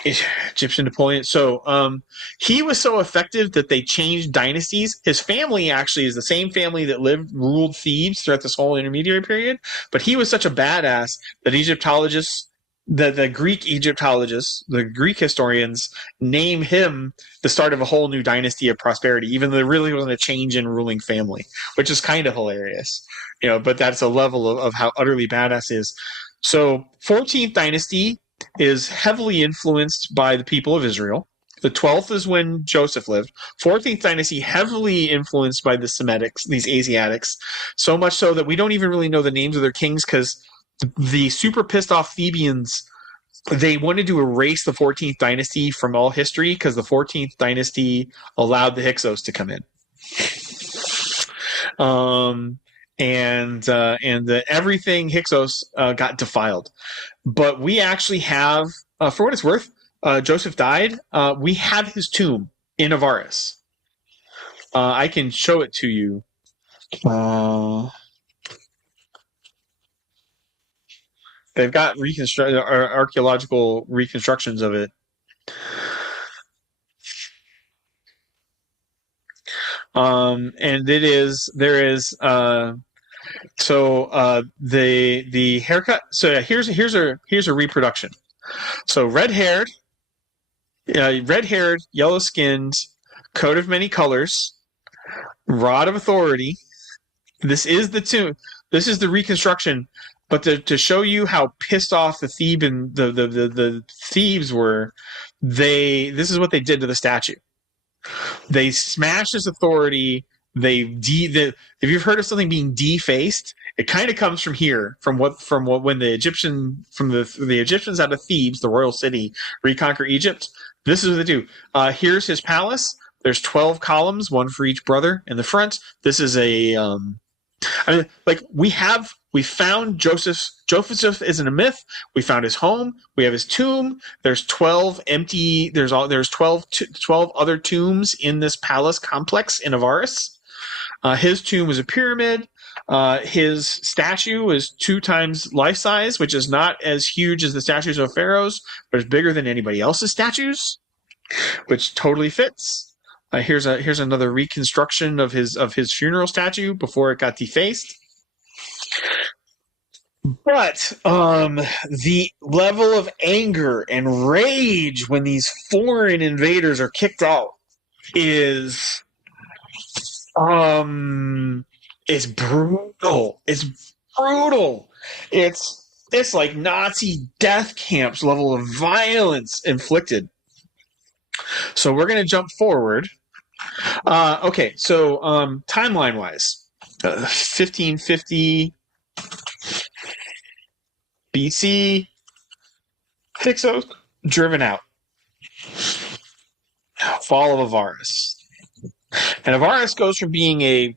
Egyptian Napoleon. So he was so effective that they changed dynasties. His family actually is the same family that ruled Thebes throughout this whole intermediary period. But he was such a badass that Egyptologists, the Greek Egyptologists, the Greek historians, name him the start of a whole new dynasty of prosperity, even though there really wasn't a change in ruling family, which is kind of hilarious. But that's a level of how utterly badass is. So 14th dynasty is heavily influenced by the people of Israel. The 12th is when Joseph lived. 14th dynasty heavily influenced by the Semitics, these Asiatics, so much so that we don't even really know the names of their kings because the super pissed off Thebans, they wanted to erase the 14th dynasty from all history because the 14th dynasty allowed the Hyksos to come in. And everything Hyksos got defiled. But we actually have, for what it's worth, Joseph died. We have his tomb in Avaris. I can show it to you. They've got archaeological reconstructions of it. And the haircut. So yeah, here's a reproduction. So red-haired, yellow-skinned, coat of many colors, rod of authority. This is the tomb. This is the reconstruction. But to show you how pissed off the thieves were, this is what they did to the statue. They smashed his authority. If you've heard of something being defaced, it kind of comes from here, from when the Egyptians out of Thebes, the royal city, reconquer Egypt. This is what they do. Here's his palace. There's 12 columns, one for each brother in the front. This is we found Joseph. Joseph isn't a myth. We found his home. We have his tomb. There's 12 empty. There's 12 other tombs in this palace complex in Avaris. His tomb was a pyramid. His statue is 2 times life size, which is not as huge as the statues of pharaohs, but it's bigger than anybody else's statues, which totally fits. Here's another reconstruction of his funeral statue before it got defaced. But the level of anger and rage when these foreign invaders are kicked out is brutal. It's brutal. It's like Nazi death camps level of violence inflicted. So we're going to jump forward. Okay, so timeline-wise, 1550 BC, Hyksos driven out. Fall of Avaris. And Avaris goes from being a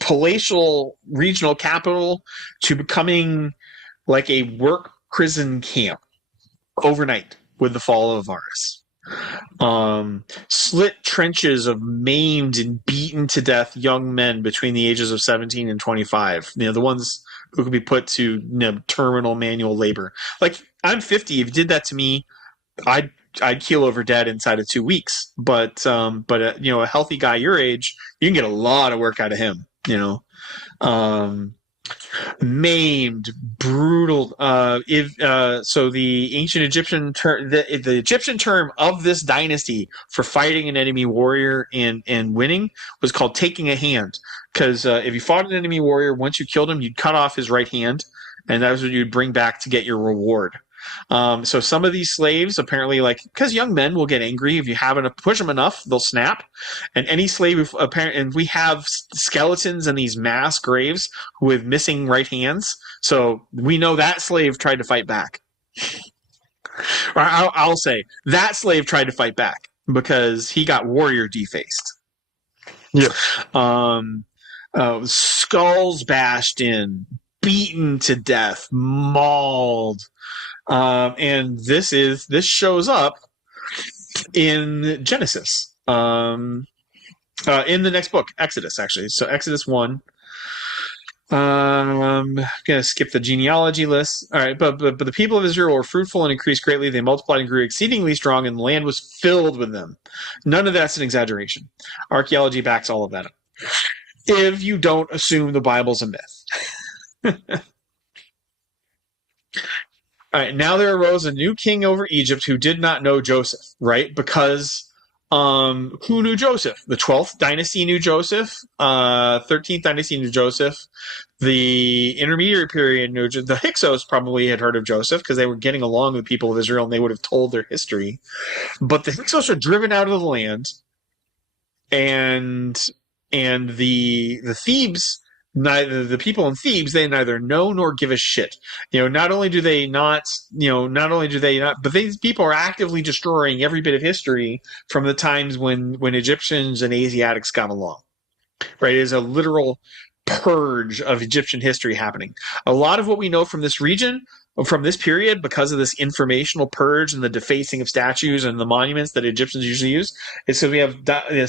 palatial regional capital to becoming like a work prison camp overnight with the fall of Avaris. Slit trenches of maimed and beaten to death young men between the ages of 17 and 25. The ones who could be put to terminal manual labor. Like, I'm 50. If you did that to me, I'd keel over dead inside of 2 weeks. But a healthy guy your age, you can get a lot of work out of him. Maimed, brutal. So the ancient Egyptian term, the Egyptian term of this dynasty for fighting an enemy warrior and winning was called taking a hand. Because if you fought an enemy warrior, once you killed him, you'd cut off his right hand, and that was what you'd bring back to get your reward. So some of these slaves apparently, because young men will get angry if you haven't push them enough, they'll snap. And any slave, and we have skeletons in these mass graves with missing right hands. So we know that slave tried to fight back. Or I'll say that slave tried to fight back because he got warrior defaced. Yeah. Skulls bashed in, beaten to death, mauled. And this shows up in Genesis, in the next book, Exodus, actually. So Exodus 1. I'm gonna skip the genealogy list. All right, but the people of Israel were fruitful and increased greatly. They multiplied and grew exceedingly strong, and the land was filled with them. None of that's an exaggeration. Archaeology backs all of that up. If you don't assume the Bible's a myth. All right, now there arose a new king over Egypt who did not know Joseph, right? Because who knew Joseph? The 12th dynasty knew Joseph. 13th dynasty knew Joseph. The intermediary period knew Joseph. The Hyksos probably had heard of Joseph because they were getting along with the people of Israel and they would have told their history. But the Hyksos are driven out of the land, and the Thebes. Neither the people in Thebes, they neither know nor give a shit. Not only do they not, but these people are actively destroying every bit of history from the times when Egyptians and Asiatics got along. Right? It is a literal purge of Egyptian history happening. A lot of what we know from this region, from this period, because of this informational purge and the defacing of statues and the monuments that Egyptians usually use, is so we have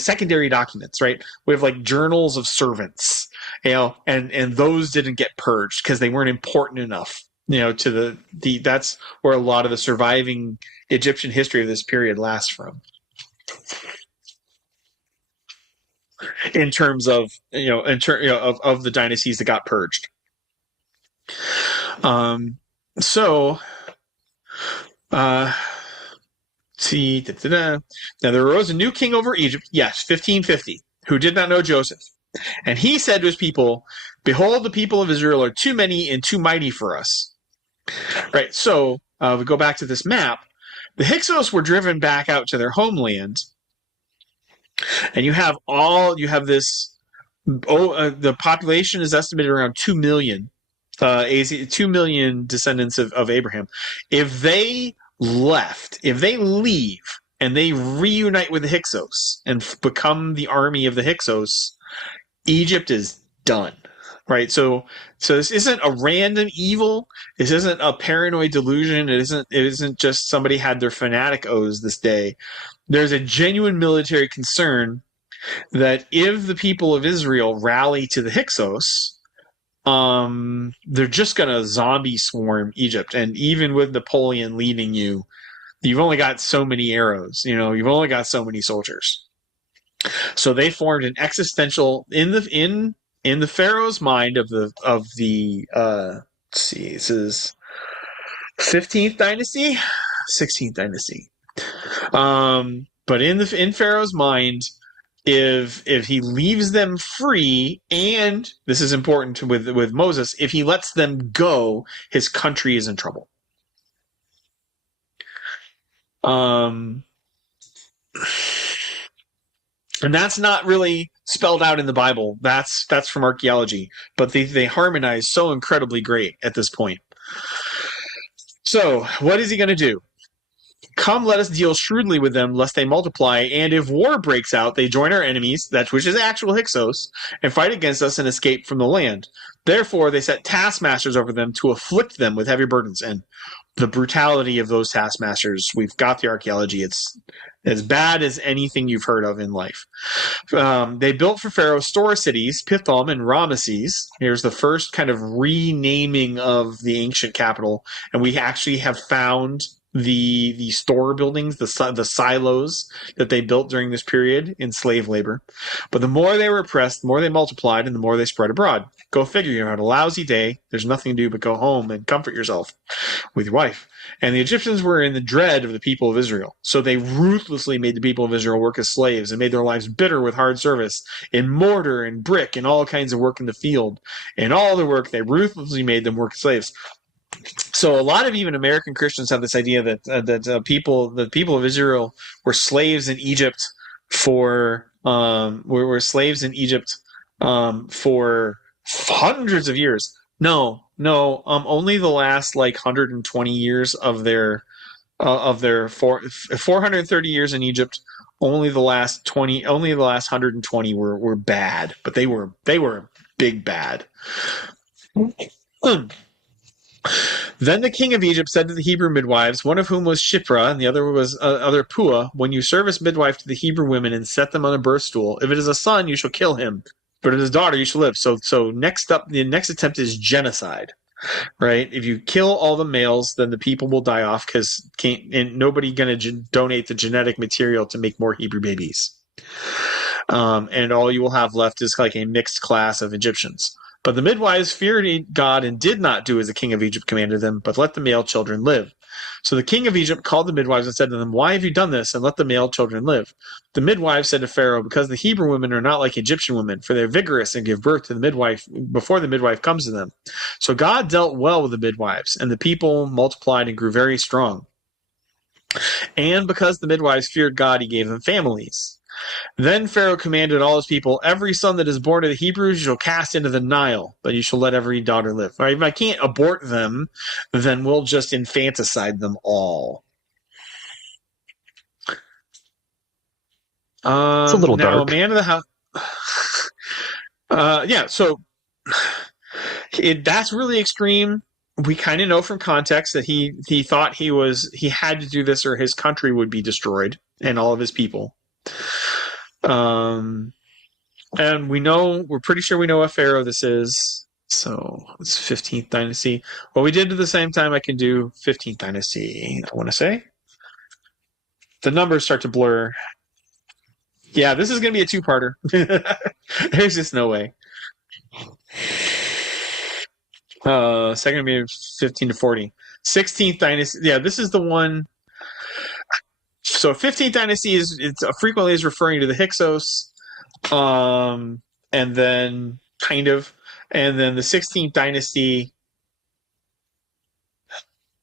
secondary documents, right? We have journals of servants. And those didn't get purged because they weren't important enough, to the that's where a lot of the surviving Egyptian history of this period lasts from. In terms of, of the dynasties that got purged. So See, Now there arose a new king over Egypt, yes, 1550, who did not know Joseph. And he said to his people, behold, the people of Israel are too many and too mighty for us. Right, so we go back to this map. The Hyksos were driven back out to their homeland. And you have this, the population is estimated around 2 million, 2 million descendants of Abraham. If they leave and they reunite with the Hyksos and become the army of the Hyksos, Egypt is done, right? So this isn't a random evil. This isn't a paranoid delusion. It isn't just somebody had their fanatic oaths this day. There's a genuine military concern that if the people of Israel rally to the Hyksos, they're just going to zombie swarm Egypt. And even with Napoleon leading you, you've only got so many arrows. You've only got so many soldiers. So they formed an existential in the Pharaoh's mind of the let's see, this is 15th dynasty, 16th dynasty. But in Pharaoh's mind, if he leaves them free, and this is important with Moses, if he lets them go, his country is in trouble. And that's not really spelled out in the Bible. That's from archaeology, but they harmonize so incredibly great at this point. So what is he going to do? Come, let us deal shrewdly with them, lest they multiply. And if war breaks out, they join our enemies, which is actual Hyksos, and fight against us and escape from the land. Therefore, they set taskmasters over them to afflict them with heavy burdens. And the brutality of those taskmasters, we've got the archaeology. It's as bad as anything you've heard of in life. They built for Pharaoh store cities, Pithom and Ramesses. Here's the first kind of renaming of the ancient capital. And we actually have found the store buildings, the silos that they built during this period in slave labor. But the more they were oppressed, the more they multiplied, and the more they spread abroad. Go figure, you had a lousy day. There's nothing to do but go home and comfort yourself with your wife. And the Egyptians were in the dread of the people of Israel. So they ruthlessly made the people of Israel work as slaves and made their lives bitter with hard service in mortar and brick and all kinds of work in the field. And all the work, they ruthlessly made them work as slaves. So a lot of even American Christians have this idea that the people of Israel were slaves in Egypt for for hundreds of years. No, only the last 120 years of their 430 years in Egypt. Only the last 120 were bad, but they were big bad. Then the king of Egypt said to the Hebrew midwives, one of whom was Shiphrah and the other was Puah, when you serve as midwife to the Hebrew women and set them on a birth stool, if it is a son, you shall kill him, but if it is a daughter, you shall live. So next up, the next attempt is genocide, right? If you kill all the males, then the people will die off because nobody going to donate the genetic material to make more Hebrew babies. And all you will have left is a mixed class of Egyptians. But the midwives feared God and did not do as the king of Egypt commanded them, but let the male children live. So the king of Egypt called the midwives and said to them, why have you done this, and let the male children live? The midwives said to Pharaoh, because the Hebrew women are not like Egyptian women, for they are vigorous and give birth to the midwife before the midwife comes to them. So God dealt well with the midwives, and the people multiplied and grew very strong. And because the midwives feared God, he gave them families. Then Pharaoh commanded all his people, every son that is born to the Hebrews you shall cast into the Nile, but you shall let every daughter live. All right, if I can't abort them, then we'll just infanticide them all. It's a little dark. Man of the house. So that's really extreme. We kind of know from context that he thought he had to do this or his country would be destroyed and all of his people. And we're pretty sure we know what pharaoh this is. So it's 15th dynasty. Well, we did at the same time I can do 15th dynasty, I want to say. The numbers start to blur. Yeah, this is going to be a two-parter. There's just no way. Second would be 15 to 40. 16th dynasty. Yeah, this is the one. So 15th dynasty is frequently is referring to the Hyksos, and then kind of, and then the 16th dynasty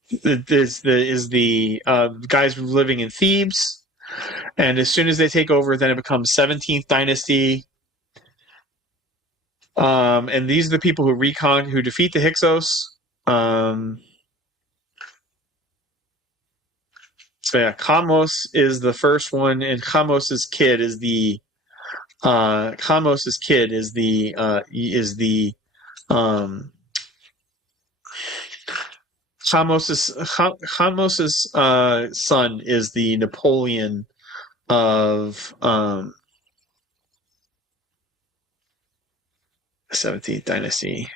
is the guys living in Thebes, and as soon as they take over, then it becomes 17th dynasty. And these are the people who defeat the Hyksos. So yeah, Chamos is the first one, and Chamos's kid is the Chamos's son is the Napoleon of 17th dynasty.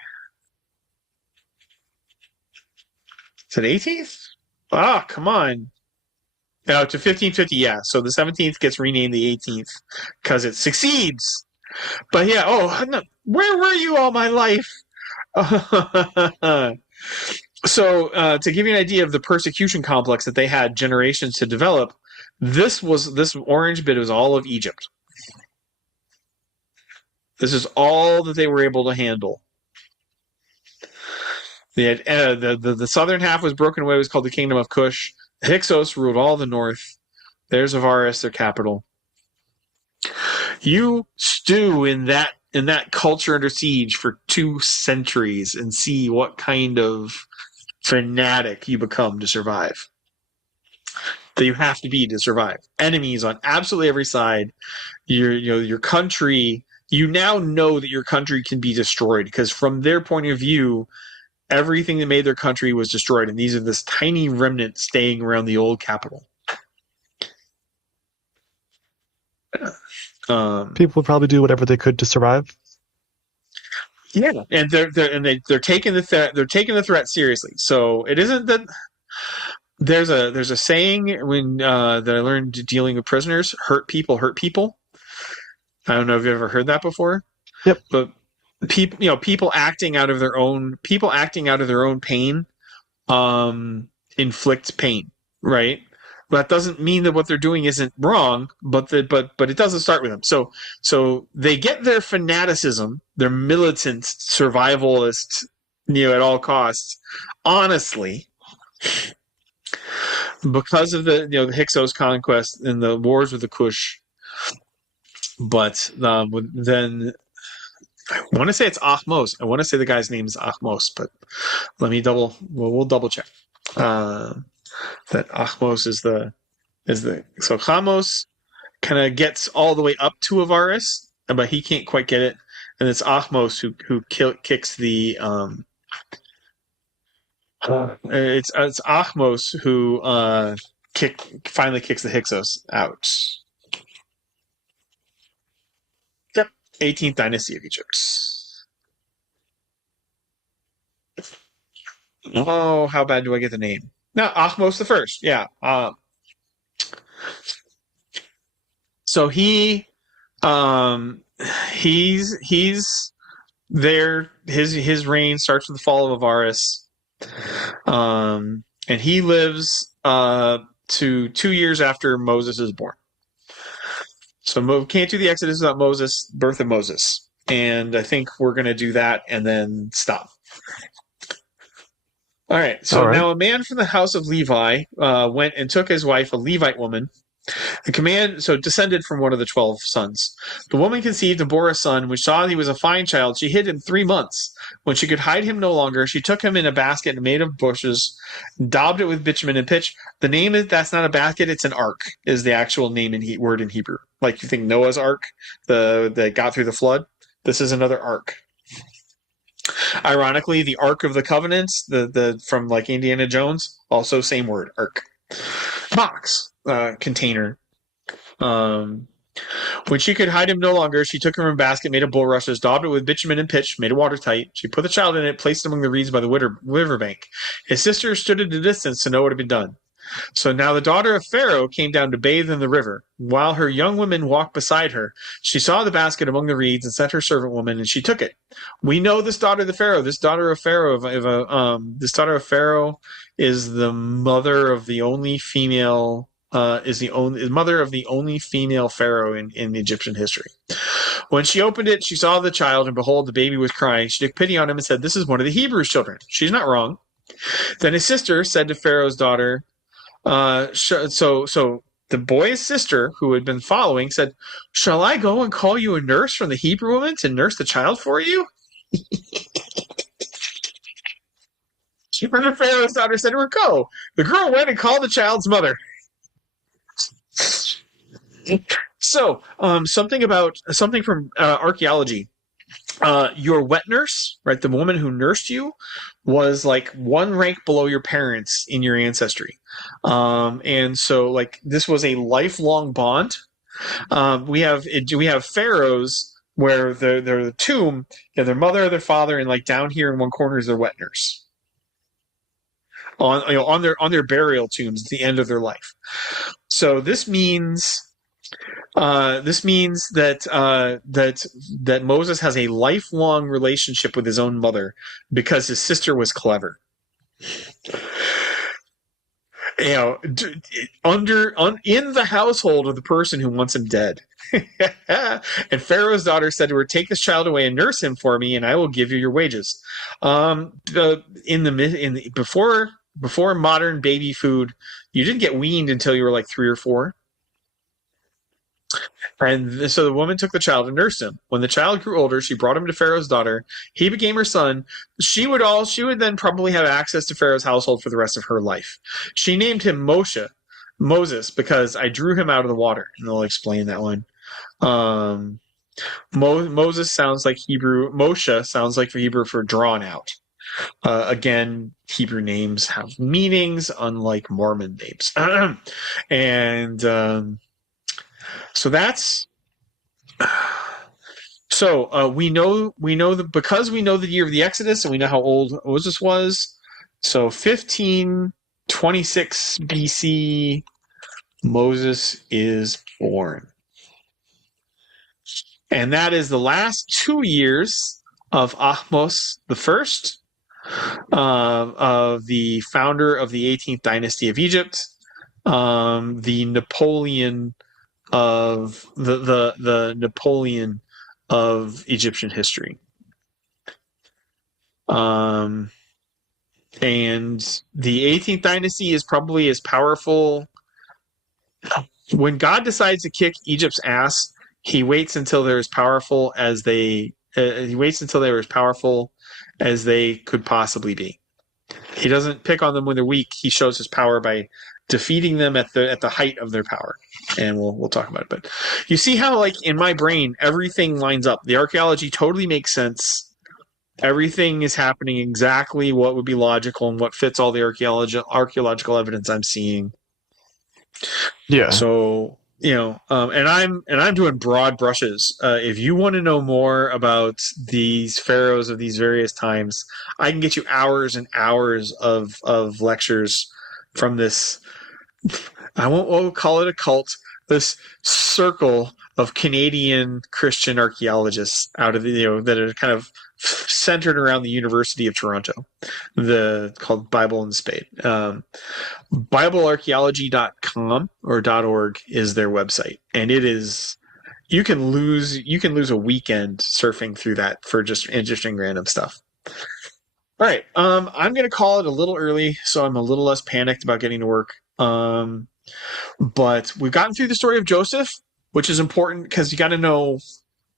Is it 18th? Ah, come on. No, to 1550, yeah. So the 17th gets renamed the 18th because it succeeds. But yeah, where were you all my life? So to give you an idea of the persecution complex that they had generations to develop, this orange bit was all of Egypt. This is all that they were able to handle. The southern half was broken away. It was called the Kingdom of Kush. The Hyksos ruled all the north. There's Avaris, their capital. You stew in that culture under siege for 2 centuries and see what kind of fanatic you become to survive. That you have to be to survive. Enemies on absolutely every side. Your country. You now know that your country can be destroyed because from their point of view, everything that made their country was destroyed, and these are this tiny remnant staying around the old capital. People would probably do whatever they could to survive. Yeah, and they're taking the threat seriously. So it isn't that there's a saying that I learned dealing with prisoners: hurt people hurt people. I don't know if you've ever heard that before. Yep. But people acting out of their own pain inflicts pain, right? That doesn't mean that what they're doing isn't wrong, but it doesn't start with them. So they get their fanaticism, their militant survivalist, at all costs, honestly, because of the Hyksos conquest and the wars with the Kush. But then I want to say it's Ahmose. I want to say the guy's name is Ahmose, but we'll double check. That Ahmose is so Chamos kind of gets all the way up to Avaris, but he can't quite get it, and it's Ahmose who kicks the it's Ahmose who finally kicks the Hyksos out. Yep, 18th dynasty of Egypt. Oh, how bad do I get the name? No, Ahmose the First. Yeah. So he's there. His reign starts with the fall of Avaris, and he lives to 2 years after Moses is born. So can't do the Exodus without Moses, birth of Moses, and I think we're going to do that and then stop. All right. So now a man from the house of Levi went and took his wife, a Levite woman. Descended from one of the 12 sons. The woman conceived and bore a son, which saw that he was a fine child. She hid him 3 months. When she could hide him no longer, she took him in a basket made of bushes, daubed it with bitumen and pitch. The name that's not a basket, it's an ark, is the actual name word in Hebrew. Like you think Noah's ark, that got through the flood. This is another ark. Ironically, the Ark of the Covenants, the from like Indiana Jones, also same word, ark. Box, container. When she could hide him no longer, she took him from a basket made of bulrushes, daubed it with bitumen and pitch, made it watertight. She put the child in it, placed it among the reeds by the river bank. His sister stood at a distance to know what had been done. So now the daughter of Pharaoh came down to bathe in the river. While her young women walked beside her, she saw the basket among the reeds and sent her servant woman, and she took it. We know this daughter of Pharaoh. This daughter of Pharaoh, this daughter of Pharaoh is the mother of the only female. Is mother of the only female pharaoh in Egyptian history. When she opened it, she saw the child, and behold, the baby was crying. She took pity on him and said, "This is one of the Hebrews' children." She's not wrong. Then his sister said to Pharaoh's daughter, so the boy's sister, who had been following, said, "Shall I go and call you a nurse from the Hebrew woman to nurse the child for you?" When Pharaoh's daughter said to her, "Go." The girl went and called the child's mother. So, something from archaeology. Your wet nurse, right? The woman who nursed you was like one rank below your parents in your ancestry. And so like this was a lifelong bond. We have pharaohs where they're the tomb, their mother or their father, and like down here in one corner is their wet nurse. On their burial tombs at the end of their life. So this means that Moses has a lifelong relationship with his own mother because his sister was clever. In the household of the person who wants him dead. And Pharaoh's daughter said to her, "Take this child away and nurse him for me, and I will give you your wages." Before modern baby food, you didn't get weaned until you were like 3 or 4. And so the woman took the child and nursed him. When the child grew older, she brought him to Pharaoh's daughter. He became her son. She would then probably have access to Pharaoh's household for the rest of her life. She named him Moses, because I drew him out of the water. And they'll explain that one. Moses sounds like Hebrew. Moshe sounds like Hebrew for drawn out. Again, Hebrew names have meanings, unlike Mormon names. And so that's we know that because we know the year of the Exodus and we know how old Moses was. So 1526 BC, Moses is born, and that is the last 2 years of Ahmose the First. Of the founder of the 18th dynasty of Egypt, the Napoleon of the Napoleon of Egyptian history. And the 18th dynasty is probably as powerful. When God decides to kick Egypt's ass, he waits until they're as powerful as they could possibly be. He doesn't pick on them when they're weak. He shows his power by defeating them at the height of their power. And we'll talk about it. But you see how, like, in my brain, everything lines up. The archaeology totally makes sense. Everything is happening exactly what would be logical and what fits all the archaeological evidence I'm seeing. Yeah. So, and I'm doing broad brushes. If you want to know more about these pharaohs of these various times, I can get you hours and hours of lectures from this. I won't call it a cult. This circle of Canadian Christian archaeologists out of that are kind of centered around the University of Toronto, called Bible and Spade. BibleArchaeology.com or .org is their website, and it is you can lose a weekend surfing through that for just interesting random stuff. All right, I'm going to call it a little early, so I'm a little less panicked about getting to work. But we've gotten through the story of Joseph, which is important because you got to know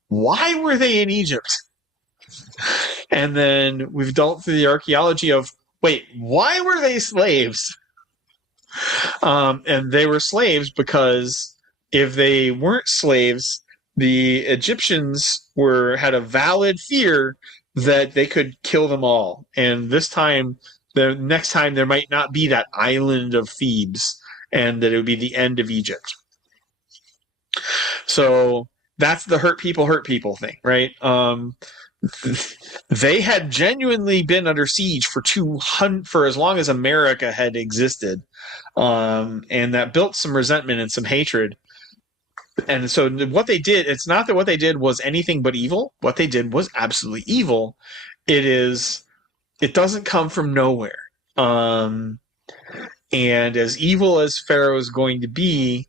why were they in Egypt. And then we've dealt through the archaeology of, why were they slaves? And they were slaves because if they weren't slaves, the Egyptians had a valid fear that they could kill them all. And the next time there might not be that island of Thebes, and that it would be the end of Egypt. So that's the hurt people thing, right? they had genuinely been under siege for as long as America had existed, and that built some resentment and some hatred. And so what they did, it's not that what they did was anything but evil. What they did was absolutely evil. It doesn't come from nowhere. And as evil as Pharaoh is going to be,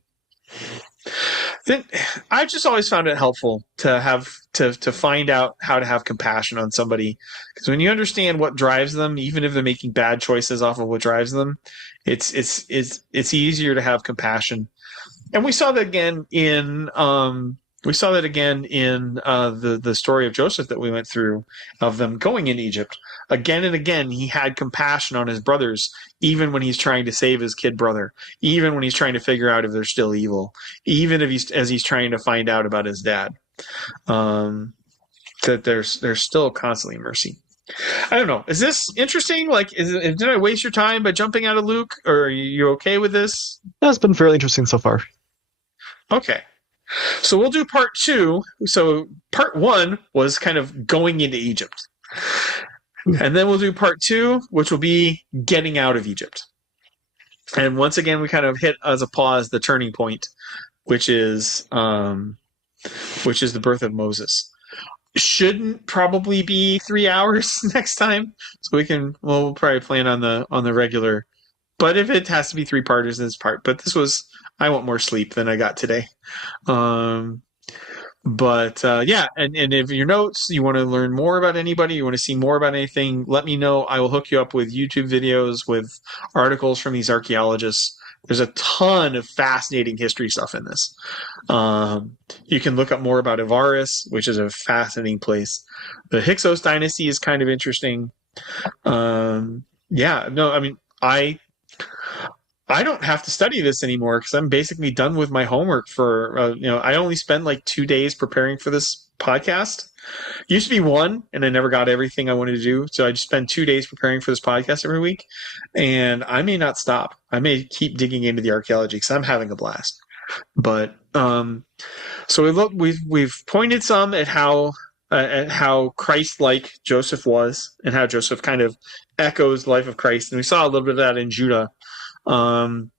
then I've just always found it helpful to have to find out how to have compassion on somebody, because when you understand what drives them, even if they're making bad choices off of what drives them, it's easier to have compassion. And we saw that again in the story of Joseph that we went through, of them going in Egypt. Again and again, he had compassion on his brothers, even when he's trying to save his kid brother, even when he's trying to figure out if they're still evil, even if he's trying to find out about his dad. That there's still constantly mercy. I don't know. Is this interesting? Like, did I waste your time by jumping out of Luke, or are you okay with this? That's been fairly interesting so far. Okay. So we'll do part 2. So part 1 was kind of going into Egypt. And then we'll do part 2, which will be getting out of Egypt. And once again, we kind of hit as a pause the turning point, which is the birth of Moses. Shouldn't probably be 3 hours next time. So we'll probably plan on the regular. But if it has to be 3 parters, then it's part. But I want more sleep than I got today. Yeah, and if your notes, you want to learn more about anybody, you want to see more about anything, let me know. I will hook you up with YouTube videos, with articles from these archaeologists. There's a ton of fascinating history stuff in this. You can look up more about Avaris, which is a fascinating place. The Hyksos dynasty is kind of interesting. I don't have to study this anymore because I'm basically done with my homework for, I only spent like 2 days preparing for this podcast. Used to be 1, and I never got everything I wanted to do. So I just spend 2 days preparing for this podcast every week. And I may not stop. I may keep digging into the archaeology because I'm having a blast. But, so we've pointed some at how Christ-like Joseph was, and how Joseph kind of echoes the life of Christ. And we saw a little bit of that in Judah. And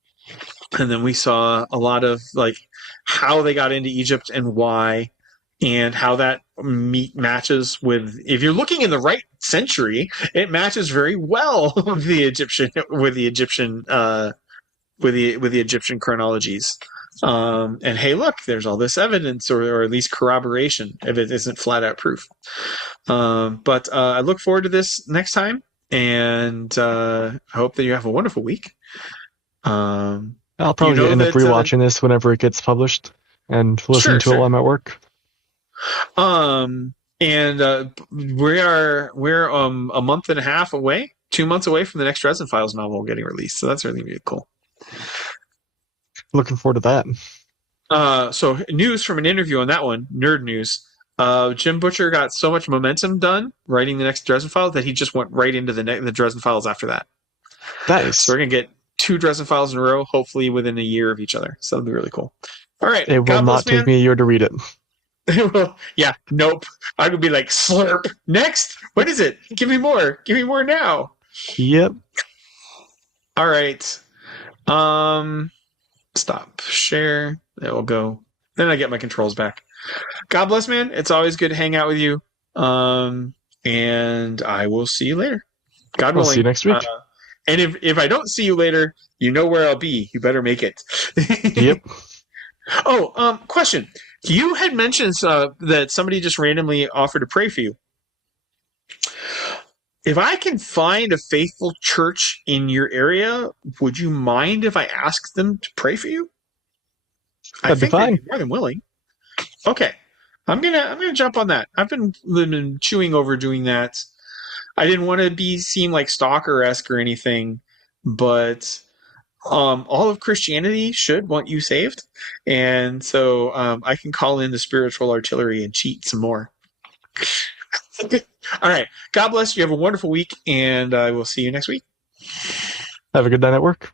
then we saw a lot of like how they got into Egypt and why, and how that matches with, if you're looking in the right century, it matches very well with the Egyptian chronologies. And hey, look, there's all this evidence, or at least corroboration, if it isn't flat out proof. But I look forward to this next time, and I hope that you have a wonderful week. I'll probably end up rewatching this whenever it gets published and listen to it while I'm at work. And we're a month and a half away, 2 months away from the next Dresden Files novel getting released. So that's really, really cool. Looking forward to that. So news from an interview on that one, nerd news. Jim Butcher got so much momentum done writing the next Dresden Files that he just went right into the Dresden Files after that. Nice. So we're going to get 2 Dresden Files in a row, hopefully within a year of each other. So that'll be really cool. All right. It will not take me a year to read it. Well, yeah, nope. I would be like, slurp. Next? What is it? Give me more. Give me more now. Yep. All right. Stop. Share. There we'll go. Then I get my controls back. God bless, man. It's always good to hang out with you. And I will see you later. God willing. We'll see you next week. And if I don't see you later, you know where I'll be. You better make it. Yep. Oh, question. You had mentioned that somebody just randomly offered to pray for you. If I can find a faithful church in your area, would you mind if I asked them to pray for you? That'd be fine. They'd be more than willing. Okay. I'm gonna jump on that. I've been chewing over doing that. I didn't want to seem like stalker-esque or anything, but all of Christianity should want you saved, and so I can call in the spiritual artillery and cheat some more. All right. God bless you. Have a wonderful week, and I will see you next week. Have a good night at work.